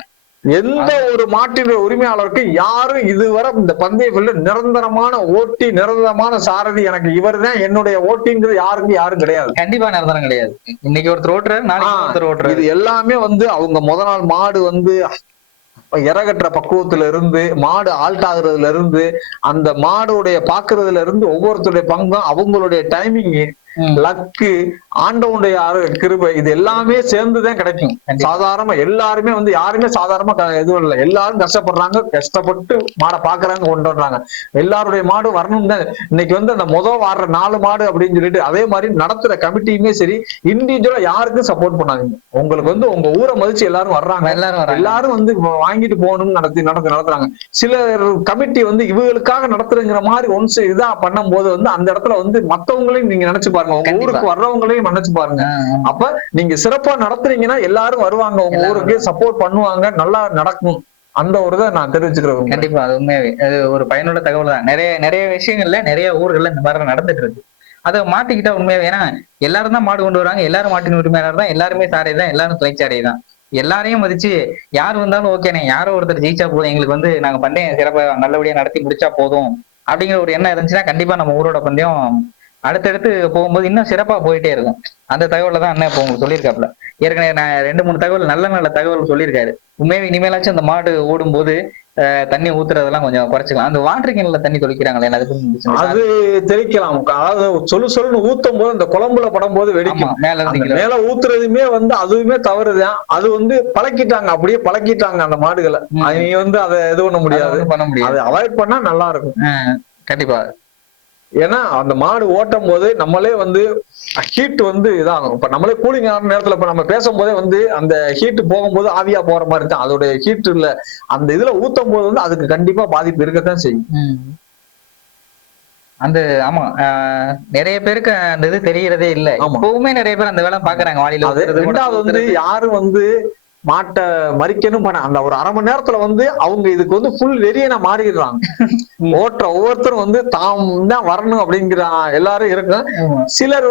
எந்த ஒரு மாட்டினுடைய உரிமையாளருக்கு யாரும் இதுவரை இந்த பந்தயத்துல நிரந்தரமான ஓட்டி நிரந்தரமான சாரதி எனக்கு இவர் தான் என்னுடைய ஓட்டிங்கிறது யாரும் கிடையாது. கண்டிப்பா நிரந்தரம் கிடையாது. இன்னைக்கு ஒருத்தர் ஓட்டுறாரு, நாளைக்கு ஒருத்தர் ஓட்டுறாரு. இது எல்லாமே வந்து அவங்க முத நாள் மாடு வந்து இறகற்ற பக்குவத்துல இருந்து மாடு ஆல்ட் ஆகுறதுல இருந்து அந்த மாடுடைய பாக்குறதுல இருந்து ஒவ்வொருத்தருடைய பங்கும் அவங்களுடைய டைமிங் லக்கு ஆண்டவனுடைய கிருபை இது எல்லாமே சேர்ந்துதான் கிடைக்கும். சாதாரண எல்லாருமே வந்து யாருமே சாதாரணமா எதுவும் இல்லை, எல்லாரும் கஷ்டப்படுறாங்க, கஷ்டப்பட்டு மாடை பாக்குறாங்க, கொண்டு வர்றாங்க. எல்லாருடைய மாடு வரணும் தான். இன்னைக்கு வந்து அந்த வாடுற 4 மாடு அப்படின்னு சொல்லிட்டு அதே மாதிரி நடத்துற கமிட்டியுமே சரி, இண்டிவிஜுவலா யாருக்கும் சப்போர்ட் பண்ணாதீங்க. உங்களுக்கு வந்து உங்க ஊரை மதிச்சு எல்லாரும் வர்றாங்க, எல்லாரும் வந்து வாங்கிட்டு போகணும்னு நடத்துறாங்க. சில கமிட்டி வந்து இவங்களுக்காக நடத்துறங்கிற மாதிரி ஒன்ஸ் இதா பண்ணும் போது வந்து அந்த இடத்துல வந்து மத்தவங்களையும் நீங்க நினைச்சு பாருங்க, உங்க ஊருக்கு வர்றவங்களையும் நினைச்சு பாருங்க. அப்ப நீங்க சிறப்பா நடத்துறீங்கன்னா எல்லாரும் வருவாங்க, உங்க ஊருக்கு சப்போர்ட் பண்ணுவாங்க, நல்லா நடக்கும். அந்த ஒரு இதை நான் தெரிவிச்சுக்கிறேன். கண்டிப்பா அது உண்மையாவே அது ஒரு பயனுள்ள தகவல் தான். நிறைய விஷயங்கள்ல நிறைய ஊர்கள்ல இந்த மாதிரி நடந்துட்டு இருக்கு. அதை மாத்திக்கிட்டா உண்மையாவே, ஏன்னா எல்லாரும் தான் மாடு கொண்டு வராங்க, எல்லாரும் மாட்டின் உரிமையாளர் தான், எல்லாருமே சாரை தான், எல்லாரும் துணைச்சாரை தான். எல்லாரையும் மதிச்சு யார் வந்தாலும் ஓகேண்ணே, யாரோ ஒருத்தர் ஜெயிச்சா போதும், எங்களுக்கு வந்து நாங்க பந்தயம் சிறப்பா நல்லபடியா நடத்தி முடிச்சா போதும் அப்படிங்கிற ஒரு எண்ணம் இருந்துச்சுன்னா கண்டிப்பா நம்ம ஊரோட பந்தயம் அடுத்தடுத்து போகும்போது இன்னும் சிறப்பா போயிட்டே இருக்கும். அந்த தகவலை தான் அண்ணன் இப்போ உங்களுக்கு சொல்லியிருக்காப்ல. ஏற்கனவே நான் 2 3 தகவல் நல்ல நல்ல தகவல் சொல்லியிருக்காரு. உண்மையாவே இனிமேலாச்சும் அந்த மாடு ஓடும்போது தண்ணி ஊத்துறதெல்லாம் கொஞ்சம் குறைச்சிக்கலாம். அந்த வாட்டர் கேன்ல தண்ணி தெளிக்கிறாங்களே அதை பத்தி சொல்லுங்க. அது தெளிக்கலாம். அதாவது சொல்லுன்னு ஊத்தும் போது அந்த குழம்புல படும் போது ஆமா, வெடிக்கும். மேல இருந்து அந்த கீழ. மேல ஊத்துறதுமே அதுவுமே தவறுதான். அது பழக்கிட்டாங்க, அப்படியே பழக்கிட்டாங்க அந்த மாடுகளை. நீ அதை இது பண்ண முடியாது, ஒண்ணும் பண்ண முடியாது. அதை அவாய்ட் பண்ணா நல்லா இருக்கும். கண்டிப்பா. ஏன்னா அந்த மாடு ஓட்டும் போது நம்மளே ஹீட் இதாகும். இப்ப நம்மளே கூலிங் ஆன நேரத்துல இப்ப நம்ம பேசும்போதே அந்த ஹீட் போகும்போது ஆவியா போற மாதிரி தான். அதோட ஹீட் இல்ல அந்த இதுல ஊத்தும் போது அதுக்கு கண்டிப்பா பாதிப்பு இருக்கத்தான் செய்யும். அந்த ஆமா, நிறைய பேருக்கு அந்த இது தெரியறதே இல்ல. இப்பவுமே நிறைய பேர் அந்த வேலை பாக்குறாங்க. வாளியில ரெண்டாவது யாரும் மாட்டை மறிக்கணும் பண்ண அந்த ஒரு அரை மணி நேரத்துல அவங்க இதுக்கு ஃபுல் வெறியனா மாறிடுறாங்க. ஓட்டுற ஒவ்வொருத்தரும் தாம் தான் வரணும் அப்படிங்கிற எல்லாரும் இருக்கும். சிலர்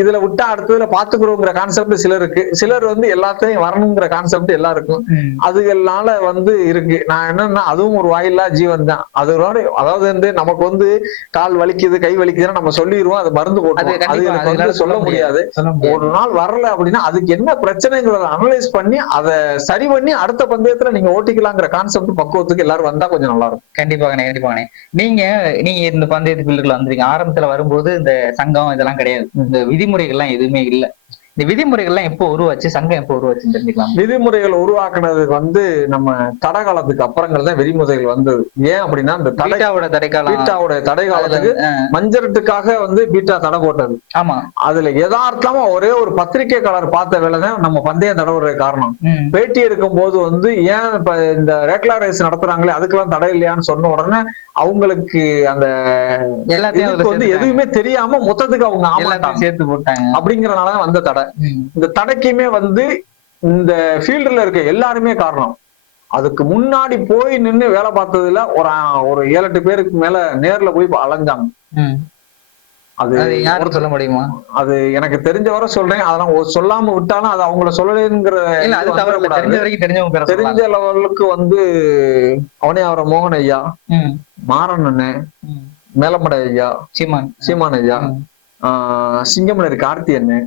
இதுல விட்டா அடுத்ததுல பாத்துக்கிறோங்கிற கான்செப்ட் சிலருக்கு, சிலர் எல்லாத்தையும் வரணுங்கிற கான்செப்ட் எல்லாருக்கும். அதுகள்னால இருக்கு. நான் என்னன்னா அதுவும் ஒரு வாயில்லா ஜீவன் தான். அதோட அதாவது நமக்கு கால் வலிக்குது கை வலிக்குதுன்னா நம்ம சொல்லிடுவோம், அது மருந்து போட்டு அது எனக்கு சொல்ல முடியாது. ஒரு நாள் வரல அப்படின்னா அதுக்கு என்ன பிரச்சனைங்கிறத அனலைஸ் பண்ணி அதை சரி பண்ணி அடுத்த பந்தயத்துல நீங்க ஓட்டிக்கலாங்கிற கான்செப்ட் பக்குவத்துக்கு எல்லாரும் வந்தா கொஞ்சம் நல்லா இருக்கும். கண்டிப்பாங்க. நீங்க இந்த பந்தயத்து ஃபீல்டுக்குள்ள வந்துருங்க. ஆரம்பத்துல வரும்போது இந்த சங்கம் இதெல்லாம் கிடையாது, இந்த விதிமுறைகள் எல்லாம் எதுவுமே இல்ல. இந்த விதிமுறைகள் எல்லாம் எப்போ உருவாச்சு, சங்கம் எப்போ உருவாச்சுன்னு தெரிஞ்சுக்கலாம். விதிமுறைகள் உருவாக்குனது நம்ம தடகாலத்துக்கு அப்புறங்கள் தான் விதிமுறைகள் வந்தது. ஏன் அப்படின்னா இந்த பீட்டாவோட தடை காலத்துக்கு மஞ்சரட்டுக்காக பீட்டா தடை போட்டது. ஆமா, அதுல யதார்த்தமா ஒரே ஒரு பத்திரிகையாளர் பார்த்த வேலைதான் நம்ம பந்தயம் தடவுற காரணம். பேட்டி எடுக்கும் போது ஏன் இப்ப இந்த ரேக்லா ரேஸ் நடத்துறாங்களே அதுக்கெல்லாம் தடை இல்லையான்னு சொன்ன உடனே அவங்களுக்கு அந்த எல்லாத்தையும் எதுவுமே தெரியாம மொத்தத்துக்கு அவங்க ஆமாட்டாங்க சேர்த்து போட்டாங்க. அப்படிங்கறதுனால வந்த தடை. இந்த தடைக்குமே இந்த ஃபீல்டுல இருக்க எல்லாருமே காரணம். அதுக்கு முன்னாடி போய் நின்னு வேலை பார்த்ததுல ஒரு 7-8 பேருக்கு மேல நேர்ல போய் அலைஞ்சாங்க. அது யாரும் சொல்ல முடியுமா? அது எனக்கு தெரிஞ்ச வரை சொல்றேன். அதெல்லாம் சொல்லாம விட்டாலும் அது அவங்கள சொல்லலைங்கிற தெரிஞ்ச லெவலுக்கு அவனையாவர மோகன் ஐயா, மாறன் அண்ணன், மேலமடை ஐயா, சீமான் ஐயா, சிங்கமலர் கார்த்தி அண்ணன்,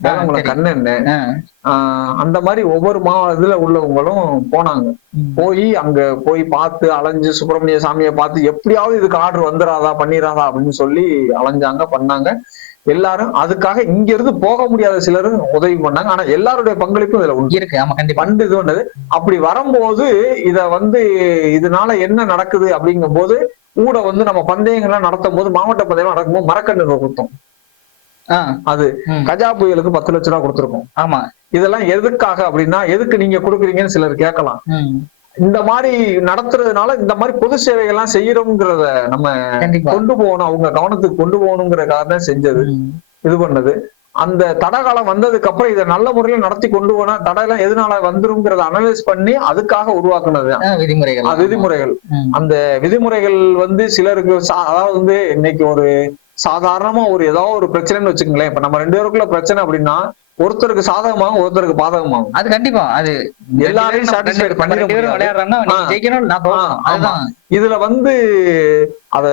வேளாங்குளம் கண்ணன், அந்த மாதிரி ஒவ்வொரு இதுல உள்ளவங்களும் போனாங்க. அங்க போய் பார்த்து அலைஞ்சு சுப்பிரமணிய சாமியை பார்த்து எப்படியாவது இதுக்கு ஆர்டர் வந்துடாதா பண்ணிடாதா அப்படின்னு சொல்லி அலைஞ்சாங்க, பண்ணாங்க. எல்லாரும் அதுக்காக இங்க இருந்து போக முடியாத சிலரும் உதவி பண்ணாங்க. ஆனா எல்லாருடைய பங்களிப்பும் இதுல இருக்கு. பண்டு இது பண்ணது. அப்படி வரும்போது இத இதனால என்ன நடக்குது அப்படிங்கும் போது கூட நம்ம பந்தயங்கள்லாம் நடத்தும் போது, மாவட்ட பந்தயம் நடக்கும்போது மரக்கன்று கொடுத்தோம். அது கஜா புயலுக்கு 10 லட்சம் ரூபாய் கொடுத்திருக்கோம். ஆமா, இதெல்லாம் எதுக்காக அப்படின்னா, எதுக்கு நீங்க கொடுக்குறீங்கன்னு சிலர் கேட்கலாம். இந்த மாதிரி நடத்துறதுனால இந்த மாதிரி பொது சேவைகள்லாம் செய்யறோம்ங்கிறத நம்ம கொண்டு போகணும், அவங்க கவனத்துக்கு கொண்டு போகணுங்கிறதுக்காக தான் செஞ்சது, இது பண்ணது. அந்த தடகாலம் வந்ததுக்கு அப்புறம் இதை நல்ல முறையில நடத்தி கொண்டு போனா தடையெல்லாம் எதனால வந்துருங்கிறத அனலைஸ் பண்ணி அதுக்காக உருவாக்குனதுதான் விதிமுறைகள். அந்த விதிமுறைகள் சிலருக்கு அதாவது இன்னைக்கு ஒரு சாதாரணமா ஏதாவது ஒரு பிரச்சனைன்னு வச்சுக்கோங்களேன். இப்ப நம்ம 2 பேருக்குள்ள பிரச்சனை அப்படின்னா ஒருத்தருக்கு சாதகமாகும் ஒருத்தருக்கு பாதகமாகும். அது கண்டிப்பா அது எல்லாரையும் சாட்டிஸ்ஃபைட் பண்ணிடுறாங்க. இதுல அத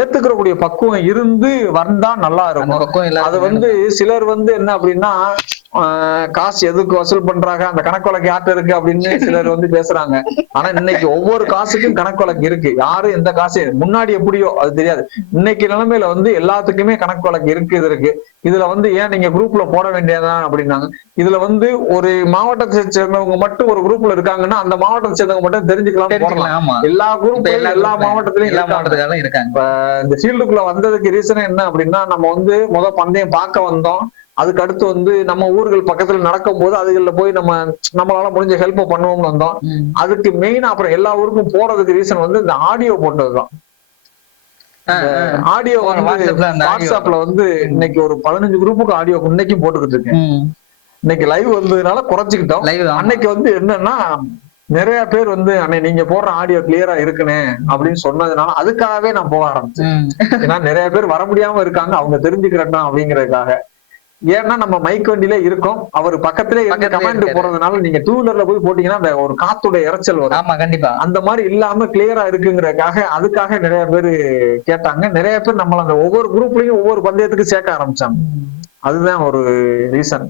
ஏத்துக்கிறக்கூடிய பக்குவம் இருந்து வந்தா நல்லா இருக்கும். அது சிலர் என்ன அப்படின்னா காசு எதுக்கு வசூல் பண்றாங்க, அந்த கணக்கு வழக்கு யார்ட்ட இருக்கு அப்படின்னு சிலர் பேசுறாங்க. ஆனா இன்னைக்கு ஒவ்வொரு காசுக்கும் கணக்கு வழக்கு இருக்கு. யாரு எந்த காசு முன்னாடி எப்படியோ அது தெரியாது. இன்னைக்கு நிலைமையில எல்லாத்துக்குமே கணக்கு வழக்கு இருக்கு. இதுல ஏன் நீங்க குரூப்ல போட வேண்டியதான் அப்படின்னாங்க. இதுல ஒரு மாவட்டத்தை சேர்ந்தவங்க மட்டும் ஒரு குரூப்ல இருக்காங்கன்னா அந்த மாவட்டத்தை சேர்ந்தவங்க மட்டும் தெரிஞ்சுக்கலாம். எல்லா குரூப்லயும் எல்லா மாவட்டத்திலயும் இருக்காங்க. இந்த ஃபீல்டுக்குள்ள வந்ததுக்கு ரீசன் என்ன அப்படின்னா, நம்ம பந்தயம் பார்க்க வந்தோம். அதுக்கு அடுத்து நம்ம ஊர்கள் பக்கத்துல நடக்கும் போது அதுகள்ல போய் நம்மளால முடிஞ்ச ஹெல்ப் பண்ணுவோம்னு வந்தோம். அதுக்கு மெயினா அப்புறம் எல்லா ஊருக்கும் போறதுக்கு ரீசன் இந்த ஆடியோ போட்டதுதான். ஆடியோ வாட்ஸ்அப்ல இன்னைக்கு ஒரு 15 குரூப்புக்கு ஆடியோ இன்னைக்கும் போட்டுக்கிட்டு இருக்கேன். இன்னைக்கு லைவ் வந்ததுனால குறைச்சிக்கிட்டோம். அன்னைக்கு என்னன்னா நிறைய பேர் அன்னை நீங்க போடுற ஆடியோ கிளியரா இருக்குனே அப்படின்னு சொன்னதுனால அதுக்காகவே நான் போக ஆரம்பிச்சேன். ஏன்னா நிறைய பேர் வர முடியாம இருக்காங்க, அவங்க தெரிஞ்சுக்கிறேன் அப்படிங்கறதுக்காக. ஏன்னா நம்ம மைக் வண்டியில இருக்கோம், அவர் பக்கத்திலே இருந்து பக்கத்திலே கமாண்ட் இருக்காரு. போறதுனால நீங்க டூ வீலர்ல போய் போட்டீங்கன்னா அந்த ஒரு காத்தோட இரைச்சல் வரும். ஆமா கண்டிப்பா. அந்த மாதிரி இல்லாம கிளியரா இருக்குங்கிறதுக்காக அதுக்காக நிறைய பேர் கேட்டாங்க. நிறைய பேர் நம்மள அந்த ஒவ்வொரு குரூப்லயும் ஒவ்வொரு பந்தயத்துக்கு சேர்க்க ஆரம்பிச்சாங்க. அதுதான் ஒரு ரீசன்.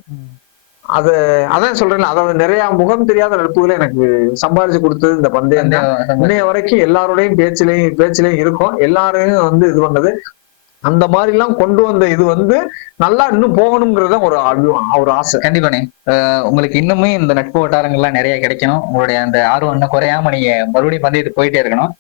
அது அதான் சொல்றேன், அதாவது நிறைய முகம் தெரியாத நட்புகளை எனக்கு சம்பாதிச்சு கொடுத்தது இந்த பந்தயம் தான். இன்னைய வரைக்கும் எல்லாரோடையும் பேச்சிலையும் இருக்கும், எல்லாரையும் வந்து இது பண்ணது. அந்த மாதிரி எல்லாம் கொண்டு வந்த இது வந்து நல்லா இன்னும் போகணுங்கிறத ஒரு ஆசை. கண்டிப்பாண்ணே. உங்களுக்கு இன்னுமே இந்த நட்பு வட்டாரங்கள்லாம் நிறைய கிடைக்கணும். உங்களுடைய அந்த ஆர்வம் இன்னும் குறையாம நீங்க மறுபடியும் பந்தயத்துக்கு போயிட்டே இருக்கணும்.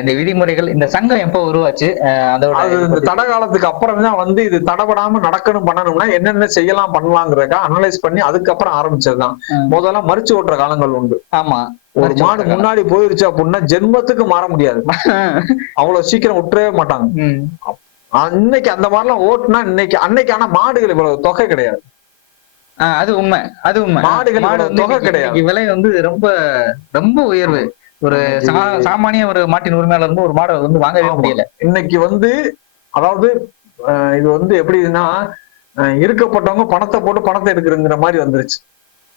இந்த விதிமுறைகள், இந்த சங்கம் எப்போ உருவாச்சு? அதோட அது இந்த தடை காலத்துக்கு அப்புறம் தான் வந்து இது தடைபடாம பண்ணணும்னா என்னென்ன செய்யலாம் பண்ணலாங்கிறத அனலைஸ் பண்ணி அதுக்கப்புறம் ஆரம்பிச்சதுதான். முதல்ல மறிச்சு ஓட்டுற காலங்கள் உண்டு. ஆமா. ஒரு மாடு முன்னாடி போயிருச்சு அப்படின்னா ஜென்மத்துக்கு மாற முடியாது, அவ்வளவு சீக்கிரம் விட்டுறவே மாட்டாங்க. இன்னைக்கு அந்த மாதிரிலாம் ஓட்டுனா அன்னைக்கு ஆனா மாடுகள் இவ்வளவு தொகை கிடையாது. அது உண்மை, அது உண்மை. மாடுகள் தொகை கிடையாது, விலை வந்து ரொம்ப ரொம்ப உயர்வு. ஒரு சாமானிய ஒரு மாட்டின் உரிமையாளர் இருந்து ஒரு மாடை வந்து வாங்கவே முடியல. இன்னைக்கு வந்து அதாவது இது வந்து எப்படின்னா இருக்கப்பட்டவங்க பணத்தை போட்டு பணத்தை எடுக்கிறங்கிற மாதிரி வந்துருச்சு.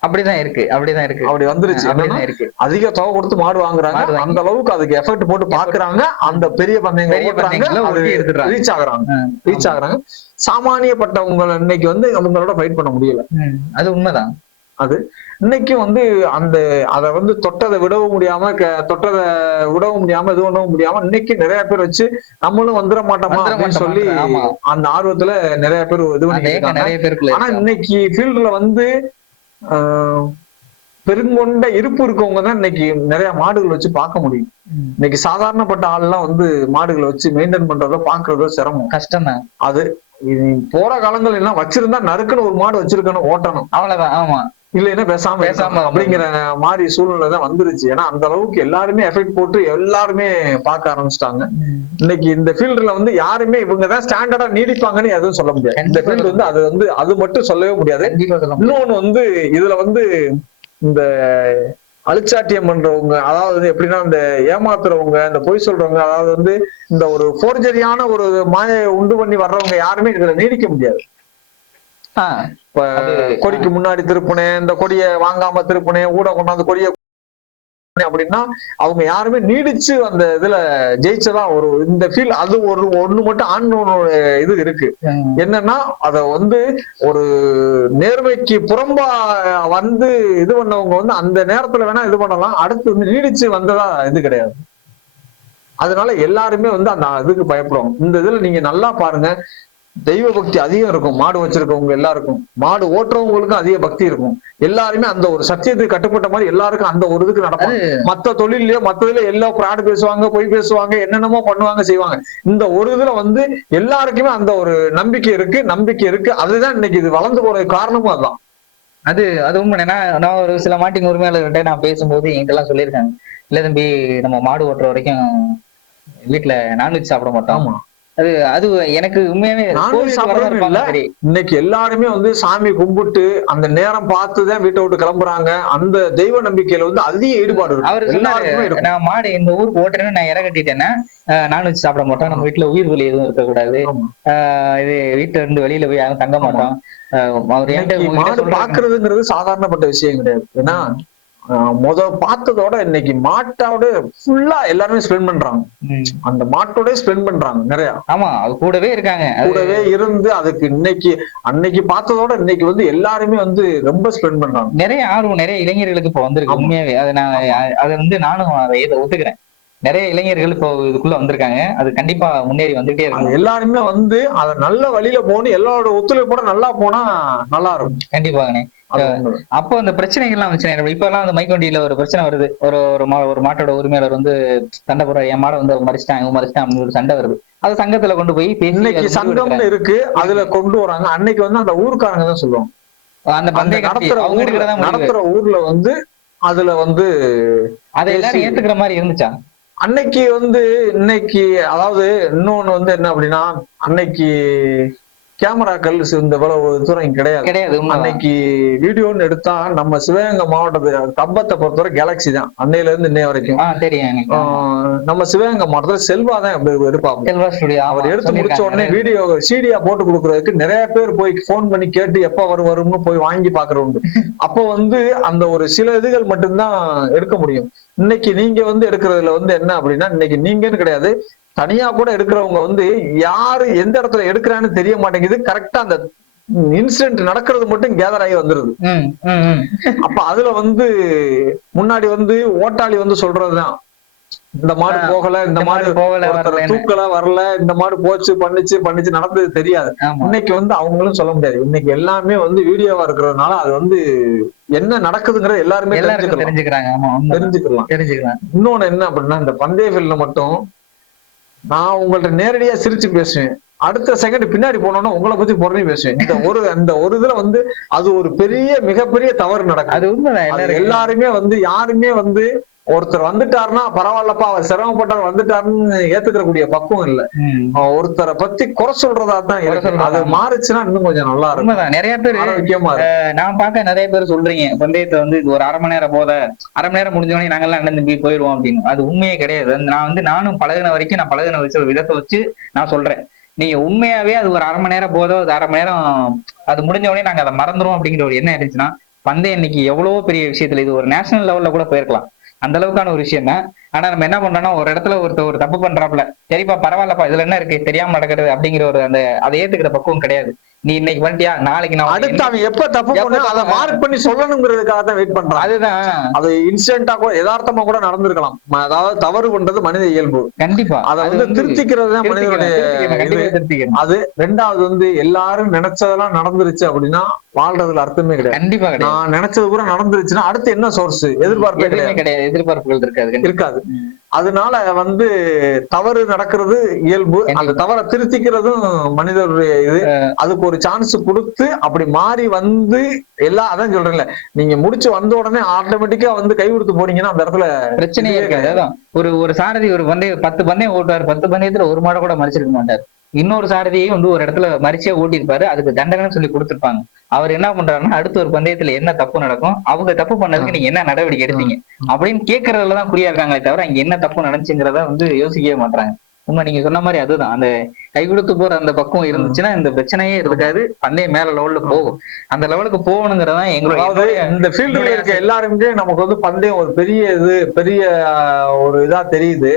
அப்படிதான் இருக்கு. அப்படி வந்துருச்சு. அதிக தொகை கொடுத்து மாடு வாங்குறாங்க, அந்த அளவுக்கு அதுக்கு எஃபெக்ட் போட்டு பாக்குறாங்க, அந்த பெரிய பந்தயங்கள் ரீச் ஆகுறாங்க. சாமானியப்பட்டவங்க இன்னைக்கு வந்து அவங்களோட ஃபைட் பண்ண முடியல. அது உண்மைதான். அது இன்னைக்கு வந்து அதை வந்து தொட்டதை விடவும் முடியாம இது பண்ணவும் முடியாம இன்னைக்கு நிறைய பேர் வச்சு நம்மளும் வந்துட மாட்டோமா அப்படின்னு சொல்லி அந்த ஆர்வத்துல நிறைய பேர் இது பண்ணிருக்காங்க. ஆனா இன்னைக்கு ஃபீல்டுல வந்து பெருங்கொண்ட இருப்பு இருக்கவங்க தான் இன்னைக்கு நிறைய மாடுகள் வச்சு பார்க்க முடியும். இன்னைக்கு சாதாரணப்பட்ட ஆள்லாம் வந்து மாடுகளை வச்சு மெயின்டைன் பண்றதோ பாக்குறதோ சிரமம், கஷ்டம் தான். அது போற காலங்கள் எல்லாம் வச்சிருந்தா நறுக்குன்னு ஒரு மாடு வச்சிருக்கணும், ஓட்டணும், அவ்வளவுதான். ஆமா, இல்லைன்னா பேசாம அப்படிங்கிற மாதிரி சூழ்நிலை தான் வந்துருச்சு. ஏன்னா அந்த அளவுக்கு எல்லாருமே எஃபெக்ட் போட்டு எல்லாருமே பார்க்க ஆரம்பிச்சிட்டாங்க. இன்னைக்கு இந்த ஃபீல்டுல வந்து யாருமே இவங்கதான் ஸ்டாண்டர்டா நீடிப்பாங்கன்னு எதுவும் சொல்ல முடியாது. இந்த ஃபீல்டு வந்து அது மட்டும் சொல்லவே முடியாது. இன்னொன்னு வந்து இதுல வந்து இந்த அழிச்சாட்டியம் பண்றவங்க, அதாவது எப்படின்னா இந்த ஏமாத்துறவங்க, இந்த பொய் சொல்றவங்க, அதாவது வந்து இந்த ஒரு போர்ஜரியான ஒரு மாயை உண்டு பண்ணி வர்றவங்க யாருமே இதுல நீடிக்க முடியாது. கொடிக்கு முன்னாடி திருப்புனேன், இந்த கொடியை வாங்காம திருப்புனேன், ஊட கொண்டாந்து கொடியை அப்படின்னா அவங்க யாருமே நீடிச்சு அந்த இதுல ஜெயிச்சதா ஒரு இந்த ஃபீல். அது ஒண்ணு மட்டும் ஆண் இது இருக்கு. என்னன்னா அத வந்து ஒரு நேர்மைக்கு புறம்பா வந்து இது பண்ணவங்க வந்து அந்த நேரத்துல வேணா இது பண்ணலாம், அடுத்து வந்து நீடிச்சு வந்ததா இது கிடையாது. அதனால எல்லாருமே வந்து அந்த இதுக்கு பயப்படுவாங்க. இந்த இதுல நீங்க நல்லா பாருங்க, தெய்வ பக்தி அதிகம் இருக்கும் மாடு வச்சிருக்கவங்க எல்லாருக்கும், மாடு ஓட்டுறவங்களுக்கும் அதிக பக்தி இருக்கும். எல்லாருமே அந்த ஒரு சத்தியத்துக்கு கட்டுப்பட்ட மாதிரி எல்லாருக்கும் அந்த ஒரு இதுக்கு நடக்கும். மத்த தொழிலையோ மத்ததுல எல்லா பிராடு பேசுவாங்க, பொய் பேசுவாங்க, என்னென்னமோ பண்ணுவாங்க செய்வாங்க. இந்த ஒரு இதுல வந்து எல்லாருக்குமே அந்த ஒரு நம்பிக்கை இருக்கு. அதுதான் இன்னைக்கு இது வளர்ந்து போறதுக்கு காரணமும் அதுதான். அது உண்மை. நான் ஒரு சில மாட்டின் உரிமையாளர்கிட்ட நான் பேசும்போது என்கிட்ட எல்லாம் சொல்லியிருக்காங்க, இல்ல தம்பி நம்ம மாடு ஓட்டுற வரைக்கும் வீட்டுல நான்வெஜ் சாப்பிட மாட்டோம். அது எனக்கு உண்மையாவே இன்னைக்கு எல்லாருமே வந்து சாமி கும்பிட்டு அந்த நேரம் பார்த்துதான் வீட்டை விட்டு கிளம்புறாங்க. அந்த தெய்வ நம்பிக்கையில வந்து அதிக ஈடுபாடு இருக்கு. அவரு சொன்னாரு, நான் மாடு எங்க ஊருக்கு ஓட்டுறேன்னு நான் இற கட்டிட்டேன்னா நான்வெஜ் சாப்பிட மாட்டோம், நம்ம வீட்டுல உயிர் வலி எதுவும் இருக்கக்கூடாது, இது வீட்டுல இருந்து வெளியில போய் யாரும் தங்க மாட்டோம். மாடு பாக்குறதுங்கிறது சாதாரணப்பட்ட விஷயம் கிடையாது. ஏன்னா பார்த்ததோட இன்னைக்கு மாட்டோட ஃபுல்லா எல்லாருமே ஸ்பெண்ட் பண்றாங்க, அந்த மாட்டோட ஸ்பெண்ட் பண்றாங்க நிறைய. ஆமா, அது கூடவே இருக்காங்க, கூடவே இருந்து அதுக்கு அன்னைக்கு பார்த்ததோட இன்னைக்கு வந்து எல்லாருமே வந்து ரொம்ப ஸ்பெண்ட் பண்றாங்க. நிறைய ஆர்வம் நிறைய இளைஞர்களுக்கு இப்ப வந்திருக்கு. உண்மையாவே அதை வந்து நானும் அதை ஒத்துக்கிறேன். நிறைய இளைஞர்கள் இப்போ இதுக்குள்ள வந்திருக்காங்க. அது கண்டிப்பா முன்னேறி வந்துட்டே இருக்காங்க. எல்லாருமே வந்து அத நல்ல வழியில போகணும், எல்லாரோட ஒத்துழைப்போட நல்லா போனா நல்லா இருக்கும். கண்டிப்பாங்கண்ணே. அப்போ அந்த பிரச்சனைகள்லாம் வந்துச்சு. இப்ப எல்லாம் அந்த மைக்கொண்டியில ஒரு பிரச்சனை வருது, ஒரு மாட்டோட உரிமையாளர் வந்து சண்டை போடுற, என் மாடை வந்து மறிச்சிட்டான் அப்படின்னு ஒரு சண்டை வருது. அது சங்கத்துல கொண்டு போய் இன்னைக்கு சங்கம்னு இருக்கு, அதுல கொண்டு வராங்க. அன்னைக்கு வந்து அந்த ஊருக்காரங்க தான் சொல்லுவாங்க, அந்த பந்தய நடத்துற ஊர்ல வந்து அதுல வந்து அதை எல்லாரும் ஏத்துக்கிற மாதிரி இருந்துச்சா இன்னைக்கு. அதாவது இன்னொன்னு வந்து என்ன அப்படின்னா, அன்னைக்கு கேமராக்கள் இந்த இவ்வளவு தூரம் கிடையாது. கிடையாது. உண்மைதான். அன்னைக்கு வீடியோன்னு எடுத்தா நம்ம சிவகங்கை மாவட்டத்து கம்பத்தை பொறுத்தவரை கேலக்சி தான் அன்னையில இருந்து இன்னைய வரைக்கும். தெரியும் எனக்கு. நம்ம சிவகங்கை மாவட்டத்துல செல்வா தான் எடுப்பாங்க. செல்வா ஸ்டுடியோ. அவர் எடுத்து முடிச்ச உடனே வீடியோ சீடியா போட்டு கொடுக்கறதுக்கு நிறைய பேர் போய் போன் பண்ணி கேட்டு எப்ப வரும்னு போய் வாங்கி பாக்குறது உண்டு. அப்போ வந்து அந்த ஒரு சில இதுகள் மட்டும்தான் எடுக்க முடியும். இன்னைக்கு நீங்க வந்து எடுக்கிறதுல வந்து என்ன அப்படின்னா, இன்னைக்கு நீங்கன்னு கிடையாது, தனியா கூட எடுக்கிறவங்க வந்து யாரு எந்த இடத்துல எடுக்கிறான்னு தெரிய மாட்டேங்குது. கரெக்டா அந்த இன்சிடென்ட் நடக்கிறது மட்டும் கேதர் ஆகி வந்துருது. அப்ப அதுல வந்து முன்னாடி வந்து ஓட்டாளி வந்து சொல்றதுதான், இந்த மாடு போகல, இந்த மாடு தூக்கல வரல, இந்த மாடு போச்சு பண்ணிச்சு நடந்தது தெரியாது. இன்னைக்கு வந்து அவங்களும் சொல்ல முடியாது. இன்னைக்கு எல்லாமே வந்து வீடியோவா இருக்கிறதுனால அது வந்து என்ன நடக்குதுங்கிறது எல்லாருமே தெரிஞ்சுக்கலாம். இன்னொன்னு என்ன அப்படின்னா, இந்த பந்தய ஃபீல்ட்ல மட்டும் நான் உங்கள்ட்ட நேரடியா சிரிச்சு பேசுவேன், அடுத்த செகண்ட் பின்னாடி போனோம்னா உங்களை பத்தி பொறுமை பேசுவேன். இந்த ஒரு இதுல வந்து அது ஒரு மிகப்பெரிய தவறு நடக்கும். அது உண்மைதான். எல்லாருமே வந்து யாருமே வந்து ஒருத்தர் வந்துட்டாருன்னா பரவாயில்லப்பா, அவர் சிரமப்பட்டார் வந்துட்டாருன்னு ஏத்துக்கக்கூடிய பக்குவம் இல்ல. ஒருத்தரை பத்தி குறை சொல்றதா தான். அது மாறுச்சுன்னா இன்னும் கொஞ்சம் நல்லா இருக்கும். நிறைய பேர் நான் பார்க்க நிறைய பேர் சொல்றீங்க, பந்தயத்தை வந்து இது ஒரு அரை மணி நேரம் அரை மணி நேரம் முடிஞ்சோடனே நாங்கெல்லாம் அண்ணன் தம்பி போயிடுவோம் அப்படின்னு. அது உண்மையே கிடையாது. நானும் பழகின வரைக்கும் நான் பழகின விதத்தை வச்சு நான் சொல்றேன். நீங்க உண்மையாவே அது ஒரு அரை மணி நேரம் அது அரை மணி நேரம் அது முடிஞ்ச உடனே நாங்க அதை மறந்துடும் அப்படிங்கிற ஒரு எண்ணம் இருந்துச்சுன்னா, பந்தயம் இன்னைக்கு எவ்வளவோ பெரிய விஷயத்துல இது ஒரு நேஷனல் லெவல்ல கூட போயிருக்கலாம். அந்த அளவுக்கான ஒரு விஷயம் தான். ஆனா நம்ம என்ன பண்றோம்னா, ஒரு இடத்துல ஒரு தப்பு பண்றாப்புல, சரிப்பா பரவாயில்லப்பா இதுல என்ன இருக்கு தெரியாம நடக்கிறது அப்படிங்கிற ஒரு அதை ஏத்துக்கிற பக்குவம் கிடையாது. நீ இன்னைக்கு வந்துட்டியா, நாளைக்கு நான் அடுத்து அவன் எப்ப தப்பு பண்ண அதை மார்க் பண்ணி சொல்லணுங்கிறதுக்காக தான் வெயிட் பண்றான். அதுதான் அது இன்சிடென்டா கூட யதார்த்தமா கூட நடந்திருக்கலாம். அதாவது தவறு பண்றது மனித இயல்பு. கண்டிப்பா அதை வந்து திருத்திக்கிறது தான் மனிதனுடைய. அது ரெண்டாவது வந்து எல்லாரும் நினைச்சதெல்லாம் நடந்துருச்சு அப்படின்னா வாழ்றதுல அர்த்தமே கிடையாது. கண்டிப்பா நான் நினைச்சது கூட நடந்துருச்சுன்னா அடுத்து என்ன சோர்ஸ்? எதிர்பார்ப்பு கிடையாது. எதிர்பார்ப்புகள் இருக்காது. அதனால வந்து தவறு நடக்கிறது இயல்பு. அந்த தவறை திருத்திக்கிறதும் மனிதனுடைய இது. அதுக்கு ஒரு சான்ஸ் கொடுத்து அப்படி மாறி வந்து எல்லாம் அதான் சொல்றேன்ல, நீங்க முடிச்சு வந்த உடனே ஆட்டோமேட்டிக்கா வந்து கை கொடுத்து போனீங்கன்னா அந்த இடத்துல பிரச்சனையே இருக்காது. அதான் ஒரு சாரதி ஒரு 10 பந்தயம் ஓட்டுவார், 10 பந்தயத்துல ஒரு மாட கூட மறிச்சிருக்க மாட்டார். இன்னொரு சாரதியை வந்து ஒரு இடத்துல மறிச்சே ஓட்டிருப்பாரு, அதுக்கு தண்டனை சொல்லி கொடுத்துருப்பாங்க. அவர் என்ன பண்றாருன்னா, அடுத்த ஒரு பந்தயத்துல என்ன தப்பு நடக்கும், அவங்க தப்பு பண்ணதுக்கு நீங்க என்ன நடவடிக்கை எடுத்தீங்க அப்படின்னு கேட்கறதுலதான் குறியா இருக்காங்களே தவிர அங்க என்ன தப்பு நடந்துச்சுங்கிறத வந்து யோசிக்கவே மாட்டாங்க. உண்மை நீங்க சொன்ன மாதிரி அதுதான், அந்த கை கொடுத்து போற அந்த பக்கம் இருந்துச்சுன்னா இந்த பிரச்சனையே இருக்காது. பந்தயம் மேல லெவல்ல போகும். அந்த லெவலுக்கு போகணுங்கிறதான் எங்களோட இந்த ஃபீல்டுல இருக்க எல்லாருமே நமக்கு வந்து பந்தயம் ஒரு பெரிய ஒரு இதா தெரியுது.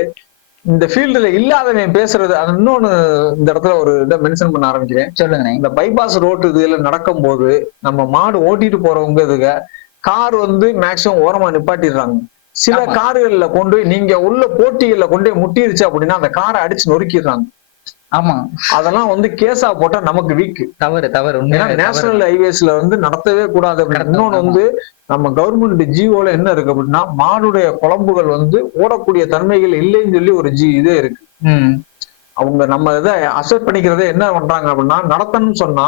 இந்த ஃபீல்டுல இல்லாதவன் பேசுறது. இன்னொன்னு இந்த இடத்துல ஒரு இதை மென்ஷன் பண்ண ஆரம்பிக்கிறேன். சொல்லுங்க. இந்த பைபாஸ் ரோட்டு இதுல நடக்கும் போது நம்ம மாடு ஓட்டிட்டு போறவங்க இதுக கார் வந்து மேக்சிமம் ஓரமா நிப்பாட்டிடுறாங்க. சில கார்கள்ல கொண்டு போய் நீங்க உள்ள போட்டிகள்ல கொண்டு போய் முட்டிருச்சு அப்படின்னா அந்த காரை அடிச்சு நொறுக்கிடுறாங்க. ஆமா, அதெல்லாம் வந்து கேஸா போட்டா நமக்கு வீக். தவறு. நேஷனல் ஹைவேஸ்ல வந்து நடத்தவே கூடாது. இன்னொன்னு வந்து நம்ம கவர்மெண்ட் ஜிஓல என்ன இருக்கு அப்படின்னா, மாடுடைய குழம்புகள் வந்து ஓடக்கூடிய தன்மைகள் இல்லைன்னு சொல்லி ஒரு இதே இருக்கு. அவங்க நம்ம இதை அக்செப்ட் பண்ணிக்கிறதே என்ன பண்றாங்க அப்படின்னா, நடத்தணும்னு சொன்னா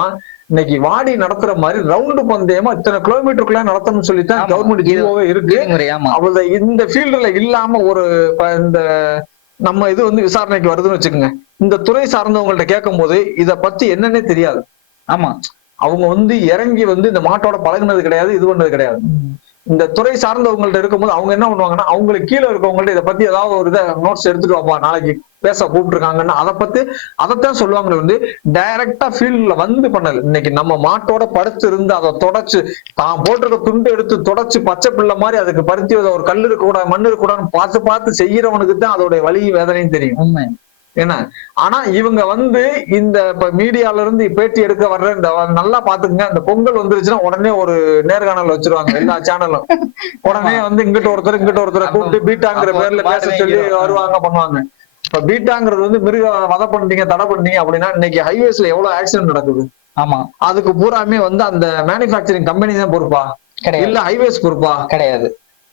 இன்னைக்கு வாடி நடத்துற மாதிரி ரவுண்டு பந்தயமா இத்தனை கிலோமீட்டருக்குள்ள நடத்தணும்னு சொல்லித்தான் கவர்மெண்ட் ஜிஓவே இருக்கு. அவள இந்த ஃபீல்டுல இல்லாம ஒரு இந்த நம்ம இது வந்து விசாரணைக்கு வருதுன்னு வச்சுக்கோங்க, இந்த துறை சார்ந்தவங்கள்ட்ட கேட்கும் போது இத பத்தி என்னன்னே தெரியாது. ஆமா, அவங்க வந்து இறங்கி வந்து இந்த மாட்டோட பழகுனது கிடையாது, இது பண்ணது கிடையாது. இந்த துறை சார்ந்தவங்கள்ட்ட இருக்கும்போது அவங்க என்ன பண்ணுவாங்கன்னா, அவங்களுக்கு கீழே இருக்கவங்கள்ட்ட இதை பத்தி ஏதாவது ஒரு இதை நோட்ஸ் எடுத்துட்டு வாப்பா நாளைக்கு பேச கூப்பிட்டுருக்காங்கன்னா அதைத்தான் சொல்லுவாங்க. வந்து டைரக்டா ஃபீல்ட்ல வந்து பண்ணல. இன்னைக்கு நம்ம மாட்டோட படுத்து இருந்து அதை தொடச்சு தான் போட்டிருக்க துண்டு எடுத்து தொடச்சு பச்சை பிள்ளை மாதிரி அதுக்கு பருத்தி ஒரு கல் இருக்க கூடாது மண் இருக்க கூடாதுன்னு பார்த்து செய்யறவனுக்கு தான் அதோட வலி வேதனையும் தெரியும். ஏன்னா ஆனா இவங்க வந்து இந்த இப்ப மீடியால இருந்து பேட்டி எடுக்க வர்ற இந்த நல்லா பாத்துக்குங்க, இந்த பொங்கல் வந்துருச்சுன்னா உடனே ஒரு நேர்காணல் வச்சிருவாங்க எல்லா சேனலும். உடனே வந்து இங்கிட்ட ஒருத்தரை கூப்பிட்டு பீட்டாங்கிற பேர்ல பேச சொல்லி வருவாங்க பண்ணுவாங்க. இப்ப பீட்டாங்கிறது வந்து மிருக வதை பண்ணீங்க தடை பண்ணீங்க அப்படின்னா இன்னைக்கு ஹைவேஸ்ல எவ்வளவு ஆக்சிடென்ட் நடக்குது. ஆமா, அதுக்கு பூராமே வந்து அந்த மேனுபேக்சரிங் கம்பெனி தான் பொறுப்பா, இல்ல ஹைவேஸ் பொறுப்பா? கிடையாது.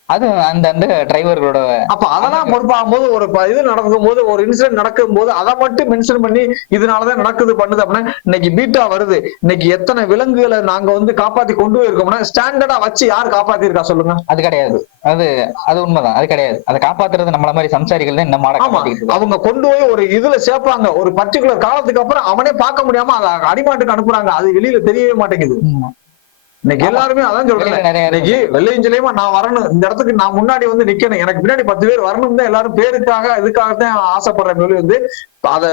அது அந்த டிரைவர்களோட. அப்ப அதெல்லாம் பொறுப்பாகும் போது ஒரு இது நடக்கும் போது ஒரு இன்சிடென்ட் நடக்கும் போது அதை மட்டும் மென்ஷன் பண்ணி இதனாலதான் பண்ணுது அப்படின்னா, இன்னைக்கு பீட்டா வருது, இன்னைக்கு எத்தனை விலங்குகளை நாங்க வந்து காப்பாத்தி கொண்டு போயிருக்கோம்னா ஸ்டாண்டர்டா வச்சு யார் காப்பாத்தி இருக்கா சொல்லுங்க? அது கிடையாது. அது அது உண்மைதான், அது கிடையாது. அதை காப்பாத்துறது நம்மள மாதிரி சம்சாரிகள் தான் இந்த மாடை ஆமா, காப்பாத்திட்டு இருக்காங்க. அவங்க கொண்டு போய் ஒரு இதுல சேர்ப்பாங்க, ஒரு பர்டிகுலர் காலத்துக்கு அப்புறம் அவனே பார்க்க முடியாம அதை அடிமாட்டுக்கு அனுப்புறாங்க, அது வெளியில தெரியவே மாட்டேங்குது. இன்னைக்கு எல்லாருமே அதான் சொல்றேன், இன்னைக்கு வெள்ளையஞ்சலியமா நான் வரணும், இந்த இடத்துக்கு நான் முன்னாடி வந்து நிக்கணும், எனக்கு பின்னாடி 10 பேர் வரணும் தான் எல்லாரும் பேருக்காக இதுக்காகத்தான் ஆசைப்படுற வந்து அத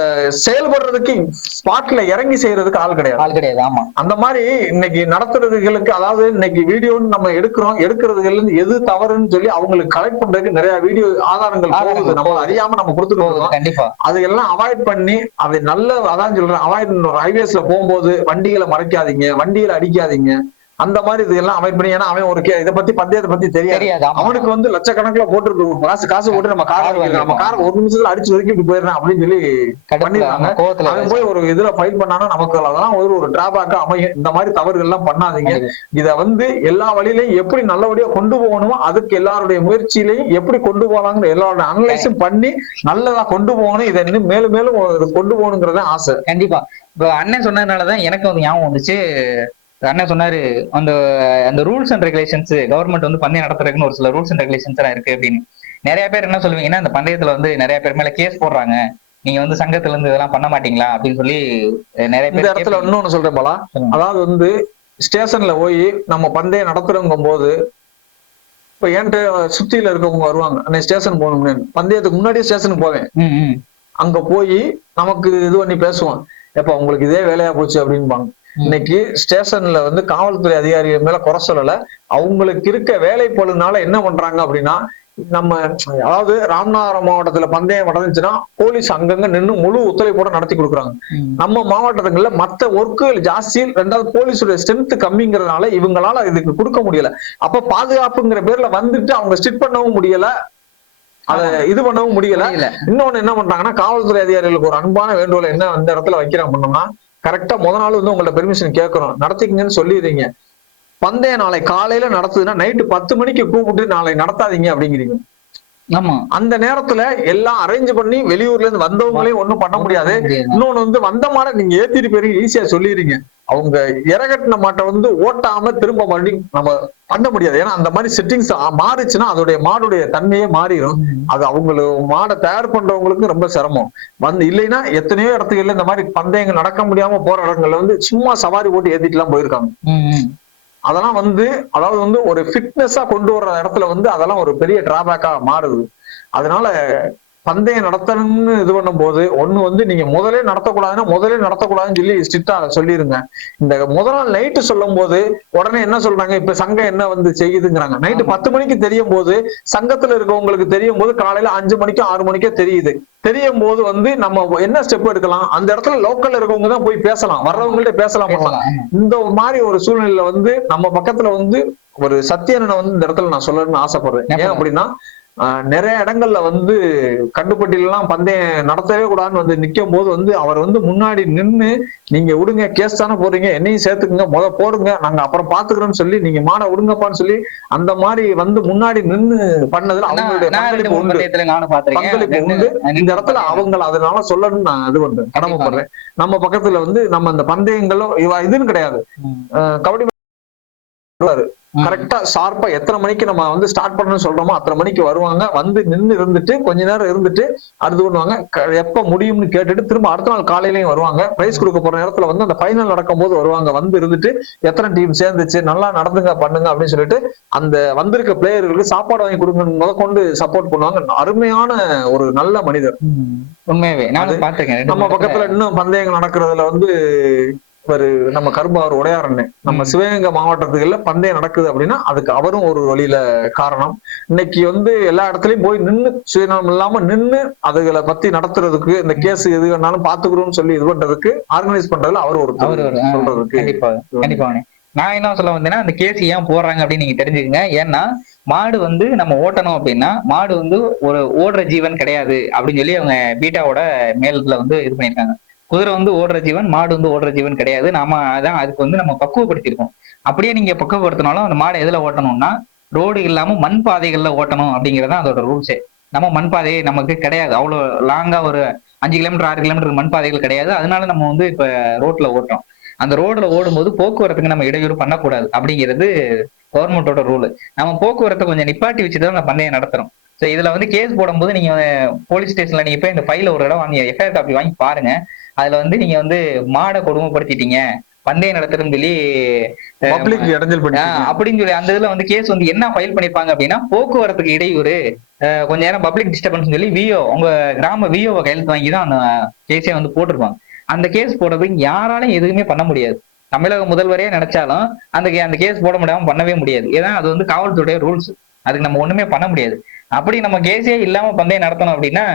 செயல்படுறதுக்கு ஸ்பாட்ல இறங்கி செய்யறதுக்கு ஆள் கிடையாது. ஆமா, அந்த மாதிரி இன்னைக்கு நடத்துறதுகளுக்கு, அதாவது இன்னைக்கு வீடியோன்னு நம்ம எடுக்கிறதுல இருந்து எது தவறுன்னு சொல்லி அவங்களுக்கு கலெக்ட் பண்றதுக்கு நிறைய வீடியோ ஆதாரங்கள் போகுது, நம்ம அறியாம நம்ம கொடுத்துருக்கோம். கண்டிப்பா அது எல்லாம் அவாய்ட் பண்ணி அதை நல்ல, அதான் சொல்றேன், அவாய்ட் ஹைவேஸ்ல போகும்போது வண்டிகளை மறைக்காதீங்க, வண்டிகளை அடிக்காதீங்க, அந்த மாதிரி இதெல்லாம் அவாய்ட் பண்ணி. ஏன்னா அவன் ஒரு இதை பத்தி பந்தயத்தை பத்தி தெரியாது, அவனுக்கு வந்து லட்சக்கணக்கில் போட்டு காசு போட்டு நம்ம கார் ஒரு நிமிஷத்துல அடிச்சு ஒதுக்கி இப்படி போயிடுறான் அப்படின்னு சொல்லி பண்ணிடுறாங்க. அவன் போய் ஒரு இதுல ஃபைல் பண்ணானா நமக்கு அதெல்லாம் ஒரு டிராபேக்கா அமையும். இந்த மாதிரி தவறுகள் எல்லாம் பண்ணாதீங்க. இத வந்து எல்லா வழியிலையும் எப்படி நல்லபடியா கொண்டு போகணுமோ அதுக்கு எல்லாருடைய முயற்சியிலையும் எப்படி கொண்டு போகலாங்கிற எல்லாரோட அனலைஸும் பண்ணி நல்லதா கொண்டு போகணும். இதை இன்னும் மேலும் மேலும் கொண்டு போகணுங்கிறத ஆசை. கண்டிப்பா. இப்ப அண்ணன் சொன்னதுனாலதான் எனக்கு வந்து ஞாபகம் வந்துச்சு. அண்ணன் சொன்னாரு அந்த அந்த ரூல்ஸ் அண்ட் ரெகுலேஷன்ஸ் கவர்மெண்ட் வந்து பந்தயம் நடத்துறதுக்குன்னு ஒரு சில ரூல்ஸ் அண்ட் ரெகுலேஷன்ஸ் எல்லாம் இருக்கு அப்படின்னு. நிறைய பேர் என்ன சொல்லுவீங்கன்னா, இந்த பந்தயத்துல வந்து நிறைய பேர் மேல கேஸ் போடுறாங்க, நீங்க வந்து சங்கத்துல இருந்து இதெல்லாம் பண்ண மாட்டீங்களா அப்படின்னு சொல்லி நிறைய பேர். இந்த இடத்துல இன்னொன்னு சொல்றேன் போல, அதாவது வந்து ஸ்டேஷன்ல போய் நம்ம பந்தயம் நடத்துறவங்க போது இப்ப என்கிட்ட சுத்தியில இருக்கவங்க வருவாங்க, அன்னைக்கு ஸ்டேஷன் போகணும்னு, பந்தயத்துக்கு முன்னாடியே ஸ்டேஷனுக்கு போவேன். அங்க போய் நமக்கு இது பண்ணி பேசுவான், எப்ப உங்களுக்கு இதே வேலையா போச்சு அப்படின்பாங்க. இன்னைக்கு ஸ்டேஷன்ல வந்து காவல்துறை அதிகாரிகள் மேல குறை சொல்லல, அவங்களுக்கு இருக்க வேலை பளுனால என்ன பண்றாங்க அப்படின்னா, நம்ம அதாவது ராமநாதபுரம் மாவட்டத்துல பந்தயம் நடந்துச்சுன்னா போலீஸ் அங்கங்க நின்று முழு ஒத்துழைப்போட நடத்தி கொடுக்குறாங்க. நம்ம மாவட்டங்கள்ல மத்த ஒர்க்குகள் ஜாஸ்தி, ரெண்டாவது போலீஸோட ஸ்ட்ரென்த் கம்மிங்கிறதுனால இவங்களால இதுக்கு கொடுக்க முடியல. அப்ப பாதுகாப்புங்கிற பேர்ல வந்துட்டு அவங்க ஸ்ட்ரிக்ட் பண்ணவும் முடியல, அதை இது பண்ணவும் முடியல. இன்னொன்னு என்ன பண்றாங்கன்னா, காவல்துறை அதிகாரிகளுக்கு ஒரு அன்பான வேண்டுகோள் என்ன அந்த இடத்துல வைக்கிறாங்க பண்ணோம்னா, கரெக்டா முதல் நாள் வந்து உங்கள்ட்ட பெர்மிஷன் கேட்கறோம், நடத்திக்கங்கன்னு சொல்லிடுறீங்க. பந்தயம் நாளை காலையில நடத்துதுன்னா நைட்டு 10 மணிக்கு கூப்பிட்டு நாளை நடத்தாதீங்க அப்படிங்கிறீங்க. ஆமா, அந்த நேரத்துல எல்லாம் அரேஞ்ச் பண்ணி வெளியூர்ல இருந்து வந்தவங்களையும் ஒண்ணும் பண்ண முடியாது. இன்னொன்னு வந்து வந்த மாட நீங்க ஏத்திட்டு போய் ஈஸியா சொல்லிடுறீங்க, அவங்க இறகட்டின மாட்டை வந்து ஓட்டாம திரும்ப மறுபடியும் நம்ம பண்ண முடியாது. ஏன்னா அந்த மாதிரி செட்டிங்ஸ் மாறிச்சுன்னா அதோடைய மாடுடைய தன்மையே மாறிடும். அது அவங்களுக்கு மாடை தயார் பண்றவங்களுக்கு ரொம்ப சிரமம். வந்து இல்லைன்னா எத்தனையோ இடத்துகள்ல இந்த மாதிரி பந்தயங்கள் நடக்க முடியாம போற இடங்கள்ல வந்து சும்மா சவாரி போட்டு ஏத்திட்டு எல்லாம் போயிருக்காங்க. அதெல்லாம் வந்து அதாவது வந்து ஒரு ஃபிட்னஸா கொண்டு வர்ற இடத்துல வந்து அதெல்லாம் ஒரு பெரிய டிராபேக்கா மாறுது. அதனால பந்தயம் நடத்தணும்னு இது பண்ணும் போது ஒண்ணு வந்து நீங்க முதலே நடத்தக்கூடாதுன்னு சொல்லி ஸ்ட்ரிக்டா சொல்லிருங்க. இந்த முதல் நாள் நைட்டு சொல்லும் போது உடனே என்ன சொல்றாங்க, இப்ப சங்கம் என்ன வந்து செய்யுதுங்கிறாங்க. நைட்டு 10 மணிக்கு தெரியும் போது சங்கத்துல இருக்கவங்களுக்கு தெரியும் போது காலையில 5 மணிக்கோ 6 மணிக்கோ தெரியும் போது வந்து நம்ம என்ன ஸ்டெப் எடுக்கலாம், அந்த இடத்துல லோக்கல்ல இருக்கவங்க தான் போய் பேசலாம், வர்றவங்கள்ட்ட பேசலாம் பண்ணலாம். இந்த மாதிரி ஒரு சூழ்நிலையில வந்து நம்ம பக்கத்துல வந்து ஒரு சத்தியனை வந்து இந்த இடத்துல நான் சொல்லணும்னு ஆசைப்படுறேன். ஏன் அப்படின்னா, நிறைய இடங்கள்ல வந்து கண்டுபட்டிலாம் பந்தயம் நடத்தவே கூடாதுன்னு வந்து நிக்கும் போது வந்து அவர் வந்து முன்னாடி நின்று நீங்க விடுங்க, கேஸ் தானே போடுறீங்க, என்னையும் சேர்த்துக்குங்க, போடுங்க, நாங்க அப்புறம் பாத்துக்கிறோம்னு சொல்லி நீங்க மாட விடுங்கப்பான்னு சொல்லி அந்த மாதிரி வந்து முன்னாடி நின்று பண்ணதுல அவங்களுடைய பங்களிப்பு உண்டு. இந்த இடத்துல அவங்க அதனால சொல்லணும்னு நான் இது பண்றேன், கடமைப்படுறேன். நம்ம பக்கத்துல வந்து நம்ம இந்த பந்தயங்களும் இதுன்னு கிடையாது, கபடி கரெக்டா ஷார்ப்பா எத்தனை மணிக்கு நம்ம வந்து ஸ்டார்ட் பண்ணணும்னு சொல்றோமோ அத்தனை மணிக்கு வருவாங்க, வந்து நின்று இருந்துட்டு கொஞ்ச நேரம் இருந்துட்டு அடுத்து பண்ணுவாங்க, எப்ப முடியும்னு கேட்டுட்டு திரும்ப அடுத்த நாள் காலையிலயும் வருவாங்க. பிரைஸ் கொடுக்க போற நேரத்துல வந்து அந்த ஃபைனல் நடக்கும் போது வருவாங்க, வந்து இருந்துட்டு எத்தனை டீம் சேர்ந்துச்சு, நல்லா நடந்துங்க பண்ணுங்க அப்படின்னு சொல்லிட்டு அந்த வந்திருக்க பிளேயர்களுக்கு சாப்பாடு வாங்கி கொடுங்க முதற்கொண்டு சப்போர்ட் பண்ணுவாங்க. அருமையான ஒரு நல்ல மனிதர் உண்மையாவே. நம்ம பக்கத்துல இன்னும் பந்தயங்கள் நடக்கிறதுல வந்து நம்ம கரும்பாவர் உடையாரண்ணே, நம்ம சிவகங்கை மாவட்டத்துக்குள்ள பந்தயம் நடக்குது அப்படின்னா அதுக்கு அவரும் ஒரு வழியில காரணம். இன்னைக்கு வந்து எல்லா இடத்துலயும் போய் நின்று சுயநலம் இல்லாம நின்று அதுகளை பத்தி நடத்துறதுக்கு, இந்த கேஸ் எது வேணாலும் பாத்துக்கிறோம்னு சொல்லி இது பண்றதுக்கு ஆர்கனைஸ் பண்றதுல அவர் ஒரு சொல்றதுக்கு. கண்டிப்பா. நான் என்ன சொல்ல வந்தேன்னா, அந்த கேஸ் ஏன் போடுறாங்க அப்படின்னு நீங்க தெரிஞ்சுக்கங்க. ஏன்னா மாடு வந்து நம்ம ஓட்டணும் அப்படின்னா, மாடு வந்து ஒரு ஓடுற ஜீவன் கிடையாது அப்படின்னு சொல்லி அவங்க பீட்டாவோட மேலத்துல வந்து இது பண்ணியிருக்காங்க. குதிரை வந்து ஓடுற ஜீவன், மாடு வந்து ஓடுற ஜீவன் கிடையாது. நாம அதான் அதுக்கு வந்து நம்ம பக்குவப்படுத்திருக்கோம். அப்படியே நீங்க பக்குவப்படுத்தினாலும் அந்த மாடை எதுல ஓட்டணும்னா ரோடு இல்லாம மண் பாதைகள்ல ஓட்டணும் அப்படிங்கறதான் அதோட ரூல்ஸே. நம்ம மண் பாதையே நமக்கு கிடையாது, அவ்வளவு லாங்கா ஒரு 5 கிலோமீட்டர் 6 கிலோமீட்டர் மண் பாதைகள் கிடையாது. அதனால நம்ம வந்து இப்ப ரோட்ல ஓட்டுறோம். அந்த ரோடுல ஓடும்போது போக்குவரத்துக்கு நம்ம இடையூறு பண்ணக்கூடாது அப்படிங்கிறது கவர்மெண்டோட ரூல். நம்ம போக்குவரத்தை கொஞ்சம் நிப்பாட்டி வச்சுதான் நம்ம பந்தயம் நடத்துறோம். சோ இதுல வந்து கேஸ் போடும்போது நீங்க போலீஸ் ஸ்டேஷன்ல நீங்க போய் இந்த ஃபைல ஒரு இடம் வாங்கி எஃப்ஐஆர் காப்பி வாங்கி பாருங்க. அதுல வந்து நீங்க வந்து மாடை கொடுமைப்படுத்திட்டீங்க, பந்தயம் நடத்துறதுன்னு சொல்லி பப்ளிக் இடைஞ்சல் பண்ணி அப்படின்னு சொல்லி அந்த இதுல வந்து கேஸ் வந்து என்ன ஃபைல் பண்ணிருப்பாங்க அப்படின்னா, போக்குவரத்துக்கு இடையூறு, கொஞ்ச நேரம் பப்ளிக் டிஸ்டர்பன்ஸ் சொல்லி விஓ உங்க கிராம விஓ கையெழுத்து வாங்கி தான் அந்த கேஸே வந்து போட்டிருப்பாங்க. அந்த கேஸ் போடுறதுக்கு யாராலையும் எதுவுமே பண்ண முடியாது. தமிழக முதல்வரே நினைச்சாலும் அந்த கேஸ் போட முடியாம பண்ணவே முடியாது. ஏன்னா அது வந்து காவல்துறையுடைய ரூல்ஸ். அதுக்கு நம்ம ஒண்ணுமே பண்ண முடியாது. அப்படி நம்ம கேஸே இல்லாம பந்தயம் நடத்தணும் அப்படின்னா,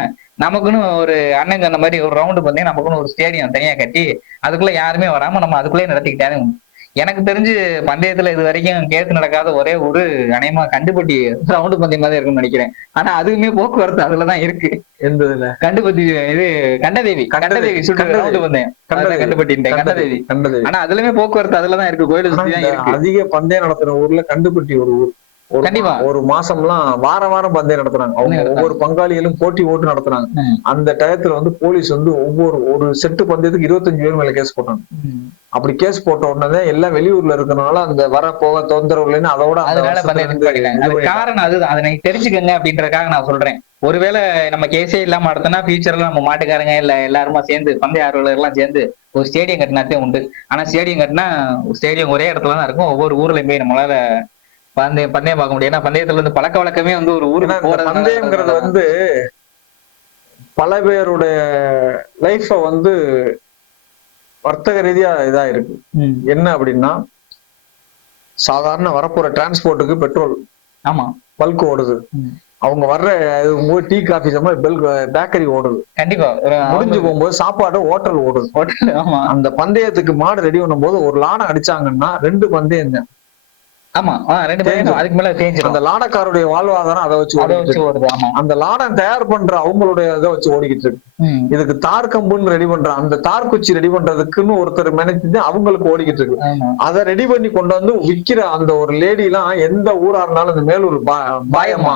நமக்குன்னு ஒரு அண்ணன் அந்த மாதிரி ஒரு ரவுண்டு பந்தயம், நமக்குன்னு ஒரு ஸ்டேடியம் தனியா கட்டி அதுக்குள்ள யாருமே வராம நம்ம அதுக்குள்ளே நடத்திக்கிட்டாலே உண்டு. எனக்கு தெரிஞ்சு பந்தயத்துல இது வரைக்கும் கேஸ் நடக்காத ஒரே ஒரு அநேகமா கண்டுபட்டி ரவுண்டு பந்தயம் தான் இருக்குன்னு நினைக்கிறேன். ஆனா அதுவுமே போக்குவரத்து அதுலதான் இருக்கு. எந்த இதுல? கண்டுபட்டி இது கண்டதேவி சுற்று ரவுண்டு பந்தயம், கண்டுபட்டி கண்டதேவி. ஆனா அதுலயுமே போக்குவரத்து அதுலதான் இருக்கு, கோயிலை சுத்தி தான் இருக்கு. அதிக பந்தயம் நடத்துற ஊர்ல கண்டுபட்டி ஒரு ஊர். கண்டிப்பா ஒரு மாசம்லாம் வாரம் பந்தயம் நடத்துறாங்க. அவங்க ஒவ்வொரு பங்காளிகளும் போட்டி ஓட்டு நடத்துறாங்க. அந்த டயத்துல வந்து போலீஸ் வந்து ஒரு செட்டு பந்தயத்துக்கு 25 பேர் மேல கேஸ் போட்டாங்க. அப்படி கேஸ் போட்ட உடனே எல்லாம் வெளியூர்ல இருக்கனால அந்த வர போக தொந்தரவு இல்லைன்னு அதோட காரணம் அதுதான். அதை நீங்க தெரிஞ்சுக்கங்க அப்படின்றதுக்காக நான் சொல்றேன். ஒருவேளை நம்ம கேஸே இல்லாம நடத்தினா ஃபியூச்சர்ல நம்ம மாட்டுக்காரங்க இல்ல எல்லாருமா சேர்ந்து பந்தய ஆர்வலர் எல்லாம் சேர்ந்து ஒரு ஸ்டேடியம் கட்டினாத்தே உண்டு. ஆனா ஸ்டேடியம் கட்டினா ஸ்டேடியம் ஒரே இடத்துல தான் இருக்கும். ஒவ்வொரு ஊர்லயும் போய் நம்மளால பந்தயம் பார்க்க முடியும். ஏன்னா பந்தயத்துல இருந்து பழக்க வழக்கமே வந்து ஒரு ஊருக்கு போறது. பந்தயம்ங்கிறது வந்து பல பேருடைய லைஃப வந்து வர்த்தக ரீதியா இதா இருக்கு. என்ன அப்படின்னா, சாதாரண வரப்போற டிரான்ஸ்போர்ட்டுக்கு பெட்ரோல் ஆமா பல்க் ஓடுது. அவங்க வர்ற டீ காஃபி பேக்கரி ஓடுது. கண்டிப்பா முடிஞ்சு போகும்போது சாப்பாடு ஹோட்டல் ஓடுது. அந்த பந்தயத்துக்கு மாடு ரெடி பண்ணும் போது ஒரு லாடம் அடிச்சாங்கன்னா 2 பந்தயம் தான். ஆமா 2 பேரும் அதுக்கு மேல தேஞ்சிரும். அந்த லாடக்காருடைய வாழ்வாதாரம் அதை வச்சு ஓடுது. அந்த லாடம் தயார் பண்ற அவங்களுடைய இதை வச்சு ஓடிக்கிட்டு இருக்கு. இதுக்கு தார் கம்புன்னு ரெடி பண்ற அந்த தார் குச்சி ரெடி பண்றதுக்குன்னு ஒருத்தர் மெனக்கிட்டு அவங்களுக்கு ஓடிக்கிட்டு இருக்கு. அதை ரெடி பண்ணி கொண்டு வந்து விக்கிற அந்த ஒரு லேடி எல்லாம் எந்த ஊரா இருந்தாலும் இந்த மேலூர் பாயமா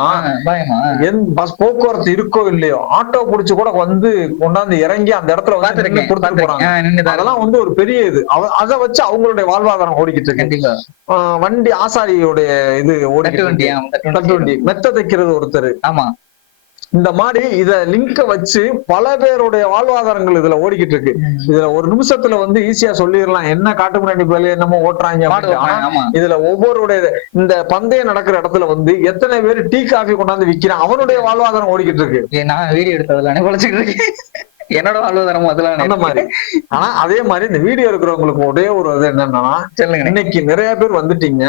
பஸ் போக்குவரத்து இருக்கோ இல்லையோ ஆட்டோ புடிச்சு கூட வந்து கொண்டாந்து இறங்கி அந்த இடத்துல வந்து கொடுத்துட்டு போறாங்க. அதெல்லாம் வந்து ஒரு பெரிய இது. அதை வச்சு அவங்களுடைய வாழ்வாதாரம் ஓடிக்கிட்டு இருக்கு. வண்டி ஆசாரியோடைய இது ஓடிக்கிட்டு மெத்த தைக்கிறது ஒருத்தர். ஆமா இந்த மாதிரி இத லிங்க வச்சு பல பேருடைய வாழ்வாதாரங்கள் இதுல ஓடிக்கிட்டு இருக்கு. இதுல ஒரு நிமிஷத்துல வந்து ஈஸியா சொல்லிடலாம் என்ன காட்டு முன்னாடி வேலையை என்னமோ ஓட்டுறாங்க. இதுல ஒவ்வொருடைய இந்த பந்தயம் நடக்கிற இடத்துல வந்து எத்தனை பேர் டீ காஃபி கொண்டாந்து விக்கிறான், அவனுடைய வாழ்வாதாரம் ஓடிக்கிட்டு இருக்கு. நான் வீடியோ எடுத்ததுல குழச்சிட்டு இருக்கேன். என்னோட வாழ்வாதாரம் அதெல்லாம் அந்த மாதிரி. ஆனா அதே மாதிரி இந்த வீடியோ இருக்கிறவங்களுக்கு ஒரே ஒரு இது என்னன்னா, இன்னைக்கு நிறைய பேர் வந்துட்டீங்க,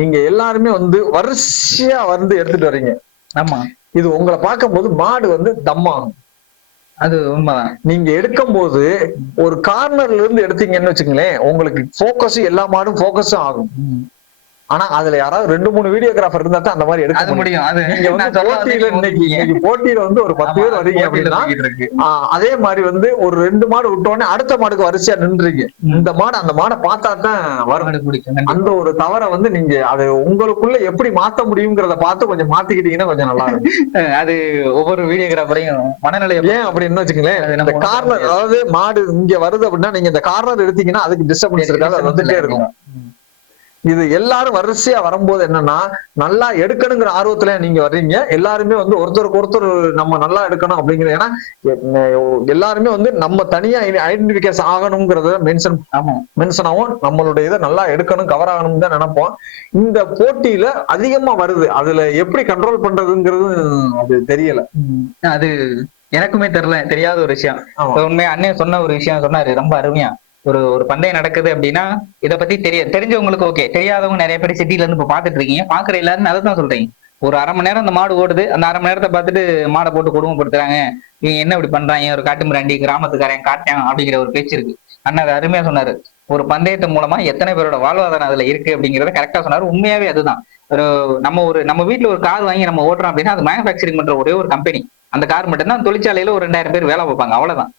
நீங்க எல்லாருமே வந்து வரிசையா வந்து எடுத்துட்டு வர்றீங்க. ஆமா இது உங்களை பார்க்கும் போது மாடு வந்து தம்மாகும். அது உண்மைதான். நீங்க எடுக்கும் போது ஒரு கார்னர்ல இருந்து எடுத்தீங்கன்னு வச்சுங்களேன், உங்களுக்கு போக்கஸ் எல்லா மாடும் போக்கஸும் ஆகும். ஆனா அதுல யாராவது 2-3 வீடியோகிராஃபர் இருந்தா தான் அந்த மாதிரி எடுக்க முடியும். நீங்க வந்து போட்டியில இன்னைக்கு போட்டியில வந்து ஒரு 10 பேர் வரீங்க அப்படின்னா, அதே மாதிரி வந்து ஒரு 2 மாடு விட்ட உடனே அடுத்த மாடுக்கு வரிசையா நின்றுங்க. இந்த மாடு அந்த மாடை பார்த்தா தான் வரும். அந்த ஒரு தவறை வந்து நீங்க அதை உங்களுக்குள்ள எப்படி மாத்த முடியுங்கிறத பார்த்து கொஞ்சம் மாத்திக்கிட்டீங்கன்னா கொஞ்சம் நல்லா இருக்கும். அது ஒவ்வொரு வீடியோகிராஃபரையும் மனநிலை ஏன் அப்படின்னு வச்சுங்களேன், இந்த கார்னர் அதாவது மாடு இங்க வருது அப்படின்னா நீங்க இந்த கார்னர் எடுத்தீங்கன்னா அதுக்கு டிஸ்டர்பன்ஸ் இருக்காது, அது வந்துட்டே இருக்கும். இது எல்லாரும் வரிசையா வரும்போது என்னன்னா, நல்லா எடுக்கணுங்கிற ஆர்வத்துல நீங்க வர்றீங்க. எல்லாருமே வந்து ஒருத்தருக்கு ஒருத்தர் நம்ம நல்லா எடுக்கணும் அப்படிங்கிற, ஏன்னா எல்லாருமே வந்து நம்ம தனியா ஐடென்டிபிகேஷன் ஆகணுங்கிறத மென்ஷன் ஆகும். நம்மளுடைய இதை நல்லா எடுக்கணும், கவர் ஆகணும் தான் நினைப்போம். இந்த போட்டியில அதிகமா வருது, அதுல எப்படி கண்ட்ரோல் பண்றதுங்கிறது அது தெரியல. அது எனக்குமே தெரியாத ஒரு விஷயம். உண்மையா அண்ணன் சொன்ன ஒரு விஷயம் சொன்னாரு ரொம்ப அருமையா. ஒரு பந்தயம் நடக்குது அப்படின்னா இதை பத்தி தெரிஞ்சவங்களுக்கு ஓகே, தெரியாதவங்க நிறைய பேர் சிட்டில இருந்து இப்ப பாத்துட்டு இருக்கீங்க, பாக்குற எல்லாரும் அதை தான் சொல்றீங்க. ஒரு அரை மணி நேரம் அந்த மாடு ஓடுது, அந்த அரை மணி நேரத்தை பார்த்துட்டு மாடை போட்டு கொடுமைப்படுத்துறாங்க, இவங்க என்ன இப்படி பண்றாங்க, ஒரு காட்டு மிராண்டி கிராமத்துக்காரன் காட்டான் அப்படிங்கிற ஒரு பேச்சு இருக்கு. அண்ணா அது அருமையா சொன்னாரு. ஒரு பந்தயத்து மூலமா எத்தனை பேரோட வாழ்வாதாரம் அதுல இருக்கு அப்படிங்கறத கரெக்டா சொன்னாரு. உண்மையாவே அதுதான். நம்ம வீட்டுல ஒரு கார் வாங்கி நம்ம ஓட்டுறோம் அப்படின்னா அது மேனுபேக்சரிங் பண்ற ஒரே ஒரு கம்பெனி. அந்த கார் மட்டும் தான் தொழிற்சாலையில ஒரு 2000 பேர் வேலை பார்ப்பாங்க, அவ்வளவுதான்.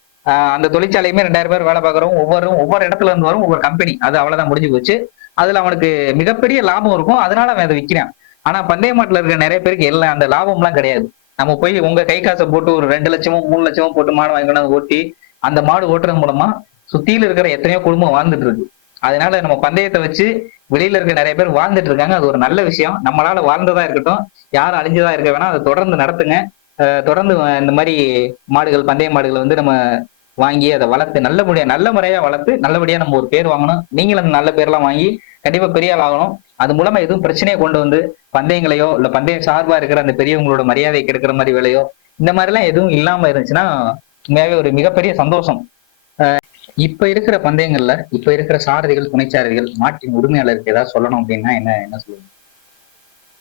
அந்த தொழிற்சாலையுமே 2000 பேர் வேலை பார்க்கறோம். ஒவ்வொரு இடத்துல இருந்து வரும் ஒவ்வொரு கம்பெனி, அது அவ்வளவுதான், முடிஞ்சு போச்சு. அதுல அவனுக்கு மிகப்பெரிய லாபம் இருக்கும், அதனால அவன் அதை விற்கிறான். ஆனா பந்தய மாட்டுல இருக்க நிறைய பேருக்கு எல்லாம் அந்த லாபம் எல்லாம் கிடையாது. நம்ம போய் உங்க கை காசை போட்டு ஒரு 2 லட்சமோ 3 லட்சமோ போட்டு மாடு வாங்கிக்கணும் ஓட்டி அந்த மாடு ஓட்டுறது மூலமா சுத்தியில இருக்கிற எத்தனையோ குடும்பம் வாழ்ந்துட்டு இருக்கு. அதனால நம்ம பந்தயத்தை வச்சு வெளியில இருக்க நிறைய பேர் வாழ்ந்துட்டு இருக்காங்க. அது ஒரு நல்ல விஷயம். நம்மளால வாழ்ந்ததா இருக்கட்டும், யாரும் அழிஞ்சதா இருக்க வேணாம். அதை தொடர்ந்து நடத்துங்க. தொடர்ந்து இந்த மாதிரி மாடுகள், பந்தய மாடுகளை வந்து நம்ம வாங்கி அதை வளர்த்து நல்ல முறையா வளர்த்து நல்லபடியா நம்ம ஒரு பேர் வாங்கணும். நீங்களும் அந்த நல்ல பேர்லாம் வாங்கி கண்டிப்பா பெரிய ஆள் ஆகணும். அது மூலமா எதுவும் பிரச்சனையை கொண்டு வந்து பந்தயங்களையோ இல்ல பந்தயம் சார்பா இருக்கிற அந்த பெரியவங்களோட மரியாதை கெடுக்கிற மாதிரி வேலையோ இந்த மாதிரி எல்லாம் எதுவும் இல்லாம இருந்துச்சுன்னா உண்மையாவே ஒரு மிகப்பெரிய சந்தோஷம். இப்ப இருக்கிற பந்தயங்கள்ல இப்ப இருக்கிற சாரதிகள், துணைச்சாரதிகள், மாட்டின் உரிமையாளருக்கு ஏதாவது சொல்லணும் அப்படின்னா என்ன சொல்லுங்க?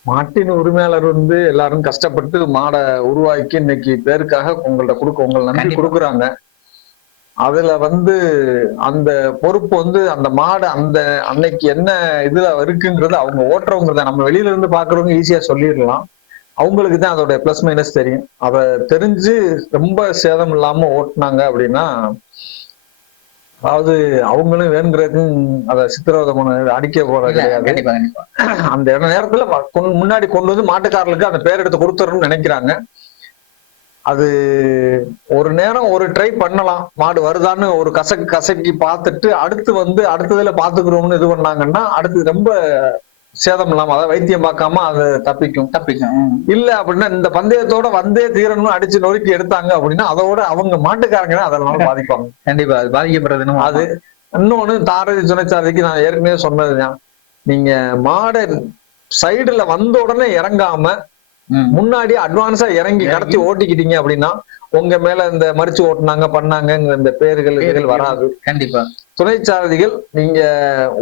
மாட்டின் உரிமையாளர் வந்து எல்லாரும் கஷ்டப்பட்டு மாடை உருவாக்கி இன்னைக்கு பேருக்காக உங்களை நம்பி கொடுக்குறாங்க. அதுல வந்து அந்த பொறுப்பு வந்து அந்த மாடு அந்த அன்னைக்கு என்ன இதுல இருக்குங்கிறது அவங்க ஓட்டுறவங்கிறத நம்ம வெளியில இருந்து பாக்குறவங்க ஈஸியா சொல்லிடலாம். அவங்களுக்கு தான் அதோட பிளஸ் மைனஸ் தெரியும். அதை தெரிஞ்சு ரொம்ப சேதம் இல்லாம ஓட்டுனாங்க அப்படின்னா, அதாவது அவங்களும் வேணுங்கிறதுக்கும் அதை சித்திரவதை அடிக்க போறது கிடையாது. அந்த நேரத்துல முன்னாடி கொண்டு வந்து மாட்டுக்காரர்களுக்கு அந்த பேர் எடுத்து கொடுத்துறோம்னு நினைக்கிறாங்க. அது ஒரு நேரம் ஒரு ட்ரை பண்ணலாம். மாடு வருதான்னு ஒரு கசக்கி பார்த்துட்டு அடுத்ததுல பாத்துக்கிறோம்னு இது பண்ணாங்கன்னா அடுத்து ரொம்ப சேதம் இல்லாம அதாவது வைத்தியம் பார்க்காம அதை தப்பிக்கும். இல்ல அப்படின்னா இந்த பந்தயத்தோட வந்தே தீரணும் அடிச்சு நொறுக்கி எடுத்தாங்க அப்படின்னா அதோட அவங்க மாட்டுக்காரங்க அதனால பாதிப்பாங்க. கண்டிப்பா அது பாதிக்கப்படுறது. அது இன்னொன்னு தாரதி துணைச்சாரதிக்கு நான் ஏற்கனவே சொன்னதுதான், நீங்க மாடை சைடுல வந்த உடனே இறங்காம முன்னாடி அட்வான்ஸா இறங்கி கடத்தி ஓட்டிக்கிட்டீங்க அப்படின்னா உங்க மேல இந்த மறிச்சு ஓட்டுனாங்க பண்ணாங்க இந்த பேர்கள் வராது. கண்டிப்பா துணை சாரதிகள் நீங்க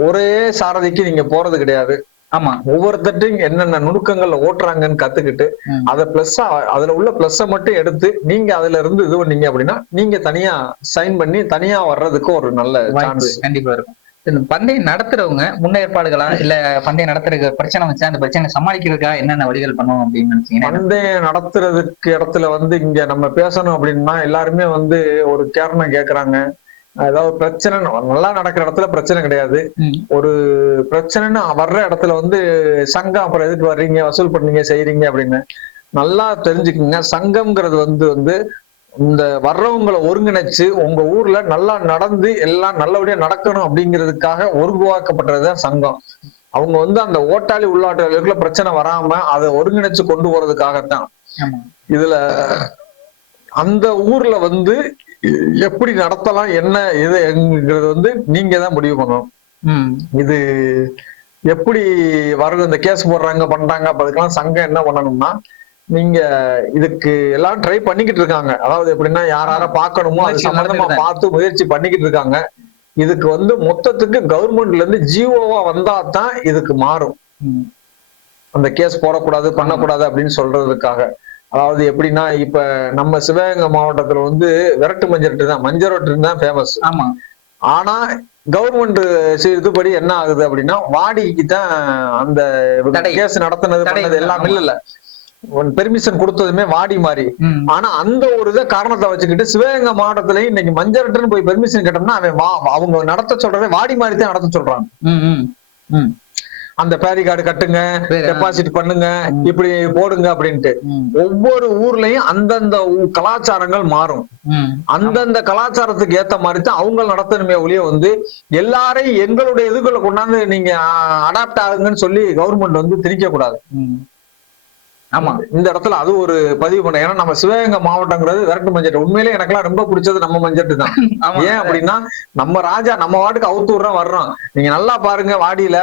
ஒரே சாரதிக்கு நீங்க போறது கிடையாது. ஆமா, ஒவ்வொருத்தட்டையும் என்னென்ன நுணுக்கங்கள்ல ஓட்டுறாங்கன்னு கத்துக்கிட்டு அதை பிளஸ்ஸா அதுல உள்ள பிளஸ்ஸ மட்டும் எடுத்து நீங்க அதுல இருந்து இது பண்ணீங்க அப்படின்னா நீங்க தனியா சைன் பண்ணி தனியா வர்றதுக்கு ஒரு நல்ல சான்ஸ் கண்டிப்பா இருக்கும். பந்தயம் நடத்துறவங்க முன்னேற்பாடுகளா இல்ல பந்தயம் நடத்துறதுக்கு பிரச்சனை வச்சா அந்த பிரச்சனை சமாளிக்கிறதுக்கா என்னென்ன வழிகள் பண்ணுவோம் அப்படின்னு நினைச்சீங்கன்னா? பந்தயம் நடத்துறதுக்கு இடத்துல வந்து இங்க நம்ம பேசணும் அப்படின்னா எல்லாருமே வந்து ஒரு காரணம் கேக்குறாங்க. ஏதாவது பிரச்சனை நல்லா நடக்கிற இடத்துல பிரச்சனை கிடையாது. ஒரு பிரச்சனைன்னு வர்ற இடத்துல வந்து சங்கம் அப்புறம் எதுக்கு வர்றீங்க, வசூல் பண்ணீங்க, செய்யறீங்க அப்படின்னு நல்லா தெரிஞ்சுக்குங்க. சங்கம்ங்கிறது வந்து இந்த வர்றவங்களை ஒருங்கிணைச்சு உங்க ஊர்ல நல்லா நடந்து எல்லாம் நல்லபடியா நடக்கணும் அப்படிங்கிறதுக்காக உருவாக்கப்பட்டதுதான் சங்கம். அவங்க வந்து அந்த ஓட்டாளி உள்ளாட்டாளிகளுக்குள்ள பிரச்சனை வராம அதை ஒருங்கிணைச்சு கொண்டு போறதுக்காகத்தான். இதுல அந்த ஊர்ல வந்து எப்படி நடத்தலாம் என்ன இதுங்கிறது வந்து நீங்க தான் முடிவு பண்ணணும். இது எப்படி வருது இந்த கேஸ் போடுறாங்க பண்றாங்க அப்ப அதுக்கெல்லாம் சங்கம் என்ன பண்ணணும்னா, நீங்க இதுக்கு எல்லாம் ட்ரை பண்ணிக்கிட்டு இருக்காங்க. அதாவது எப்படின்னா யார பாக்கணுமோ அது சம்பந்தமா பார்த்து முயற்சி பண்ணிக்கிட்டு இருக்காங்க. இதுக்கு வந்து மொத்தத்துக்கு கவர்மெண்ட்ல இருந்து ஜிஓவா வந்தா தான் இதுக்கு மாறும். அந்த கேஸ் போடக்கூடாது பண்ணக்கூடாது அப்படின்னு சொல்றதுக்காக. அதாவது எப்படின்னா இப்ப நம்ம சிவகங்கை மாவட்டத்துல வந்து விரட்டு மஞ்சரட்டு தான் ஃபேமஸ். ஆமா, ஆனா கவர்மெண்ட் இதுபடி என்ன ஆகுது அப்படின்னா வாடிக்கு தான் அந்த கேஸ் நடத்தினது எல்லாம் இல்ல பெர்மிஷன் கொடுத்ததுமே வாடி மாதிரி. ஆனா அந்த ஒரு இதை காரணத்தை வச்சுக்கிட்டு சிவகங்கை மாவட்டத்திலயும் இன்னைக்கு மஞ்சரட்டுன்னு போய் பெர்மிஷன் கேட்டோம்னா அவங்க நடத்த சொல்றதே வாடி மாதிரி தான் நடத்த சொல்றாங்க. அந்த பேரிகார்டு கட்டுங்க, டெபாசிட் பண்ணுங்க, இப்படி போடுங்க அப்படின்ட்டு. ஒவ்வொரு ஊர்லயும் அந்தந்த கலாச்சாரங்கள் மாறும். அந்தந்த கலாச்சாரத்துக்கு ஏத்த மாதிரி தான் அவங்க நடத்தணுமே ஒழிய வந்து எல்லாரையும் எங்களுடைய இதுக்குள்ள கொண்டாந்து நீங்க அடாப்ட் ஆகுங்கன்னு சொல்லி கவர்மெண்ட் வந்து திணிக்க கூடாது. ஆமா, இந்த இடத்துல அது ஒரு பதிவு பண்ண. ஏன்னா நம்ம சிவகங்கை மாவட்டங்கிறது விரட்டு மஞ்சட்டு. உண்மையிலே எனக்கெல்லாம் ரொம்ப பிடிச்சது நம்ம மஞ்சட்டு தான். ஏன் அப்படின்னா நம்ம ராஜா நம்ம வாட்டுக்கு அவுத்து விடுறோம் வர்றோம். நீங்க நல்லா பாருங்க, வாடியில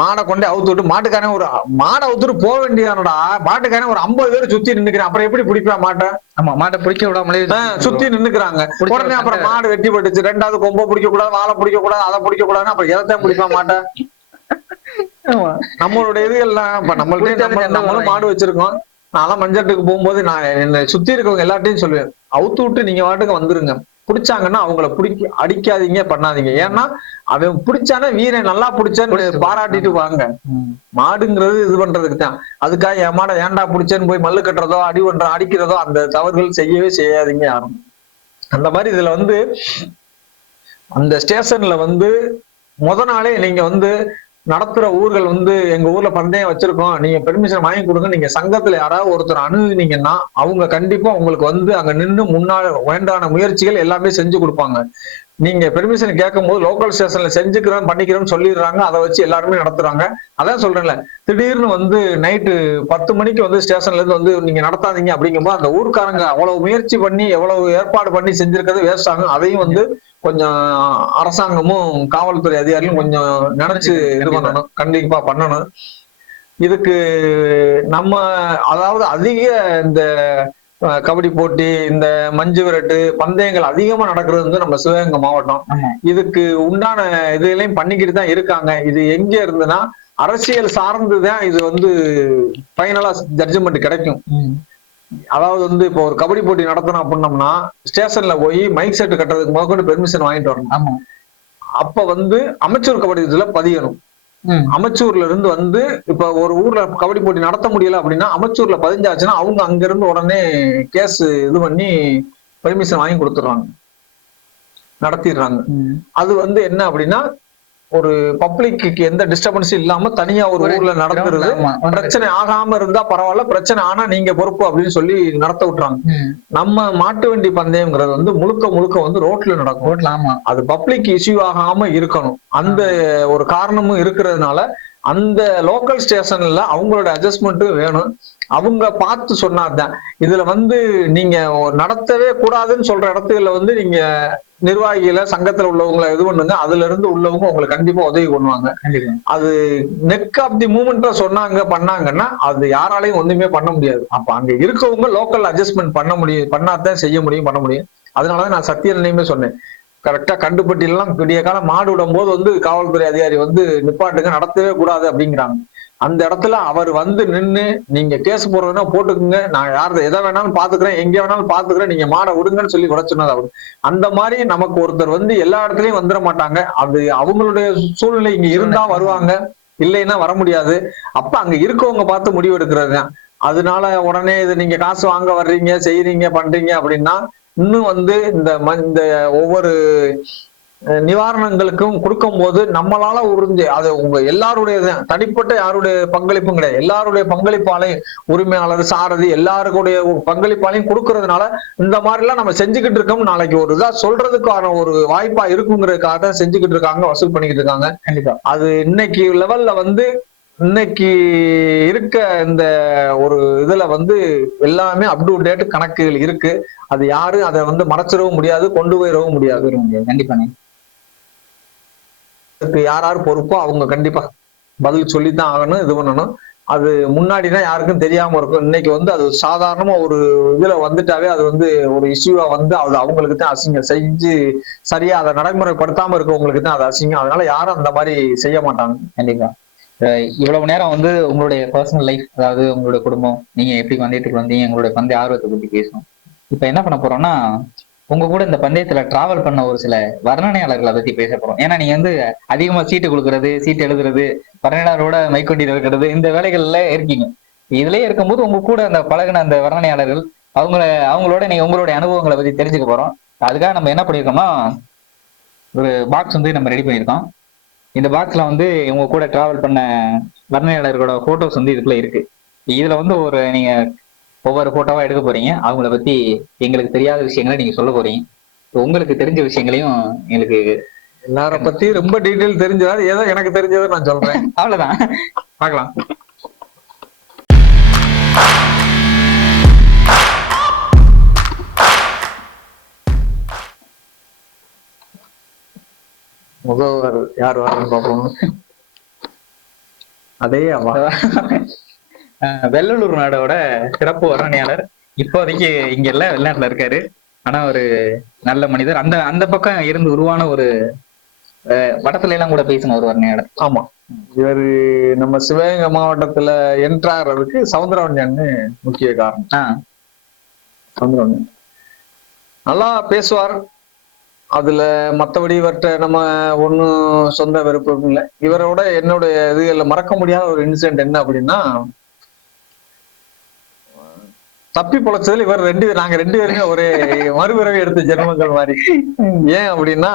மாடை கொண்டே அவுத்து விட்டு மாட்டுக்காரன் ஒரு மாடை அவுத்துட்டு போக வேண்டியதானடா, மாட்டுக்காரன் ஒரு 50 பேர் சுத்தி நின்னுக்கிறேன். அப்புறம் எப்படி பிடிப்பா மாட்டை? ஆமா, மாட்டை பிடிக்க விடாமலே சுத்தி நின்னுக்கிறாங்க. உடனே அப்புறம் மாடு வெட்டி பட்டுச்சு, ரெண்டாவது கொம்ப பிடிக்க கூடாது, வாழை பிடிக்க கூடாது, அதை பிடிக்க கூடாதுன்னு அப்புறம் எதைத்தான் பிடிப்பா மாட்டை? நம்மளுடைய இது எல்லாம் இப்ப நம்மளும் மாடு வச்சிருக்கோம். நான்லாம் மஞ்சட்டுக்கு போகும்போது நான் என்னை சுத்தி இருக்கவங்க எல்லார்ட்டையும் சொல்லுவேன், அவுத்து விட்டு நீங்க வாட்டுக்கு வந்துருங்க. பிடிச்சாங்கன்னா அவங்கள அடிக்காதீங்க, பண்ணாதீங்க. ஏன்னா அவன் பிடிச்சானா வீரன் நல்லா பிடிச்சான்னு பாராட்டிட்டு வாங்க. மாடுங்கிறது இது பண்றதுக்கு தான். அதுக்காக என் மாடை ஏன்டா பிடிச்சேன்னு போய் மல்லு கட்டுறதோ அடிக்கிறதோ அந்த தவறுகள் செய்யவே செய்யாதீங்க யாரும். அந்த மாதிரி இதுல வந்து அந்த ஸ்டேஷன்ல வந்து நாளே நீங்க வந்து நடத்துற ஊர்கள் வந்து எங்க ஊர்ல பந்தயம் வச்சிருக்கோம், நீங்க பெர்மிஷன் வாங்கி கொடுங்க, நீங்க சங்கத்துல யாராவது ஒருத்தர் அணுகுனீங்கன்னா அவங்க கண்டிப்பா உங்களுக்கு வந்து அங்க நின்று முன்னாள் வேண்டான முயற்சிகள் எல்லாமே செஞ்சு கொடுப்பாங்க. நீங்க பெர்மிஷன் கேட்கும் போது லோக்கல் ஸ்டேஷன்ல செஞ்சுக்கிறோம் பண்ணிக்கிறோம்னு சொல்லிடுறாங்க. அதை வச்சு எல்லாருமே நடத்துறாங்க. அதான் சொல்றேன்ல, திடீர்னு வந்து நைட்டு 10 மணிக்கு வந்து ஸ்டேஷன்ல இருந்து வந்து நீங்க நடத்தாதீங்க அப்படிங்கும்போது அந்த ஊர்க்காரங்க அவ்வளவு முயற்சி பண்ணி எவ்வளவு ஏற்பாடு பண்ணி செஞ்சிருக்கிறது வேஸ்ட் ஆகும். அதையும் வந்து கொஞ்சம் அரசாங்கமும் காவல்துறை அதிகாரிகளும் கொஞ்சம் நினைச்சு இது பண்ணணும், கண்டிப்பா பண்ணணும். இதுக்கு நம்ம அதாவது அதிக இந்த கபடி போட்டி, இந்த மஞ்சு விரட்டு பந்தயங்கள் அதிகமா நடக்கிறது வந்து நம்ம சிவகங்கை மாவட்டம். இதுக்கு உண்டான இதுகளையும் பண்ணிக்கிட்டு தான் இருக்காங்க. இது எங்க இருந்துன்னா அரசியல் சார்ந்துதான் இது வந்து ஃபைனலா ஜட்ஜ்மெண்ட் கிடைக்கும். அதாவது வந்து இப்போ ஒரு கபடி போட்டி நடத்தணும் அப்படின்னம்னா ஸ்டேஷன்ல போய் மைக் செட் கட்டுறதுக்கு முதற்கொண்டு பெர்மிஷன் வாங்கிட்டு வரணும். அப்ப வந்து அமைச்சர் கபடி இதுல பதியணும். அமைச்சூர்ல இருந்து வந்து இப்ப ஒரு ஊர்ல கபடி போட்டி நடத்த முடியல அப்படின்னா அமைச்சூர்ல பதிஞ்சாச்சுன்னா அவங்க அங்க இருந்து உடனே கேஸ் இது பண்ணி பெர்மிஷன் வாங்கி கொடுத்துடுறாங்க, நடத்திடுறாங்க. அது வந்து என்ன அப்படின்னா ஒரு பப்ளிக்கு எந்த டிஸ்டர்பன்ஸும் இல்லாம தனியா ஒரு ஊர்ல நடந்துருது. பிரச்சனை ஆகாம இருந்தா பரவாயில்ல, பிரச்சனை ஆனா நீங்க பொறுப்பு அப்படின்னு சொல்லி நடத்த விட்டுறாங்க. நம்ம மாட்டு வண்டி பந்தயம்ங்கிறது வந்து முழுக்க முழுக்க வந்து ரோட்ல நடக்கும். அது பப்ளிக் இஷ்யூ ஆகாம இருக்கணும். அந்த ஒரு காரணமும் இருக்கிறதுனால அந்த லோக்கல் ஸ்டேஷன்ல அவங்களோட அட்ஜஸ்ட்மெண்ட் வேணும். அவங்க பார்த்து சொன்னாதான். இதுல வந்து நீங்க நடத்தவே கூடாதுன்னு சொல்ற இடத்துல வந்து நீங்க நிர்வாகிகளை சங்கத்துல உள்ளவங்களை இது பண்ணுங்க, அதுல இருந்து உள்ளவங்க உங்களுக்கு கண்டிப்பா உதவி பண்ணுவாங்க. அது நெக் ஆஃப் தி மூமெண்ட்ல சொன்னாங்க பண்ணாங்கன்னா அது யாராலையும் ஒண்ணுமே பண்ண முடியாது. அப்ப அங்க இருக்கவங்க லோக்கல் அட்ஜஸ்ட்மெண்ட் பண்ண முடியும், பண்ணாதான் செய்ய முடியும், பண்ண முடியும். அதனாலதான் நான் சத்தியனையுமே சொன்னேன், கரெக்டா கண்டுபட்டி எல்லாம் விடிய காலம் மாடு விடும் போது வந்து காவல்துறை அதிகாரி வந்து நிப்பாட்டுங்க, நடத்தவே கூடாது அப்படிங்கிறாங்க. அந்த இடத்துல அவர் வந்து நின்று நீங்க கேஸ் போடுறதுன்னா போட்டுக்குங்க, நான் யாரு எதை வேணாலும் பாத்துக்கிறேன், எங்க வேணாலும் பாத்துக்கிறேன், நீங்க மாடை விடுங்கன்னு சொல்லி கூட சொன்னது அவரு. அந்த மாதிரி நமக்கு ஒருத்தர் வந்து எல்லா இடத்துலயும் வந்துட மாட்டாங்க. அது அவங்களுடைய சூழ்நிலை இங்க இருந்தா வருவாங்க, இல்லைன்னா வர முடியாது. அப்ப அங்க இருக்கவங்க பார்த்து முடிவு எடுக்கிறது தான். அதனால உடனே இது நீங்க காசு வாங்க வர்றீங்க, செய்யறீங்க, பண்றீங்க அப்படின்னா இன்னும் வந்து இந்த ஒவ்வொரு நிவாரணங்களுக்கும் கொடுக்கும் போது நம்மளால உறிஞ்சு அது உங்க எல்லாருடைய தனிப்பட்ட யாருடைய பங்களிப்பும் கிடையாது. எல்லாருடைய பங்களிப்பாலையும் உரிமையாளர், சாரதி எல்லாருடைய பங்களிப்பாலையும் கொடுக்கறதுனால இந்த மாதிரி எல்லாம் நம்ம செஞ்சுக்கிட்டு இருக்கோம். நாளைக்கு ஒரு இதா சொல்றதுக்கான ஒரு வாய்ப்பா இருக்குங்கிறதுக்காக செஞ்சுக்கிட்டு இருக்காங்க, வசூல் பண்ணிக்கிட்டு இருக்காங்க. கண்டிப்பா அது இன்னைக்கு லெவல்ல வந்து இன்னைக்கு இருக்க இந்த ஒரு இதுல வந்து எல்லாமே அப் டு டேட் கணக்குகள் இருக்கு. அது யாரும் அதை வந்து மறைச்சிடவும் முடியாது, கொண்டு போயிடவும் முடியாது. கண்டிப்பா யார் யார் பொறுப்போ அவங்க கண்டிப்பா பதில் சொல்லித்தான் ஆகணும், இது பண்ணணும். அது முன்னாடிதான் யாருக்கும் தெரியாம இருக்கும். இன்னைக்கு வந்து அது சாதாரணமா ஒரு இதுல வந்துட்டாவே அது வந்து ஒரு இஷ்யூவா வந்து அது அவங்களுக்கு தான் அசிங்கம். செஞ்சு சரியா அதை நடைமுறைப்படுத்தாம இருக்கவங்களுக்கு தான் அது அசிங்கம். அதனால யாரும் அந்த மாதிரி செய்ய மாட்டாங்க. கண்டிப்பா இவ்வளவு நேரம் வந்து உங்களுடைய பர்சனல் லைஃப், அதாவது உங்களுடைய குடும்பம், நீங்க எப்படி பந்தயத்துக்கு வந்தீங்க, உங்களுடைய பந்தய ஆர்வத்தை பத்தி பேசணும். இப்ப என்ன பண்ண போறோம்னா உங்க கூட இந்த பந்தயத்துல டிராவல் பண்ண ஒரு சில வர்ணனையாளர்களை பத்தி பேச போறோம். ஏன்னா நீங்க வந்து அதிகமா சீட்டு கொடுக்கறது, சீட்டு எழுதுறது, வர்ணனையாளரோட மைக்கொண்டியில் இருக்கிறது, இந்த வேலைகள்ல இருக்கீங்க. இதுலயே இருக்கும்போது உங்க கூட அந்த பழகின அந்த வர்ணனையாளர்கள் அவங்களோட நீங்க உங்களுடைய அனுபவங்களை பத்தி தெரிஞ்சுக்க போறோம். அதுக்காக நம்ம என்ன பண்ணிருக்கோம்னா ஒரு பாக்ஸ் வந்து நம்ம ரெடி பண்ணியிருக்கோம். இந்த பாக்ஸ்ல வந்து உங்க கூட டிராவல் பண்ண வர்ணனையாளர்களோட போட்டோஸ் வந்து இதுக்குள்ள இருக்கு. இதுல வந்து நீங்க ஒவ்வொரு போட்டோவா எடுக்க போறீங்க. அவங்கள பத்தி எங்களுக்கு தெரியாத விஷயங்களை நீங்க சொல்ல போறீங்க. உங்களுக்கு தெரிஞ்ச விஷயங்களையும் எங்களுக்கு எல்லார பத்தி ரொம்ப டீட்டெயில் தெரிஞ்சதா ஏதோ எனக்கு தெரிஞ்சதை நான் சொல்றேன். அவ்வளவுதான், பார்க்கலாம். முகவர் யார் வரான்னு பார்ப்போம். அதே வெள்ளலூர் நாடோட சிறப்பு வர்ணனையாளர், இப்போதைக்கு இங்க இல்ல, வெளிநாட்டுல இருக்காரு. ஆனா ஒரு நல்ல மனிதர். அந்த பக்கம் இருந்து உருவான ஒரு வடத்துல எல்லாம் கூட பேசின ஒரு வர்ணனையாளர். ஆமா, இவரு நம்ம சிவகங்கை மாவட்டத்துல என்ட்ராகிறதுக்கு சவுந்தரவன்யான்னு முக்கிய காரணம். சவுந்தரவன்யான் நல்லா பேசுவார். அதுல மத்தபடி இவர்கிட்ட நம்ம ஒன்னும் சொந்த விருப்பம் இல்லை. இவரோட என்னுடைய இதுல மறக்க முடியாத ஒரு இன்சிடென்ட் என்ன அப்படின்னா, தப்பி பொழைச்சதுல நாங்க ரெண்டு பேருமே ஒரே மறுபிறவி எடுத்த ஜென்மங்கள் மாதிரி. ஏன் அப்படின்னா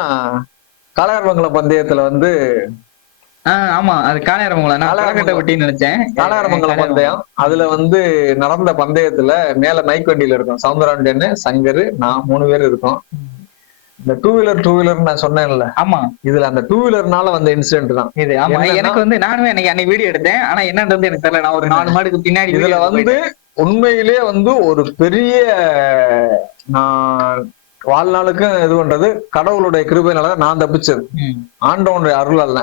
காளையார்மங்கலம் பந்தயத்துல வந்து ஆமா அது காளையார்மங்கலம் நினைச்சேன். காளையார்மங்கலம் பந்தயம் அதுல வந்து நடந்த பந்தயத்துல மேல மைக் வண்டியில இருக்கும் சவுந்தரராஜன், சங்கர், நான் 3 பேர் இருக்கோம். இந்த டூ வீலர் நான் சொன்னேன்ல, ஆமா இதுல அந்த டூ வீலர்னால வந்த இன்சிடென்ட் தான் இது. ஆமா என்னன்னா- எனக்கு வந்து நானுமே அன்னைக்கு வீடியோ எடுத்தேன். ஆனா என்னன்னு வந்து எனக்கு தெரியல. நான் ஒரு 4 மாடுக்கு பின்னாடி இதுல video எடுத்து வந்து உண்மையிலே வந்து ஒரு பெரிய நான் வாழ்நாளுக்கு இது பண்றது கடவுளுடைய கிருபையினாலதான் நான் தப்பிச்சது, போயிட்டேன். ஆண்டவனுடைய அருள் அல்ல.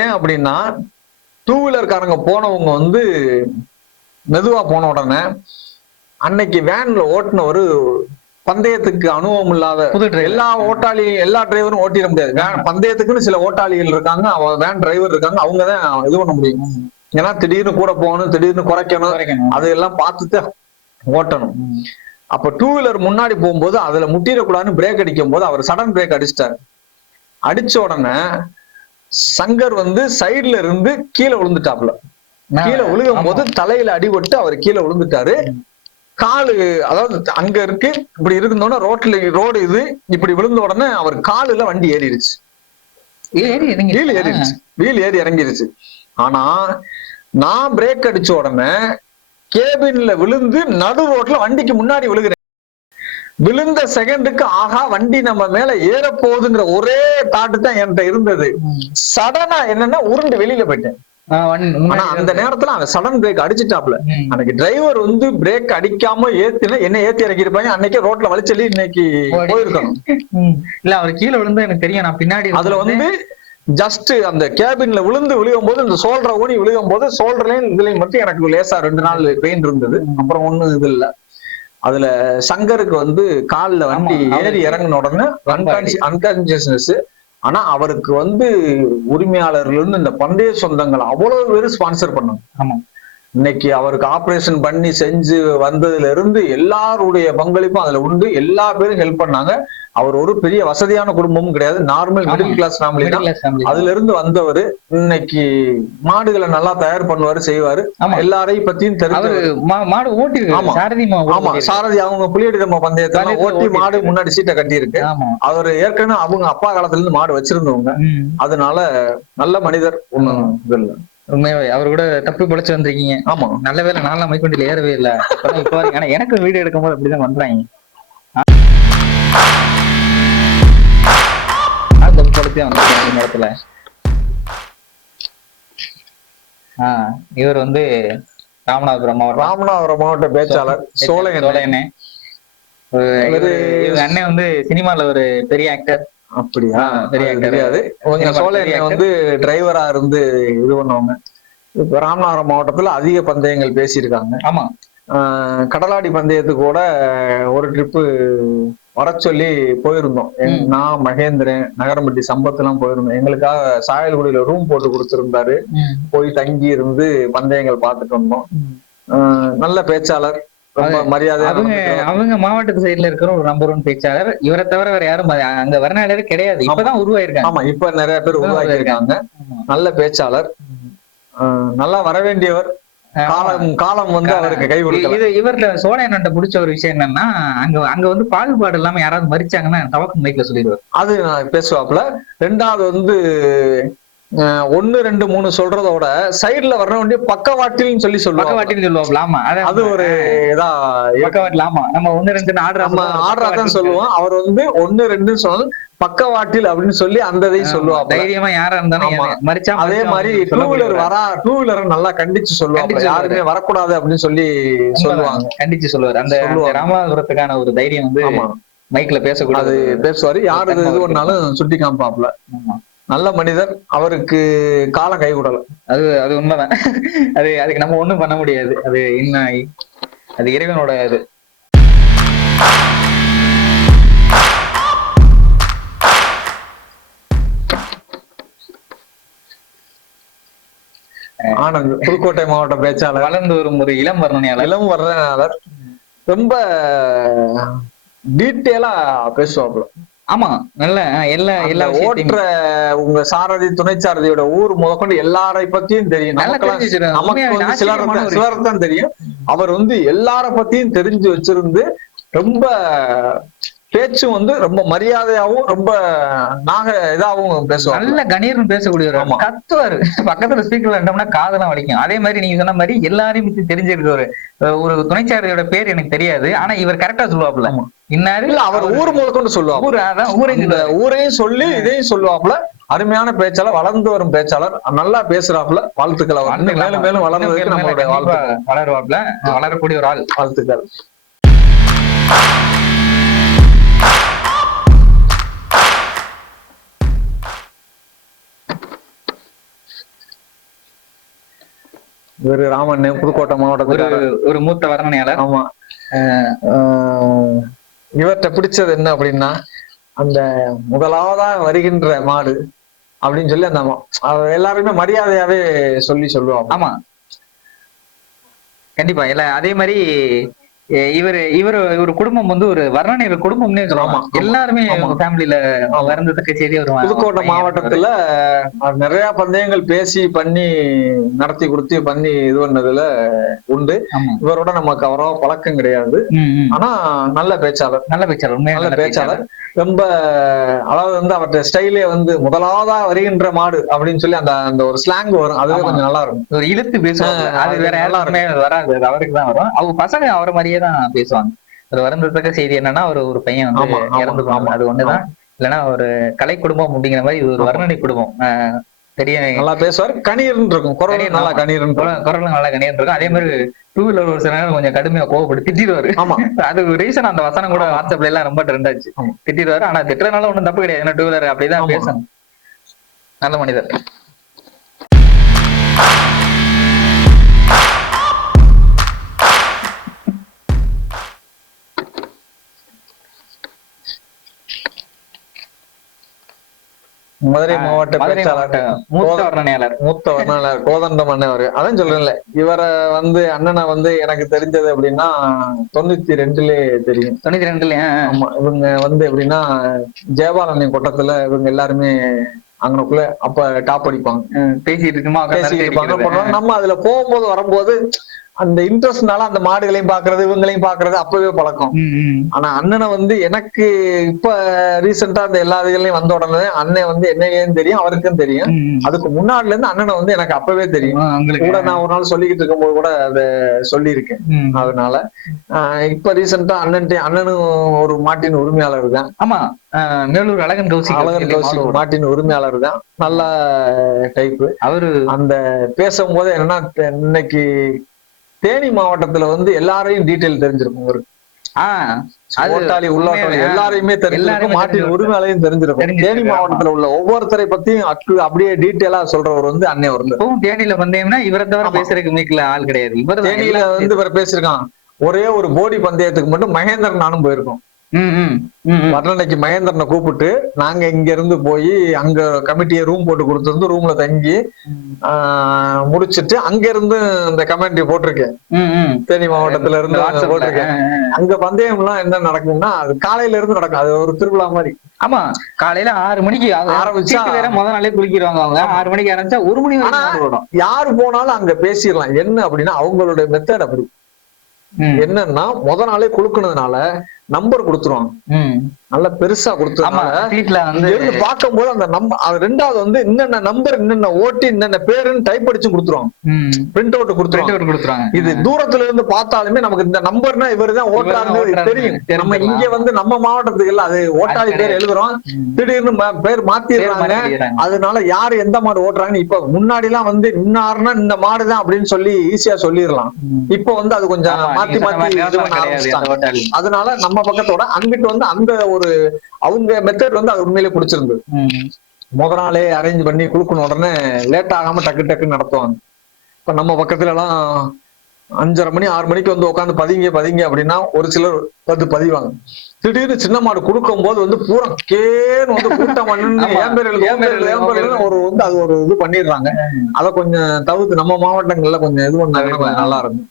ஏன் அப்படின்னா டூ வீலர்காரங்க போனவங்க வந்து மெதுவா போன உடனே அன்னைக்கு வேன்ல ஓட்டுனவரு பந்தயத்துக்கு அனுபவம் இல்லாத புது driver. எல்லா டிரைவரும் ஓட்டிட முடியாது. பந்தயத்துக்குன்னு சில ஓட்டாளிகள் இருக்காங்க, வேன் டிரைவர் இருக்காங்க, அவங்கதான் இது பண்ண முடியும். ஏன்னா திடீர்னு கூட போகணும், திடீர்னு குறைக்கணும், குறைக்கணும். அதையெல்லாம் பார்த்துட்டு ஓட்டணும். ம். அப்ப டூ வீலர் முன்னாடி போகும்போது அதுல முட்டிடக்கூடாதுன்னு பிரேக் அடிக்கும் போது அவர் சடன் பிரேக் அடிச்சிட்டாரு. அடிச்ச உடனே சங்கர் வந்து சைடுல இருந்து கீழே விழுந்துட்டாப்ல. கீழே விழுகும் போது தலையில அடிபட்டு அவர் கீழே விழுந்துட்டாரு. காலு அதாவது அங்க இருக்கு, இப்படி இருந்தோன்னா ரோடு இது, இப்படி விழுந்த உடனே அவர் காலுல வண்டி ஏறிடுச்சு, வீல் ஏறி இறங்கிருச்சு. ஆனா நான் பிரேக் அடிச்ச உடனே கேபின்ல விழுந்து நடு ரோட்ல வண்டிக்கு முன்னாடி விழுகிறேன். விழுந்த செகண்டுக்கு ஆகா வண்டி நம்ம மேல ஏற போகுதுங்கிற ஒரே தாட்டு தான் என்கிட்ட இருந்தது. சடனா என்னன்னா உருண்டு வெளியில போயிட்டேன். ஆனா அந்த நேரத்துல அவன் சடன் பிரேக் அடிச்சுட்டாப்ல. அன்னைக்கு டிரைவர் வந்து பிரேக் அடிக்காம என்ன ஏத்தி இறக்கிருப்பாங்க, அன்னைக்கு ரோட்ல வலிச்சலி இன்னைக்கு போயிருக்கணும். இல்ல அவர் கீழே விழுந்து எனக்கு தெரியும், நான் பின்னாடி அதுல வந்து ஜஸ்ட் அந்த கேபின்ல விழுகும் போது இந்த சோல்டரை ஊனி விழுகும் போது சோல்டர்லயும் இதுலயும் மட்டும் எனக்கு லேசா 2 நாள் பெயின் இருந்தது. அப்புறம் ஒண்ணும் இது இல்ல. அதுல சங்கருக்கு வந்து கால்ல வண்டி ஏறி இறங்கின உடனே அன்கான்சியஸ்னஸ். ஆனா அவருக்கு வந்து உரிமையாளர்கள் இருந்து இந்த பந்தய சொந்தங்கள் அவ்வளவு பேரு ஸ்பான்சர் பண்ணாங்க. ஆமா, இன்னைக்கு அவருக்கு ஆபரேஷன் பண்ணி செஞ்சு வந்ததுல இருந்து எல்லாருடைய பங்களிப்பும் அதுல உண்டு. எல்லா பேரும் ஹெல்ப் பண்ணாங்க. அவர் ஒரு பெரிய வசதியான குடும்பமும் கிடையாது, நார்மல் மிடில் கிளாஸ் ஃபேமிலி தான். அதுல இருந்து வந்தவர் இன்னைக்கு மாடுகளை நல்லா தயார் பண்ணுவாரு, செய்வாரு. எல்லாரையும் பத்தியும் தெரிஞ்சு மாடு ஓட்டி. ஆமா, சாரதி அவங்க புலியடிதம்ம பந்தயத்தை ஓட்டி மாடு முன்னாடி சீட்டை கட்டி இருக்கு. அவர் ஏற்கனவே அவங்க அப்பா காலத்துல இருந்து மாடு வச்சிருந்தவங்க. அதனால நல்ல மனிதர். ஒண்ணும் இது இல்ல, உண்மையாவே அவர் கூட தப்பி பிழைச்சு வந்திருக்கீங்க. ஆமா, நல்ல வேலை நான்லாம் மைக்கொண்டில ஏறவே இல்லை. ஆனா எனக்கு வீடியோ எடுக்கும் போது அப்படிதான் பண்றாங்க. இடத்துல இவர் வந்து ராமநாதபுரம் மாவட்ட பேச்சாளர் சோலையண்ணே. அண்ணன் வந்து சினிமால ஒரு பெரிய ஆக்டர். அப்படியா? பெரிய தெரியாது. சோலையண்ணே வந்து டிரைவரா இருந்து இது பண்ணுவாங்க. இப்ப ராமநாதபுரம் மாவட்டத்துல அதிக பந்தயங்கள் பேசியிருக்காங்க. ஆமா, கடலாடி பந்தயத்துக்கு கூட ஒரு ட்ரிப்பு வர சொல்லி போயிருந்தோம். நான் மகேந்திரன் நகரம்பட்டி சம்பத் எல்லாம் போயிருந்தோம். எங்களுக்காக சாயல்குடியில ரூம் போட்டு கொடுத்திருந்தாரு. போய் தங்கி இருந்து பந்தயங்கள் பார்த்துட்டு வந்தோம். நல்ல பேச்சாளர், ரொம்ப மரியாதை. அவங்க மாவட்டத்து சைட்ல இருக்கிற ஒரு நம்பர் 1 பேச்சாளர். இவரை தவிர வேற யாரும் அங்க வரநாளே கிடையாது. இப்பதான் உருவாயிருக்காங்க. ஆமா, இப்ப நிறைய பேர் உருவாக்கி இருக்காங்க. நல்ல பேச்சாளர், நல்லா வர வேண்டியவர். காலம் வந்து அவருக்கு கை கொடுக்கல. இவர்ல சோலையண்ணன் பிடிச்ச ஒரு விஷயம் என்னன்னா, அங்க வந்து பாகுபாடு இல்லாம யாராவது மறிச்சாங்கன்னா தவக்கு மைக்ல சொல்லிடுவார். அது நான் பேசுவாப்புல. 2வது வந்து 1 2 3 சொல்றதோட சைடுல வர வேண்டிய பக்கவாட்டில்னு சொல்லி சொல்லுவாங்க. பக்கவாட்டில் சொல்லுவாப்ல. ஆமா, அது ஒரு இதா பக்கவாட்டில். ஆமா, நம்ம 1 2 ஆர்டரா தான் சொல்லுவோம். அவர் வந்து 1 2 சொன்னாலும் பக்கவாட்டில் அப்படின்னு சொல்லி அந்த இதையும் சொல்லுவாங்க. தைரியமா யாரா இருந்தாலும் மறிச்சா. அதே மாதிரி டூ வீலர் நல்லா கண்டிச்சு சொல்லுவாங்க. யாருமே வரக்கூடாது அப்படின்னு சொல்லி சொல்லுவாங்க, கண்டிச்சு சொல்லுவாரு. அந்த ராமநாதபுரத்துக்கான ஒரு தைரியம் வந்து மைக்ல பேசக்கூடாது பேசுவாரு. யாரு இது ஒன்னாலும் சுட்டி காமிப்பாப்ல. நல்ல மனிதர். அவருக்கு காலம் கை விடல. அது உண்மைதான். அதுக்கு நம்ம ஒண்ணும் பண்ண முடியாது. அது இன்னும் அது இறைவனோட இது. ஆனந்த் புதுக்கோட்டை மாவட்ட பேச்சாளர், வளர்ந்து வரும் ஒரு இளம் வர்ணனையாளர். ரொம்ப டீட்டெயிலா பேசுவாப்புல. ஆமா, நல்ல எல்லா ஓட்டுற உங்க சாரதி துணை சாரதியோட ஊர் முதற்கொண்டு எல்லாரை பத்தியும் தெரியும். நமக்கு சிலர் தான் தெரியும். அவர் வந்து எல்லார பத்தியும் தெரிஞ்சு வச்சிருந்து ரொம்ப பேச்சும் வந்து ரொம்ப மரியாதையாவும் ரொம்ப இதாகவும் பேசுவாங்க. நல்ல கணீர்னு பேசக்கூடியவர், கத்துவாரு. பக்கத்துல ஸ்பீக்கர்ல இருந்தோம்னா காதெல்லாம் வலிக்கும். அதே மாதிரி நீங்க சொன்ன மாதிரி எல்லாரையும் பத்தி தெரிஞ்சிருக்க ஒரு துணைச்சாரியோட பேர் எனக்கு தெரியாது, ஆனா இவர் கரெக்டா சொல்லுவாப்புல. இன்னாரு அவர் ஊர் முதற்கொண்டு சொல்லுவாங்க. அதான் ஊரையும் சொல்லி இதையும் சொல்லுவாப்புல. அருமையான பேச்சாளர், வளர்ந்து வரும் பேச்சாளர், நல்லா பேசுறாப்புல. வாழ்த்துக்கள். அவர் மேலும் மேலும் வளர்றதுக்கு நம்மளுடைய வளருவாப்புல, வளரக்கூடிய ஒரு ஆள். வாழ்த்துக்கள். இவரு ராமன், புதுக்கோட்டை மாவட்டத்துல ஒரு மூத்த வர்ணனையாளர். ஆமா. இவர்கிட்ட பிடிச்சது என்ன அப்படின்னா, அந்த முதலாவதா வருகின்ற மாடு அப்படின்னு சொல்லி அந்த எல்லாருமே மரியாதையாவே சொல்லுவாங்க. ஆமா, கண்டிப்பா. இல்ல அதே மாதிரி இவர் குடும்பம் வந்து ஒரு வர்ணனையர் குடும்பம்னே சொல்லலாம். எல்லாருமே ஃபேமிலில வருந்தத்தக்க செய்தி வருவாங்க. புதுக்கோட்டை மாவட்டத்துல நிறைய பந்தயங்கள் பேசி பண்ணி நடத்தி கொடுத்து பண்ணி இது பண்ணதுல உண்டு. இவரோட நமக்கு அவ்வளோ பழக்கம் கிடையாது. ஆனா நல்ல பேச்சாளர், நல்ல பேச்சாளர். ரொம்ப அதாவது வந்து அவருடைய ஸ்டைலே வந்து முதலாவதா வருகின்ற மாடு அப்படின்னு சொல்லி அந்த ஒரு ஸ்லாங் வரும். அதுவே கொஞ்சம் நல்லா இருக்கும். ஒரு இழுத்து பேசுவாங்க, அது வேற யாருமே வராது, அவருக்கு தான் வரும். அவங்க பசங்க அவரை மாதிரியே தான் பேசுவாங்க. ஒரு வருந்தத்தக்க செய்தி என்னன்னா, ஒரு பையன் வந்து இறந்து போனாங்க. அது ஒண்ணுதான். இல்லைன்னா ஒரு கலை குடும்பம் அப்படிங்கிற மாதிரி ஒரு வர்ணனை குடும்பம். பெரிய நல்லா பேசுவார், கணீர்னு இருக்கும். குரல் நல்லா கணீர்னு இருக்கும். அதே மாதிரி டூ வீலர் ஒரு சில நேரம் கொஞ்சம் கடுமையா கோவப்பட்டு திட்டிடுவாரு. ஆமா, அது ரீசன் அந்த வசனம் கூட வாட்ஸ்அப்ல எல்லாம் ரொம்ப ட்ரெண்ட் ஆச்சு. திட்டிடுவாரு. ஆனா திட்டுறதுனால ஒண்ணும் தப்பு கிடையாது. ஏன்னா டூ வீலர் அப்படிதான் பேசணும். நல்ல மனிதர். மதுரை மாவட்ட பேச்சாளர், மூத்த வர்ணனையாளர் கோதண்டம் அண்ணன். அதான் சொல்றேன்ல, இவரை வந்து அண்ணனை வந்து எனக்கு தெரிஞ்சது அப்படின்னா 92 தெரியும். 92 ஆமா. இவங்க வந்து எப்படின்னா ஜெயபாலன் கொட்டத்துல இவங்க எல்லாருமே அங்கனக்குள்ள அப்ப டாப் அடிப்பாங்க, பேசிட்டு இருப்பாங்க. நம்ம அதுல போகும்போது வரும்போது அந்த இன்ட்ரெஸ்ட்னால அந்த மாடுகளையும் பாக்குறது இவங்களையும் பாக்குறது அப்பவே பழக்கம். ஆனா அண்ணனை வந்து எனக்கு இப்ப ரீசெண்டா அந்த எல்லா இதுகளையும் வந்த உடனே அண்ணன் வந்து என்னையும் தெரியும், அவருக்கும் தெரியும். அதுக்கு முன்னாடில இருந்து அண்ணனை வந்து எனக்கு அப்பவே தெரியும். கூட நான் ஒரு நாள் சொல்லிக்கிட்டு இருக்கும் போது கூட அதை சொல்லியிருக்கேன். அதனால இப்ப ரீசெண்டா அண்ணனும் ஒரு மாட்டின் உரிமையாளர் தான். ஆமா, மேலூர் அழகன் கௌசி மாட்டின் உரிமையாளர் தான். நல்ல டைப்பு அவரு. அந்த பேசும்போது என்னன்னா, இன்னைக்கு தேனி மாவட்டத்துல வந்து எல்லாரையும் டீட்டெயில் தெரிஞ்சிருக்கும். ஒரு ஓட்டாளி உள்ளாட்டாளி எல்லாரையுமே தெரிஞ்சிருக்கும். மாட்டின் உரிமையாளையும் தெரிஞ்சிருக்கும். தேனி மாவட்டத்துல உள்ள ஒவ்வொருத்தரை பத்தியும் அப்படியே டீட்டெயிலா சொல்றவர் வந்து அண்ணே வரல. தேனியில பந்தயம்னா இவரை தவிர பேசுறதுக்கு மீட்ல ஆள் கிடையாது. தேனியில வந்து இவர் பேசிருக்கான். ஒரே ஒரு போடி பந்தயத்துக்கு மட்டும் மகேந்திரன் நானும் போயிருக்கோம். வர்ணனைக்கு மகேந்திரனை கூப்பிட்டு நாங்க இங்க இருந்து போய் அங்க கமிட்டியை ரூம் போட்டு கொடுத்திருந்து ரூம்ல தங்கி முடிச்சிட்டு அங்க இருந்து இந்த கமெண்ட்ரி போட்டிருக்கேன். தேனி மாவட்டத்துல இருந்து போட்டிருக்கேன். அங்க பந்தயம் எல்லாம் என்ன நடக்கும்னா, அது காலையில இருந்து நடக்கும். அது ஒரு திருவிழா மாதிரி. ஆமா, காலையில 6 மணிக்கு ஆரம்பிச்சா வேற முதல் நாளே குளிக்கிறாங்க. அவங்க 6 மணிக்கு ஆரம்பிச்சா 1 மணி வரைக்கும் யாரு போனாலும் அங்க பேசிடலாம். என்ன அப்படின்னா அவங்களுடைய மெத்தட் அப்படி என்னன்னா, முத நாளே குளுக்குனதுனால நம்பர் கொடுத்துருவாங்க. நல்லா பெருசா கொடுத்துருவாங்க. பார்க்கும் போது அந்த நம்பர், ரெண்டாவது வந்து என்னென்ன நம்பர், என்னென்ன ஓட்டி, என்னென்ன பேருன்னு டைப் அடிச்சு கொடுத்துருவாங்க. பிரிண்ட் அவுட் கொடுத்துருவாங்க. இது தூரத்துல இருந்து பார்த்தாலுமே நமக்கு இந்த நம்பர்னா இவருதான் ஓட்டாருன்னு தெரியும். நம்ம இங்க வந்து நம்ம மாவட்டத்துக்கு இல்ல, அது ஓட்டாளி பேர் எழுதுறோம், திடீர்னு பேர் மாத்திடுறாங்க. அதனால யாரு எந்த மாடு ஓட்டுறாங்கன்னு இப்ப முன்னாடி எல்லாம் வந்து இன்னாருன்னா இந்த மாடுதான் அப்படின்னு சொல்லி ஈஸியா சொல்லிடலாம். இப்ப வந்து அது கொஞ்சம் மாத்தி மாத்தி இது பண்ண ஆரம்பிச்சிட்டாங்க. அதனால நம்ம பக்கத்தோட அங்கிட்டு வந்து அந்த ஒரு அவங்க மெத்தட் வந்து அது உண்மையிலே பிடிச்சிருந்தது. முத நாளே அரேஞ்ச் பண்ணி குழுக்கணும், உடனே லேட் ஆகாம டக்கு டக்குன்னு நடத்துவாங்க. இப்ப நம்ம பக்கத்துல எல்லாம் 5:30 மணி 6 மணிக்கு வந்து உட்காந்து பதிங்க அப்படின்னா ஒரு சிலர் வந்து பதிவாங்க. திடீர்னு சின்ன மாடு கொடுக்கும் போது வந்து பூரா கேன்னு வந்து கூட்டம் ஒரு வந்து அது ஒரு இது பண்ணிடுறாங்க. அதை கொஞ்சம் தவிர்த்து நம்ம மாவட்டங்கள்ல கொஞ்சம் இது பண்ணாங்கன்னா கொஞ்சம் நல்லா இருக்கும்.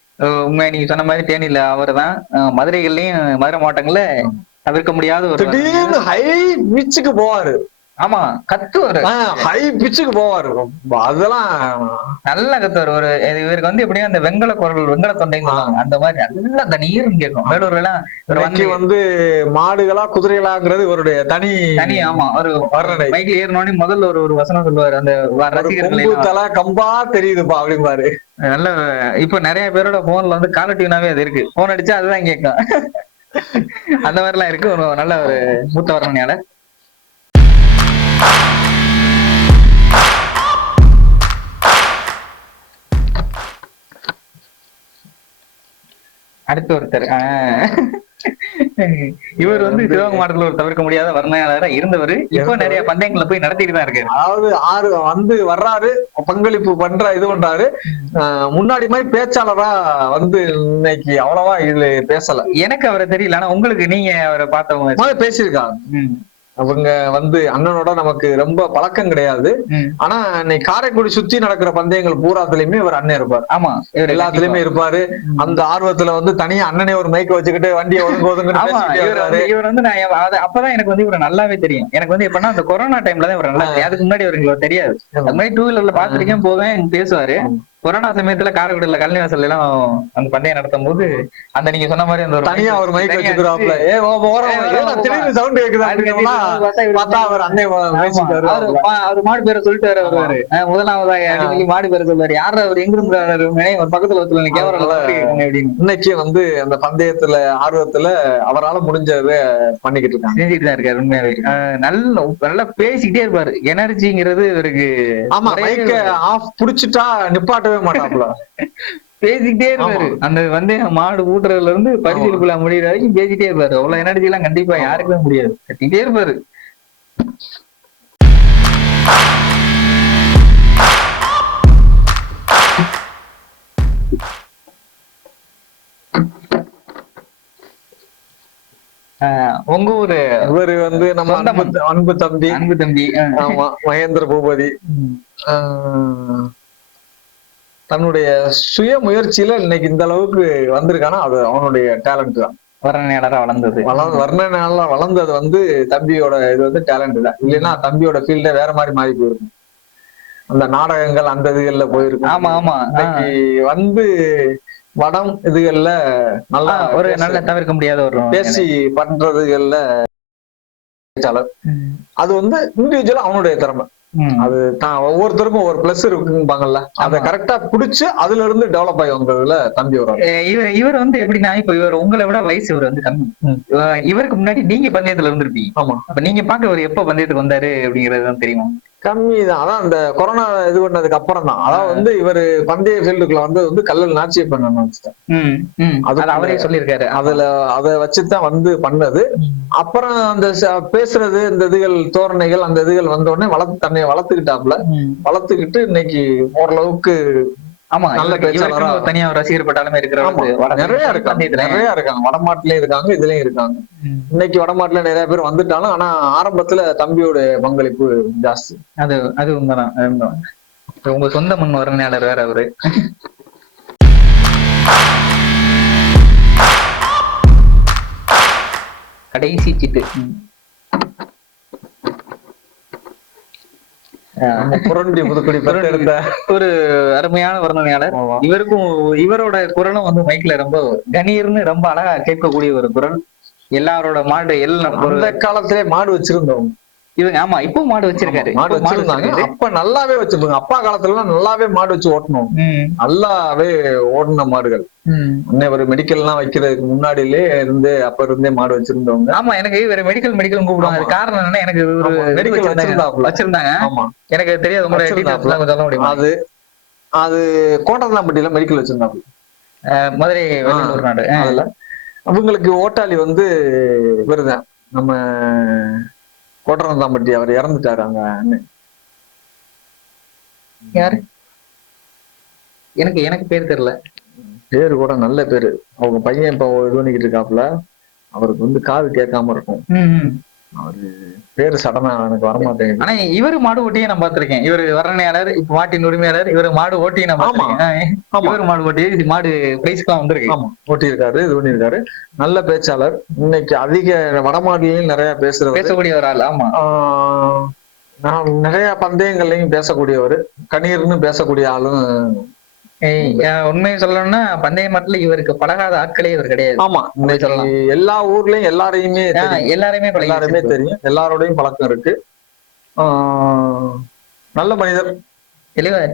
உண்மை நீங்க சொன்ன மாதிரி தேனியில அவர்தான். மதுரை மாவட்டங்கள்ல தவிர்க்க முடியாத ஒரு திடீர்னு ஹை பிச்சுக்கு போவாரு. ஆமா கத்துவாரு, ஹை பிச்சுக்கு போவாரு. அதெல்லாம் நல்லா கத்துவாரு. இவருக்கு வந்து எப்படியும் அந்த வெங்கல குரல், வெங்கல தொண்டைன்னு சொல்லுவாங்க, அந்த மாதிரி நல்லா அந்த நீரும் கேட்கும். வேலூர்ல எல்லாம் இவர் வந்து மாடுகளா குதிரைகளாங்கிறது இவருடைய தனி. ஆமா, ஒரு பைக்ல ஏறினோடனே முதல்ல ஒரு வசனம் சொல்லுவாரு, அந்த ரசிகர்கள் தலை கம்பா தெரியுதுப்பா அப்படிம்பாரு. நல்ல இப்ப நிறைய பேரோட போன்ல வந்து காலர் டியூனாவே அது இருக்கு, போன் அடிச்சா அதுதான் கேட்கும். அந்த மாதிரி எல்லாம் இருக்கு. ஒரு நல்ல ஒரு மூத்த வர்ணனையாளர். அடுத்து ஒருத்தர், இவர் வந்து சிவகங்கை மாவட்டத்துல ஒரு தவிர்க்க முடியாத வர்ணனையாளரா இருந்தவர். இப்போ நிறைய பந்தயங்களை போய் நடத்திட்டு தான் இருக்காரு. அதாவது வந்து வர்றாரு, பங்களிப்பு இது பண்றாரு. முன்னாடி மாதிரி பேச்சாளரா வந்து இன்னைக்கு அவ்வளவா இதுல பேசல. எனக்கு அவரை தெரியல, ஆனா உங்களுக்கு நீங்க அவரை பார்த்தவங்க பேசியிருக்காங்க. அவங்க வந்து அண்ணனோட நமக்கு ரொம்ப பழக்கம் கிடையாது. ஆனா இன்னைக்கு காரைக்குடி சுத்தி நடக்கிற பந்தயங்கள் பூராத்துலயுமே இவர் அண்ணன் இருப்பார். ஆமா, இவர் எல்லாத்துலயுமே இருப்பாரு. அந்த ஆர்வத்துல வந்து தனியா அண்ணனே ஒரு மைக்க வச்சுக்கிட்டு வண்டியை இவர் வந்து நான் அப்பதான் எனக்கு வந்து இவரை நல்லாவே தெரியும். எனக்கு வந்து எப்படின்னா அந்த கொரோனா டைம்ல தான் இவர் நல்லா தெரியும். அதுக்கு முன்னாடி இவருக்கு தெரியாது. அது மாதிரி 2 வீலர்ல பாத்துருக்கேன், போவேன், பேசுவாரு. கொரோனா சமயத்துல காரைக்குடியில கல்யாணவாசல் எல்லாம் அந்த பந்தயம் நடத்தும் போது அந்த நீங்க சொன்ன மாதிரி அந்த தனியா ஒரு மைக் வச்சுக்கிறாப்ல, சவுண்ட் கேக்குதா பார்த்தா அவர் அண்ணன் அவர் மாடு பேரை சொல்லிட்டு வர வருவாரு. முதலாவதாக மாடு பேரை சொல்லுவாரு. யாரு அவர் எங்க இருந்தாரு ஒரு பக்கத்துல வச்சுல கேமரா அப்படின்னு. இன்னைக்கு வந்து அந்த பந்தயத்துல ஆர்வத்துல அவரால் முடிஞ்சதை பண்ணிக்கிட்டு இருக்காங்க, செஞ்சுட்டு தான் இருக்காரு. உண்மையாவே நல்லா பேசிக்கிட்டே இருப்பாரு. எனர்ஜிங்கிறது இவருக்கு. ஆமா, மைக்க ஆஃப் புடிச்சிட்டா நிப்பாட்டவே மாட்டாப்ல, பேசிக்கிட்டே இருப்பாரு. அந்த வந்து மாடு ஊட்டுறதுல இருந்து பரிசீலிப்புல முடிகிற வரைக்கும் பேசிட்டே இருப்பாரு. அவ்வளவு எனர்ஜி எல்லாம் கண்டிப்பா யாருக்குமே முடியாது, கட்டிட்டே இருப்பாரு. உங்க ஊரு இவரு வந்து நம்ம அன்பு தம்பி ஆமா, மகேந்திர பூபதி. தன்னுடைய சுய முயற்சியில இன்னைக்கு இந்த அளவுக்கு வந்திருக்கானா அது அவனுடைய டேலண்ட் தான். வர்ணனையாளரா வர்ணனையாளரா வளர்ந்தது வந்து தம்பியோட இது வந்து டேலண்ட் தான். இல்லைன்னா தம்பியோட ஃபீல்டே வேற மாதிரி மாறி போயிருக்கும். அந்த நாடகங்கள் அந்த இதுகள்ல போயிருக்கும். ஆமா ஆமா, இன்னைக்கு வந்து வடம் இதுகள்ல நல்லா ஒரு நல்ல தவிர்க்க முடியாத ஒரு பேசி பண்றதுகள்ல அது வந்து இண்டிவிஜுவலா அவனுடைய திறமை. அது தான் ஒவ்வொருத்தருக்கும் ஒரு பிளஸ் இருக்குப்பாங்கல்ல, அதை கரெக்டா புடிச்சு அதுல இருந்து டெவலப் ஆகி வந்ததுல தம்பி வரும். இவர் வந்து எப்படின்னா, இப்ப இவர் உங்களை விட வயசு இவர் வந்து கம்மி. இவருக்கு முன்னாடி நீங்க பந்தயத்துல இருந்திருப்பீங்க. ஆமா, அப்ப நீங்க பாக்க ஒரு எப்ப பந்தயத்துக்கு வந்தாரு அப்படிங்கறதுதான் தெரியுமா? கம்மி தான். அதான் அந்த கொரோனா இது பண்ணதுக்கு அப்புறம் தான். அதாவது வந்து இவரு பந்தய ஃபீல்டுக்குள்ள வந்து கல்லல் நாச்சியப்பன் அது அவரே சொல்லியிருக்காரு. அதை வச்சுதான் வந்து பண்ணது. அப்புறம் அந்த பேசுறது, இந்த இதுகள் தோரணைகள், அந்த இதுகள் வந்த உடனே தன்னை வளர்த்துக்கிட்டாப்ல. வளர்த்துக்கிட்டு இன்னைக்கு ஓரளவுக்கு ஆமா, நல்ல பேச்சாளரா தனியா ரசிகர் பட்டாலுமே நிறைய இருக்காங்க. வடமாட்டிலயும் இருக்காங்க, இதுலயும் இருக்காங்க. இன்னைக்கு வடமாட்டுல நிறைய பேர் வந்துட்டாலும், ஆனா ஆரம்பத்துல தம்பியோட பங்களிப்பு ஜாஸ்தி. அது உண்மைதான். உங்க சொந்த முன் வர்ணனையாளர் வேற அவரு. கடைசி சீட்டு ஒரு அருமையான வர்ணனையாளர். இவரோட குரலும் வந்து மைக்ல ரொம்ப கணீர்னு ரொம்ப அழகா கேட்கக்கூடிய ஒரு குரல். எல்லாரோட மாடு அந்த காலத்திலே மாடு வச்சிருந்தோம் இவங்க. ஆமா, இப்போ மாடு வச்சிருக்காரு. மாடு வச்சிருந்தாங்க. அப்ப நல்லாவே வச்சிருப்பாங்க. அப்பா காலத்துல எல்லாம் நல்லாவே மாடு வச்சு ஓட்டணும். நல்லாவே ஓடின மாடுகள். ஒரு மெடிக்கல் எல்லாம் வைக்கிறதுக்கு முன்னாடியிலே இருந்து அப்ப இருந்தே மாடு வச்சிருந்தவங்க. ஆமா, எனக்கு இவர மெடிக்கல் கூப்பிடுவாங்க. காரணம் என்ன, எனக்கு ஒரு மெடிக்கல் வச்சிருந்தாங்க. ஆமா, எனக்கு தெரியாது. அது கோட்டந்தாம்பட்டியில மெடிக்கல் வச்சிருந்தாங்க. மதுரை வெள்ளூர் நாடு. அதுல அவங்களுக்கு ஓட்டாளி வந்து இவருதான், நம்ம கோட்டந்தாம்பட்டி. அவர் இறந்துட்டாரு அங்க. யாரு? எனக்கு பேர் தெரியல. பேரு கூட நல்ல பேரு. அவங்க பையன் இப்ப இது பண்ணிக்கிட்டு இருக்காப்புல. அவருக்கு வந்து காது கேட்காம இருக்கும். அவரு பேரு சடனா எனக்கு வரமாட்டேங்குது. ஆனா இவரு மாடு ஓட்டியே நான் பாத்திருக்கேன். இவரு வர்ணனையாளர், இப்ப மாட்டின் உரிமையாளர். இவரு மாடு ஓட்டியே நான் பாத்திருக்கேன். மாடு ஓட்டி மாடு பிரைஸ்க்கு வந்திருக்கு. ஆமா, ஓட்டி இருக்காரு, இது பண்ணிருக்காரு. நல்ல பேச்சாளர். இன்னைக்கு அதிக வடமாடிலையும் நிறைய பேசக்கூடிய ஒரு ஆள். ஆமா, நான் நிறைய பந்தயங்கள்லையும் பேசக்கூடியவர், கணீர்னு பேசக்கூடிய ஆளும். உண்மையை சொல்லணும்னா பந்தய மாட்டுல இவருக்கு பழகாத ஆட்களே இவர் கிடையாது. ஆமா, இன்னைக்கு எல்லா ஊர்லயும் எல்லாரையுமே எல்லாருமே எல்லாருமே தெரியும், எல்லாரோடையும் பழக்கம் இருக்கு. நல்ல மனிதர்,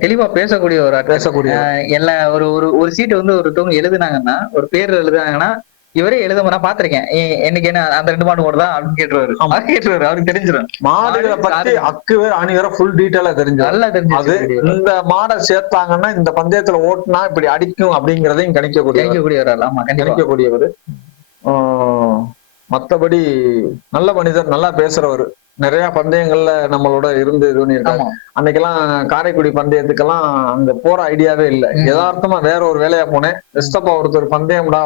தெளிவா பேசக்கூடிய ஒரு பேசக்கூடிய எல்லா ஒரு சீட்டு வந்து ஒருத்தவங்க எழுதுனாங்கன்னா, ஒரு பேர் எழுதுனாங்கன்னா இவரே எழுத நான் பாத்திருக்கேன். எனக்கு என்ன அந்த 2 மாடு ஓடுதா அப்படின்னு கேட்டுருவாரு. அவருக்கு தெரிஞ்சிடும். மாடுகளை பத்தி அக்கு வேற அணி வேற ஃபுல் டீட்டெயிலா தெரிஞ்சு நல்லா தெரிஞ்சு இந்த மாடை சேர்த்தாங்கன்னா இந்த பந்தயத்துல ஓட்டுனா இப்படி அடிக்கும் அப்படிங்கறதையும் கணிக்கக்கூடியவர். ஆமா, கணிக்கக்கூடியவர். மத்தபடி நல்ல மனிதர், நல்லா பேசுறவர். நிறைய பந்தயங்கள்ல நம்மளோட இருந்து இது பண்ணிருக்காங்க. அன்னைக்கெல்லாம் காரைக்குடி பந்தயத்துக்கெல்லாம் அங்க போற ஐடியாவே இல்லை. யதார்த்தமா வேற ஒரு வேலையா போனேன். எஸ்தப்பா ஒருத்தர் பந்தயம்டா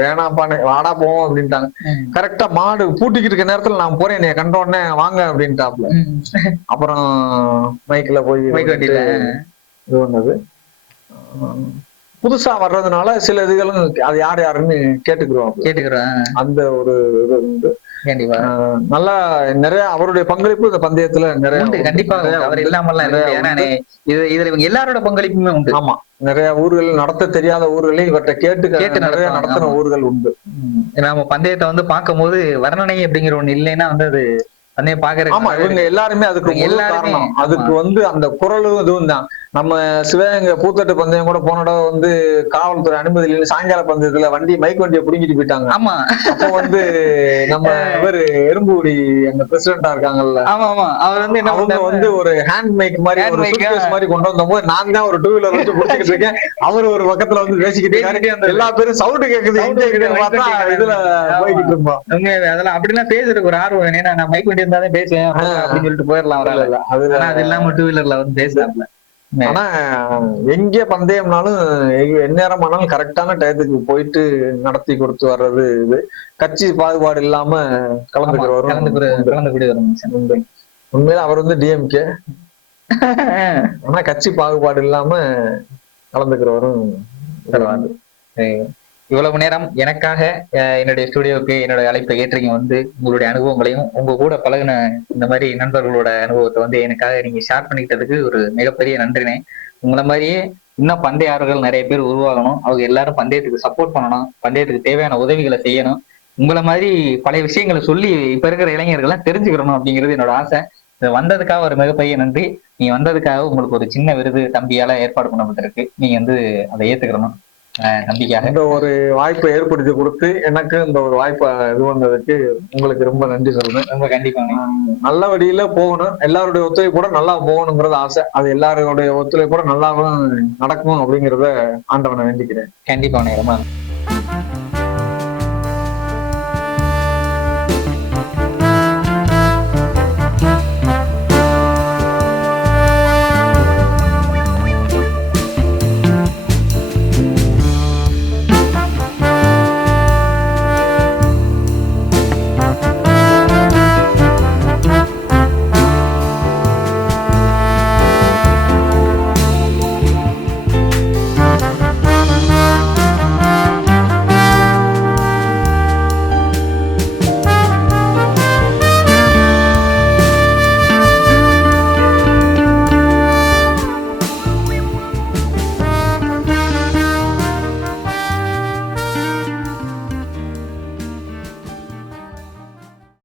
வேணாப்பானே வாடா போவோம் அப்படின்ட்டாங்க. கரெக்டா மாடு பூட்டிக்கிட்டு இருக்க நேரத்துல நான் போறேன், என்னைய கண்ட உடனே வாங்க அப்படின்ட்டாப்ல. அப்புறம் மைக்ல போய் இது பண்ணது. புதுசா வர்றதுனால சில இதுகளும் அது யார் யாருன்னு கேட்டுக்கிறோம். அந்த ஒரு இது உண்டு. நல்லா நிறைய அவருடைய பங்களிப்பு இந்த பந்தயத்துல நிறைய உண்டு. கண்டிப்பா அவர் இல்லாமல் இதுல இவங்க எல்லாரோட பங்களிப்புமே உண்டு. ஆமா, நிறைய ஊர்கள் நடத்த தெரியாத ஊர்களையும் இவற்றை கேட்டு நிறைய நடத்தின ஊர்கள் உண்டு. நம்ம பந்தயத்தை வந்து பார்க்கும் போது வர்ணனை அப்படிங்கிற ஒண்ணு இல்லைன்னா வந்து அது பந்தயம் பாக்குற. ஆமா, இவங்க எல்லாருமே அதுக்கு காரணம். அதுக்கு வந்து அந்த குரலும் இதுவும் தான். நம்ம சிவகங்கை பூத்தட்டு பந்தயம் கூட போன தடவை வந்து காவல்துறை அனுமதி இல்லைன்னு சாயங்கால பந்தயத்துல மைக் வண்டியை புடுங்கிட்டு போயிட்டாங்க. ஆமா, அப்போ வந்து நம்ம இவர் எறும்புடி அந்த பிரசிடண்டா இருக்காங்கல்ல, அவர் வந்து அவங்க வந்து ஒரு ஹேண்ட் மைக் மாதிரி மாதிரி கொண்டு வந்த போது நான் தான் ஒரு 2 வீலர் வச்சு புடிச்சிட்டு இருக்கேன். அவர் ஒரு பக்கத்துல வந்து பேசிக்கிட்டு எல்லா பேரும் சவுண்ட் கேக்குது பார்த்தா இதுல போய்கிட்டு இருப்போம். அதெல்லாம் அப்படிலாம் பேசுறதுக்கு ஒரு ஆர்வம். ஏன்னா நான் மைக் வண்டி இருந்தாலே பேசுவேன் அப்படின்னு சொல்லிட்டு போயிடலாம். அது இல்லாம 2 வீலர்ல வந்து பேசுறாங்க. ஆனா எங்க பந்தயம்னாலும் எந்நேரம் ஆனாலும் கரெக்டான டயத்துக்கு போயிட்டு நடத்தி கொடுத்து வர்றது இது. கட்சி பாகுபாடு இல்லாம கலந்துக்கிறவரும். உண்மையில அவர் வந்து டிஎம்கே, ஆனா கட்சி பாகுபாடு இல்லாம கலந்துக்கிறவரும். இவ்வளவு நேரம் எனக்காக என்னுடைய ஸ்டுடியோவுக்கு என்னோட அழைப்பை ஏற்றீங்க. வந்து உங்களுடைய அனுபவங்களையும் உங்க கூட பழகின இந்த மாதிரி நண்பர்களோட அனுபவத்தை வந்து எனக்காக நீங்க ஷேர் பண்ணிக்கிட்டதுக்கு ஒரு மிகப்பெரிய நன்றினே. உங்களை மாதிரியே இன்னும் பந்தயாளர்கள் நிறைய பேர் உருவாகணும். அவங்க எல்லாரும் பந்தயத்துக்கு சப்போர்ட் பண்ணணும், பந்தயத்துக்கு தேவையான உதவிகளை செய்யணும். உங்களை மாதிரி பழைய விஷயங்களை சொல்லி இப்ப இருக்கிற இளைஞர்கள்லாம் தெரிஞ்சுக்கிறணும் அப்படிங்கிறது என்னோட ஆசை. வந்ததுக்காக ஒரு மிகப்பெரிய நன்றி. நீங்க வந்ததுக்காக உங்களுக்கு ஒரு சின்ன விருது தம்பியால ஏற்பாடு பண்ணப்பட்டிருக்கு. நீங்க வந்து அதை ஏத்துக்கிறணும். நம்பிக்கையாக இந்த ஒரு வாய்ப்பை ஏற்படுத்தி கொடுத்து எனக்கு இந்த ஒரு வாய்ப்பை இது பண்ணதுக்கு உங்களுக்கு ரொம்ப நன்றி சொல்றேன். ரொம்ப கண்டிப்பா நல்ல வழியில போகணும், எல்லாருடைய ஒத்துழைப்போட நல்லா போகணுங்கிறது ஆசை. அது எல்லாருடைய ஒத்துழைப்போட நல்லாவும் நடக்கும் அப்படிங்கிறத ஆண்டவனை வேண்டிக்கிறேன். கண்டிப்பா ரொம்ப